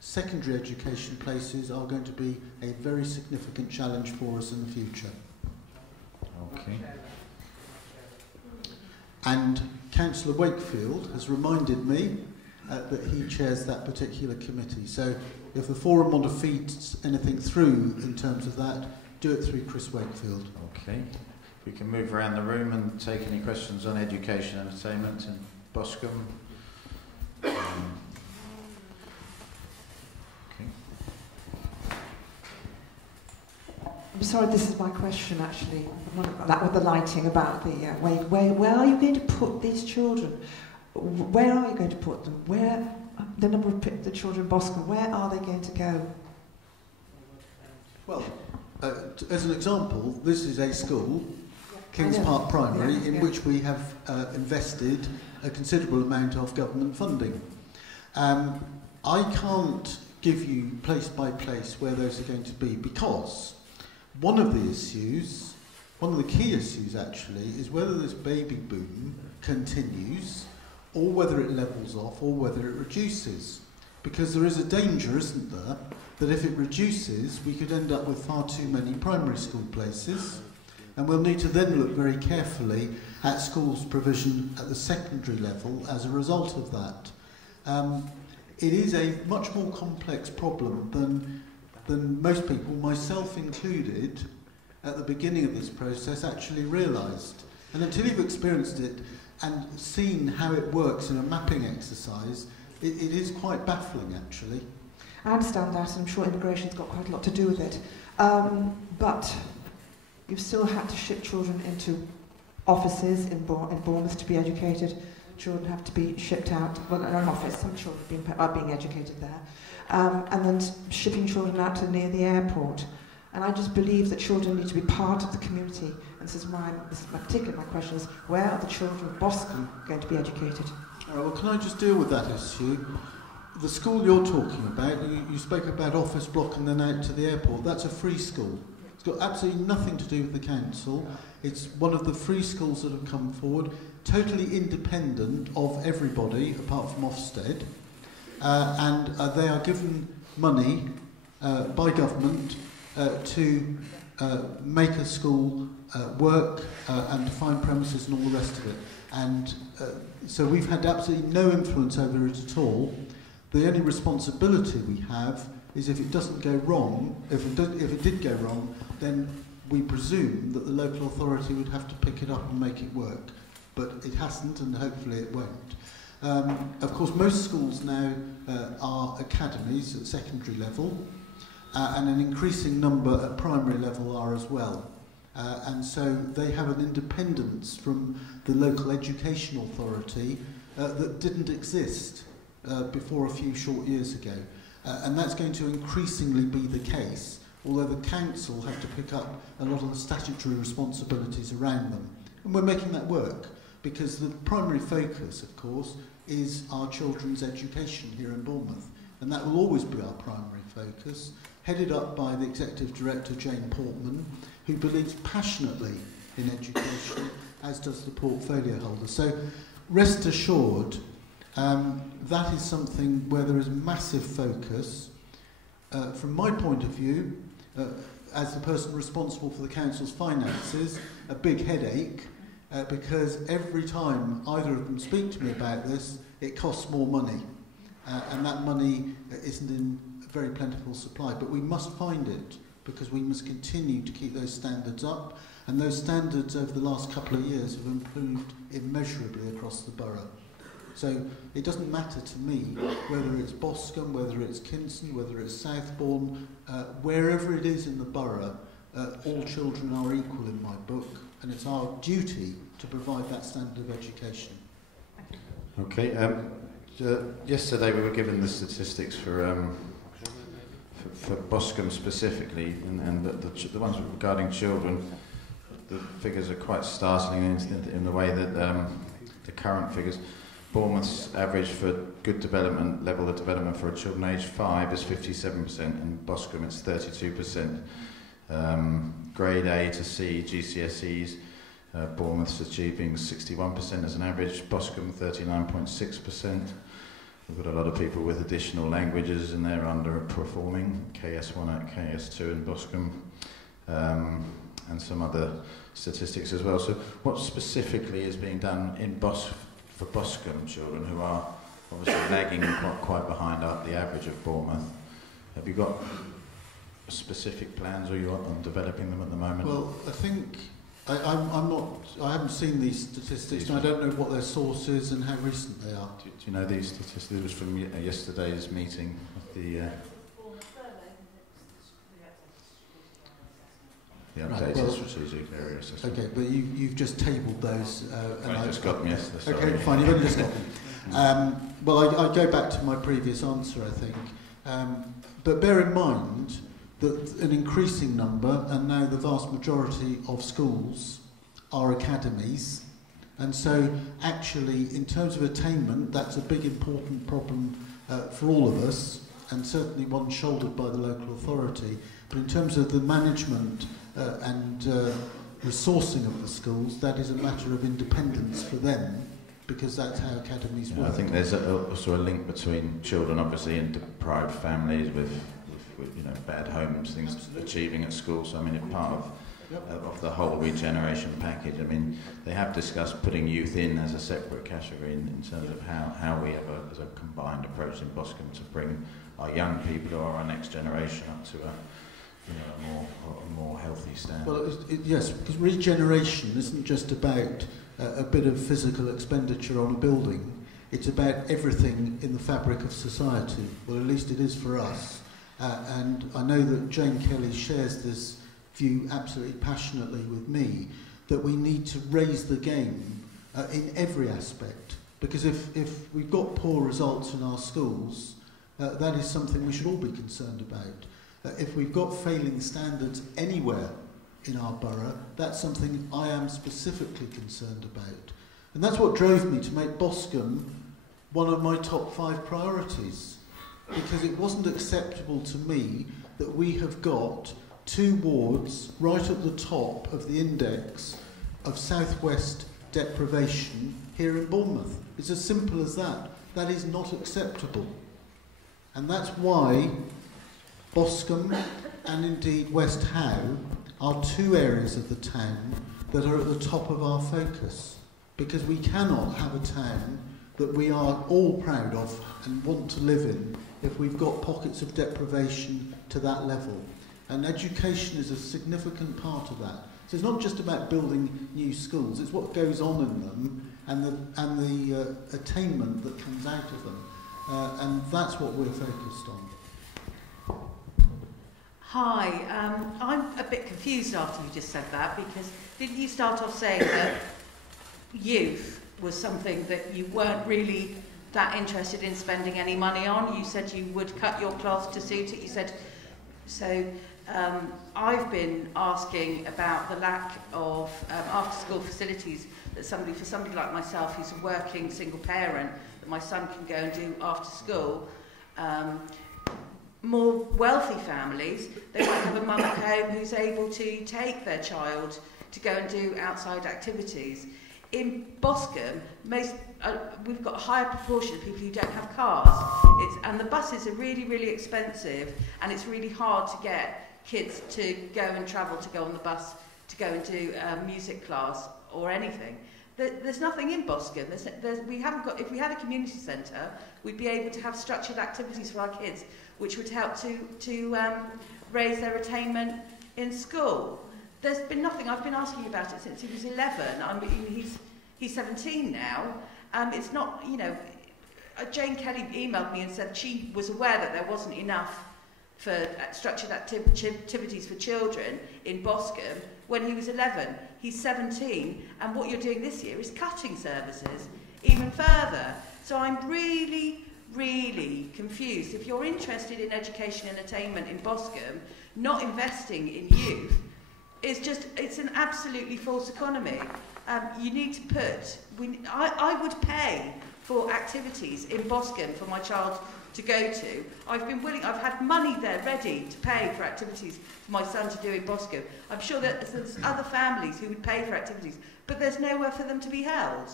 secondary education places are going to be a very significant challenge for us in the future. Okay. And Councillor Wakefield has reminded me that he chairs that particular committee. So if the forum want to feed anything through in terms of that, do it through Chris Wakefield. Okay. We can move around the room and take any questions on education and entertainment in Boscombe. I'm sorry, this is my question actually. That with the lighting about the where are you going to put these children? Where are you going to put them? Where the number of the children in Boscombe? Where are they going to go? Well, as an example, this is a school, Kings Park Primary, in which we have invested a considerable amount of government funding. I can't give you place by place where those are going to be, because one of the issues, one of the key issues actually, is whether this baby boom continues, or whether it levels off, or whether it reduces. Because there is a danger, isn't there, that if it reduces, we could end up with far too many primary school places, and we'll need to then look very carefully at schools provision at the secondary level as a result of that. It is a much more complex problem than most people, myself included, at the beginning of this process actually realised. And until you've experienced it and seen how it works in a mapping exercise, it is quite baffling actually. I understand that, and I'm sure immigration's got quite a lot to do with it. But you've still had to ship children into offices in Bournemouth to be educated. Children have to be shipped out, well, in an office, some children are being educated there. And then shipping children out to near the airport. And I just believe that children need to be part of the community. And this is my question is, where are the children of Boscombe going to be educated? All right, well, can I just deal with that issue? The school you're talking about, you spoke about office block and then out to the airport. That's a free school. It's got absolutely nothing to do with the council. It's one of the free schools that have come forward, totally independent of everybody apart from Ofsted. And they are given money by government to make a school work and to find premises and all the rest of it. And so we've had absolutely no influence over it at all. The only responsibility we have is if it doesn't go wrong, if it did go wrong, then we presume that the local authority would have to pick it up and make it work. But it hasn't, and hopefully it won't. Of course, most schools now are academies at secondary level, and an increasing number at primary level are as well. And so they have an independence from the local education authority that didn't exist before a few short years ago. And that's going to increasingly be the case, although the council have to pick up a lot of the statutory responsibilities around them. And we're making that work. because the primary focus, of course, is our children's education here in Bournemouth, and that will always be our primary focus, headed up by the Executive Director, Jane Portman, who believes passionately in education, as does the portfolio holder. So rest assured, that is something where there is massive focus. From my point of view, as the person responsible for the council's finances, a big headache, because every time either of them speak to me about this, it costs more money, and that money isn't in very plentiful supply. But we must find it, because we must continue to keep those standards up, and those standards over the last couple of years have improved immeasurably across the borough. So it doesn't matter to me whether it's Boscombe, whether it's Kinston, whether it's Southbourne, wherever it is in the borough, all children are equal in my book, and it's our duty to provide that standard of education. Okay. Yesterday we were given the statistics for Boscombe specifically, and the ones regarding children. The figures are quite startling in the way that the current figures. Bournemouth's average for good development, level of development for a children aged 5 is 57%, and Boscombe it's 32%. Grade A to C GCSEs, Bournemouth's achieving 61% as an average, Boscombe 39.6%. We've got a lot of people with additional languages and they're underperforming, KS1 at KS2 in Boscombe, and some other statistics as well. So what specifically is being done in for Boscombe children who are obviously lagging quite behind the average of Bournemouth? Have you got specific plans, or are you on developing them at the moment? Well, I think I haven't seen these statistics, and I don't know what their source is and how recent they are. Do you know these statistics? It was from yesterday's meeting of the updated strategic area assessment. Okay, but you've just tabled those. And I just got them yesterday. Sorry. Okay, fine. You've only just got them. Well, I go back to my previous answer, I think. But bear in mind that an increasing number, and now the vast majority of schools, are academies. And so, actually, in terms of attainment, that's a big, important problem for all of us, and certainly one shouldered by the local authority. But in terms of the management and resourcing of the schools, that is a matter of independence for them, because that's how academies work. I think there's also a link between children, obviously, in deprived families with bad homes, things achieving at school. So I mean, it's part of the whole regeneration package. I mean, they have discussed putting youth in as a separate category in terms of how we have as a combined approach in Boscombe to bring our young people or our next generation up to a more healthy standard. Well, yes, because regeneration isn't just about a bit of physical expenditure on a building. It's about everything in the fabric of society. Well, at least it is for us. And I know that Jane Kelly shares this view absolutely passionately with me, that we need to raise the game in every aspect. Because if we've got poor results in our schools, that is something we should all be concerned about. If we've got failing standards anywhere in our borough, that's something I am specifically concerned about. And that's what drove me to make Boscombe one of my top 5 priorities. Because it wasn't acceptable to me that we have got 2 wards right at the top of the index of southwest deprivation here in Bournemouth. It's as simple as that. That is not acceptable. And that's why Boscombe and indeed West Howe are 2 areas of the town that are at the top of our focus. Because we cannot have a town that we are all proud of and want to live in if we've got pockets of deprivation to that level. And education is a significant part of that. So it's not just about building new schools, it's what goes on in them and the attainment that comes out of them. And that's what we're focused on. Hi, I'm a bit confused after you just said that, because didn't you start off saying that youth was something that you weren't really that interested in spending any money on? You said you would cut your class to suit it. You said, so I've been asking about the lack of after-school facilities that for somebody like myself who's a working single parent, that my son can go and do after school. More wealthy families, they might have a mum at home who's able to take their child to go and do outside activities. In Boscombe, we've got a higher proportion of people who don't have cars, and the buses are really, really expensive, and it's really hard to get kids to go and travel to go on the bus to go and do music class or anything. There's nothing in Boscombe. We haven't got. If we had a community centre, we'd be able to have structured activities for our kids, which would help to raise their attainment in school. There's been nothing. I've been asking about it since he was 11. He's 17 now. It's not, you know. Jane Kelly emailed me and said she was aware that there wasn't enough for structured activities for children in Boscombe when he was 11. He's 17, and what you're doing this year is cutting services even further. So I'm really, really confused. If you're interested in education and attainment in Boscombe, not investing in youth it's an absolutely false economy. You need to put, I would pay for activities in Boscombe for my child to go to. I've had money there ready to pay for activities for my son to do in Boscombe. I'm sure that there's other families who would pay for activities, but there's nowhere for them to be held.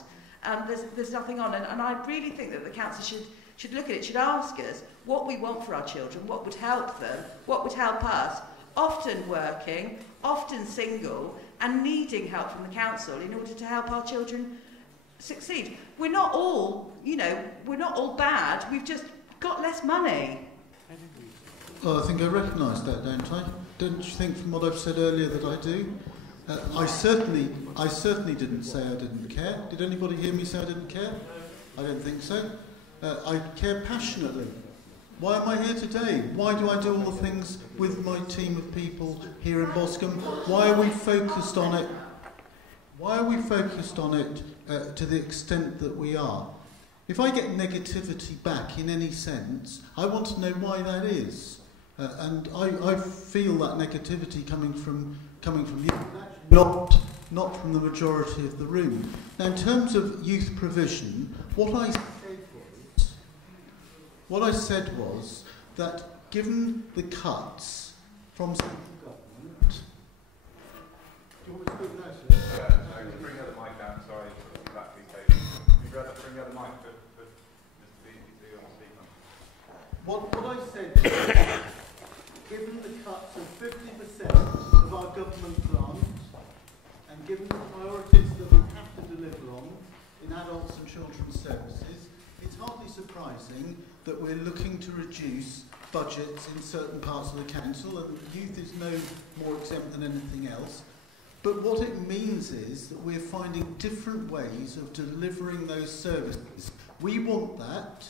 There's nothing on, and I really think that the council should look at it, should ask us what we want for our children, what would help them, what would help us, often working, often single, and needing help from the council in order to help our children succeed. We're not all, we're not all bad, we've just got less money. Well, I think I recognise that, don't I? Don't you think from what I've said earlier that I do? I certainly didn't say I didn't care. Did anybody hear me say I didn't care? I don't think so. I care passionately. Why am I here today? Why do I do all the things with my team of people here in Boscombe? Why are we focused on it? Why are we focused on it to the extent that we are? If I get negativity back in any sense, I want to know why that is. And I feel that negativity coming from you, not from the majority of the room. Now, in terms of youth provision, what I said was that given the cuts from central government... Do you want me to speak now, sir? Bring the other mic down, sorry. You'd rather bring the other mic for Mr. Beesley to on speaker. What I said was, given the cuts of 50% of our government grant, and given the priorities that we have to deliver on in adults and children's services, it's hardly surprising that we're looking to reduce budgets in certain parts of the council, and youth is no more exempt than anything else. But what it means is that we're finding different ways of delivering those services. We want that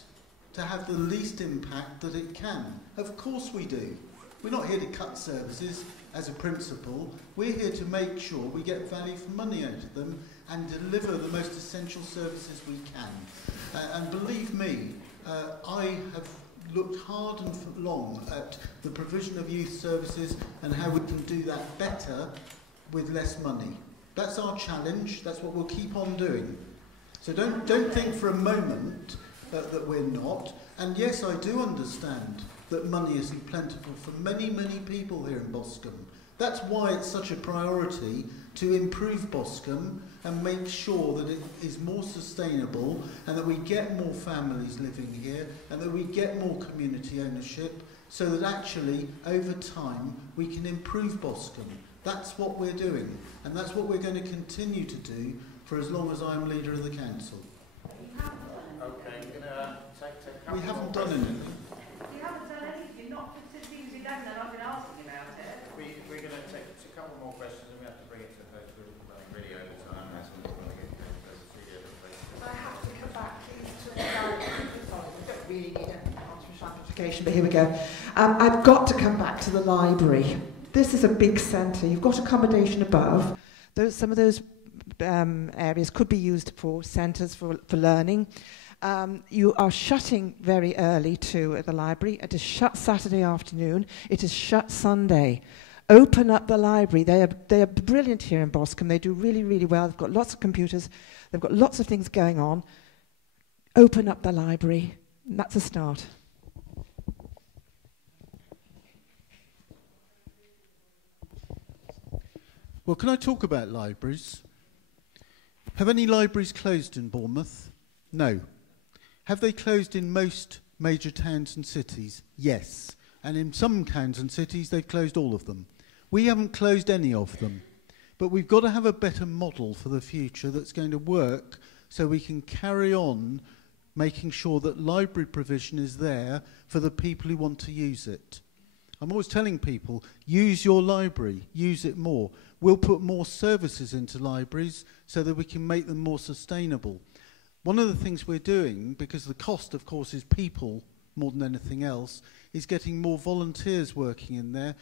to have the least impact that it can. Of course we do. We're not here to cut services as a principle. We're here to make sure we get value for money out of them and deliver the most essential services we can. And believe me, I have looked hard and long at the provision of youth services and how we can do that better with less money. That's our challenge. That's what we'll keep on doing. So don't think for a moment that we're not. And yes, I do understand that money isn't plentiful for many, many people here in Boscombe. That's why it's such a priority to improve Boscombe and make sure that it is more sustainable and that we get more families living here and that we get more community ownership so that actually, over time, we can improve Boscombe. That's what we're doing, and that's what we're going to continue to do for as long as I'm leader of the council. Okay, we haven't done anything. You haven't done anything, not since he was 11 and I've been asking about it. We're going to take a couple more questions and we have to bring it to a close. We're running really over time. That's when we're going to get I have to come back, please, to the sorry, we don't really need any simplification, but here we go. I've got to come back to the library. This is a big centre. You've got accommodation above. Some of those areas could be used for centres for learning. You are shutting very early too at the library. It is shut Saturday afternoon. It is shut Sunday. Open up the library. They are brilliant here in Boscombe. They do really, really well. They've got lots of computers. They've got lots of things going on. Open up the library. And that's a start. Well, can I talk about libraries? Have any libraries closed in Bournemouth? No. Have they closed in most major towns and cities? Yes. And in some towns and cities, they've closed all of them. We haven't closed any of them. But we've got to have a better model for the future that's going to work so we can carry on making sure that library provision is there for the people who want to use it. I'm always telling people, use your library, use it more. We'll put more services into libraries so that we can make them more sustainable. One of the things we're doing, because the cost, of course, is people more than anything else, is getting more volunteers working in there.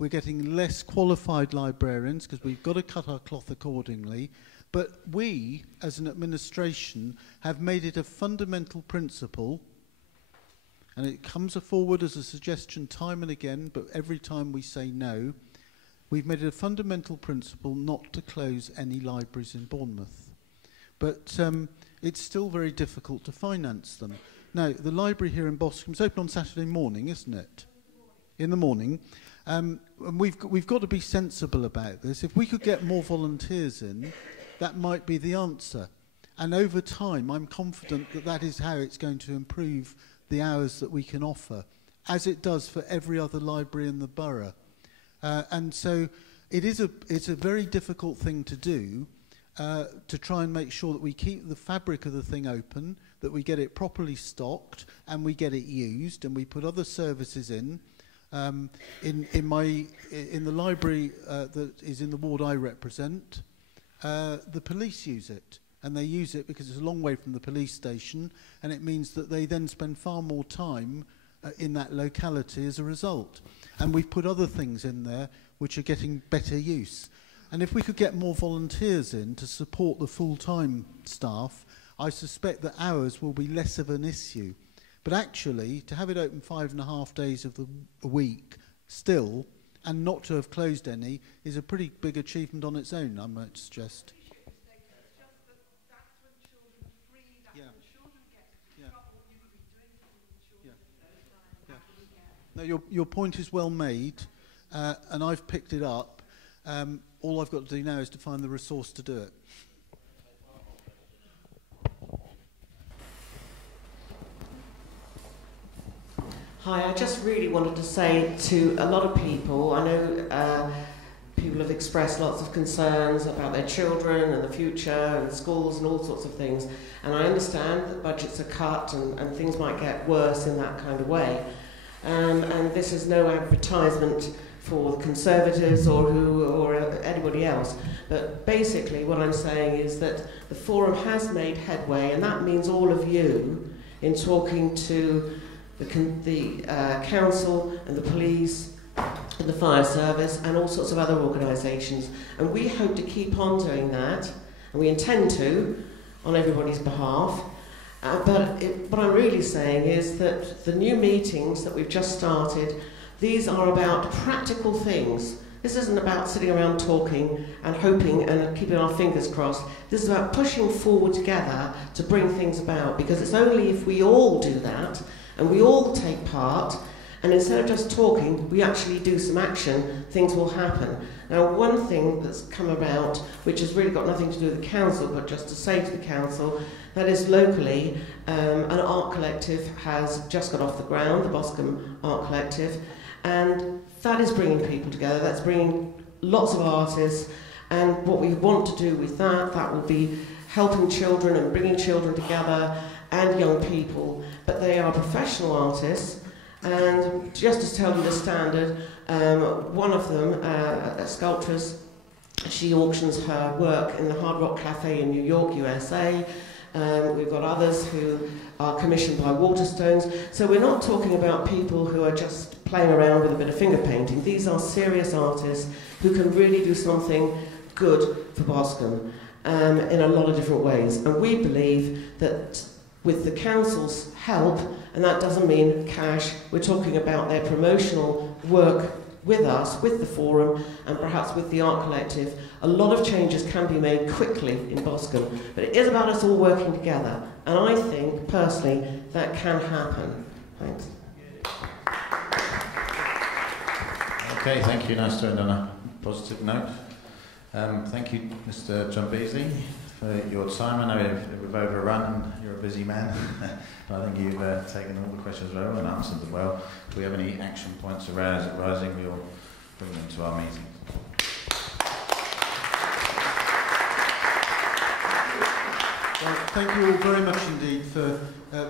We're getting less qualified librarians because we've got to cut our cloth accordingly. But we, as an administration, have made it a fundamental principle, and it comes forward as a suggestion time and again, but every time we say no, we've made it a fundamental principle not to close any libraries in Bournemouth. But it's still very difficult to finance them. Now, the library here in Boscombe is open on Saturday morning, isn't it? In the morning. And we've got to be sensible about this. If we could get more volunteers in, that might be the answer. And over time, I'm confident that that is how it's going to improve the hours that we can offer, as it does for every other library in the borough. And so it's a very difficult thing to do, to try and make sure that we keep the fabric of the thing open, that we get it properly stocked, and we get it used, and we put other services in. In the library that is in the ward I represent, the police use it. And they use it because it's a long way from the police station, and it means that they then spend far more time in that locality as a result. And we've put other things in there which are getting better use. And if we could get more volunteers in to support the full-time staff, I suspect that hours will be less of an issue. But actually, to have it open 5.5 days of the week still, and not to have closed any, is a pretty big achievement on its own, I might suggest. No, your point is well made, and I've picked it up. All I've got to do now is to find the resource to do it. Hi, I just really wanted to say to a lot of people, I know people have expressed lots of concerns about their children and the future and schools and all sorts of things, and I understand that budgets are cut and things might get worse in that kind of way. And this is no advertisement for the Conservatives or anybody else. But basically what I'm saying is that the Forum has made headway, and that means all of you, in talking to the council and the police and the fire service and all sorts of other organisations. And we hope to keep on doing that, and we intend to, on everybody's behalf. But what I'm really saying is that the new meetings that we've just started, these are about practical things. This isn't about sitting around talking and hoping and keeping our fingers crossed. This is about pushing forward together to bring things about, because it's only if we all do that and we all take part, and instead of just talking, we actually do some action, things will happen. Now, one thing that's come about, which has really got nothing to do with the council, but just to say to the council, that is locally, an art collective has just got off the ground, the Boscombe Art Collective, and that is bringing people together, that's bringing lots of artists, and what we want to do with that will be helping children and bringing children together and young people, but they are professional artists. And just to tell you the standard, one of them, a sculptress, she auctions her work in the Hard Rock Cafe in New York, USA. We've got others who are commissioned by Waterstones. So we're not talking about people who are just playing around with a bit of finger painting. These are serious artists who can really do something good for Boscombe in a lot of different ways. And we believe that with the council's help, and that doesn't mean cash, we're talking about their promotional work with us, with the forum, and perhaps with the art collective, a lot of changes can be made quickly in Boscombe. But it is about us all working together, and I think, personally, that can happen. Thanks. Okay, thank you. Nice to end on a positive note. Thank you, Mr. John Beesley, for your time. I know we've overrun, you're a busy man, but I think you've taken all the questions well and answered them well. If we have any action points arising, we'll bring them to our meeting. Well, thank you all very much indeed for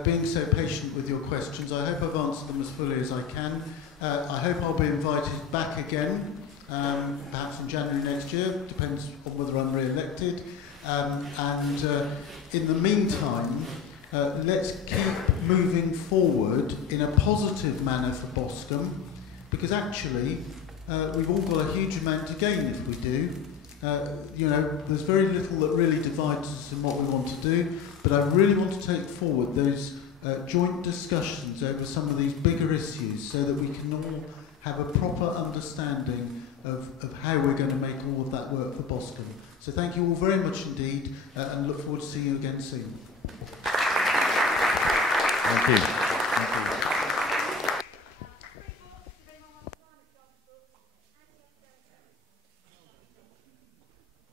being so patient with your questions. I hope I've answered them as fully as I can. I hope I'll be invited back again, perhaps in January next year, depends on whether I'm re-elected. In the meantime, let's keep moving forward in a positive manner for Boscombe, because actually we've all got a huge amount to gain if we do. There's very little that really divides us in what we want to do, but I really want to take forward those joint discussions over some of these bigger issues so that we can all have a proper understanding of how we're going to make all of that work for Boscombe. So thank you all very much indeed, and look forward to seeing you again soon. Thank you.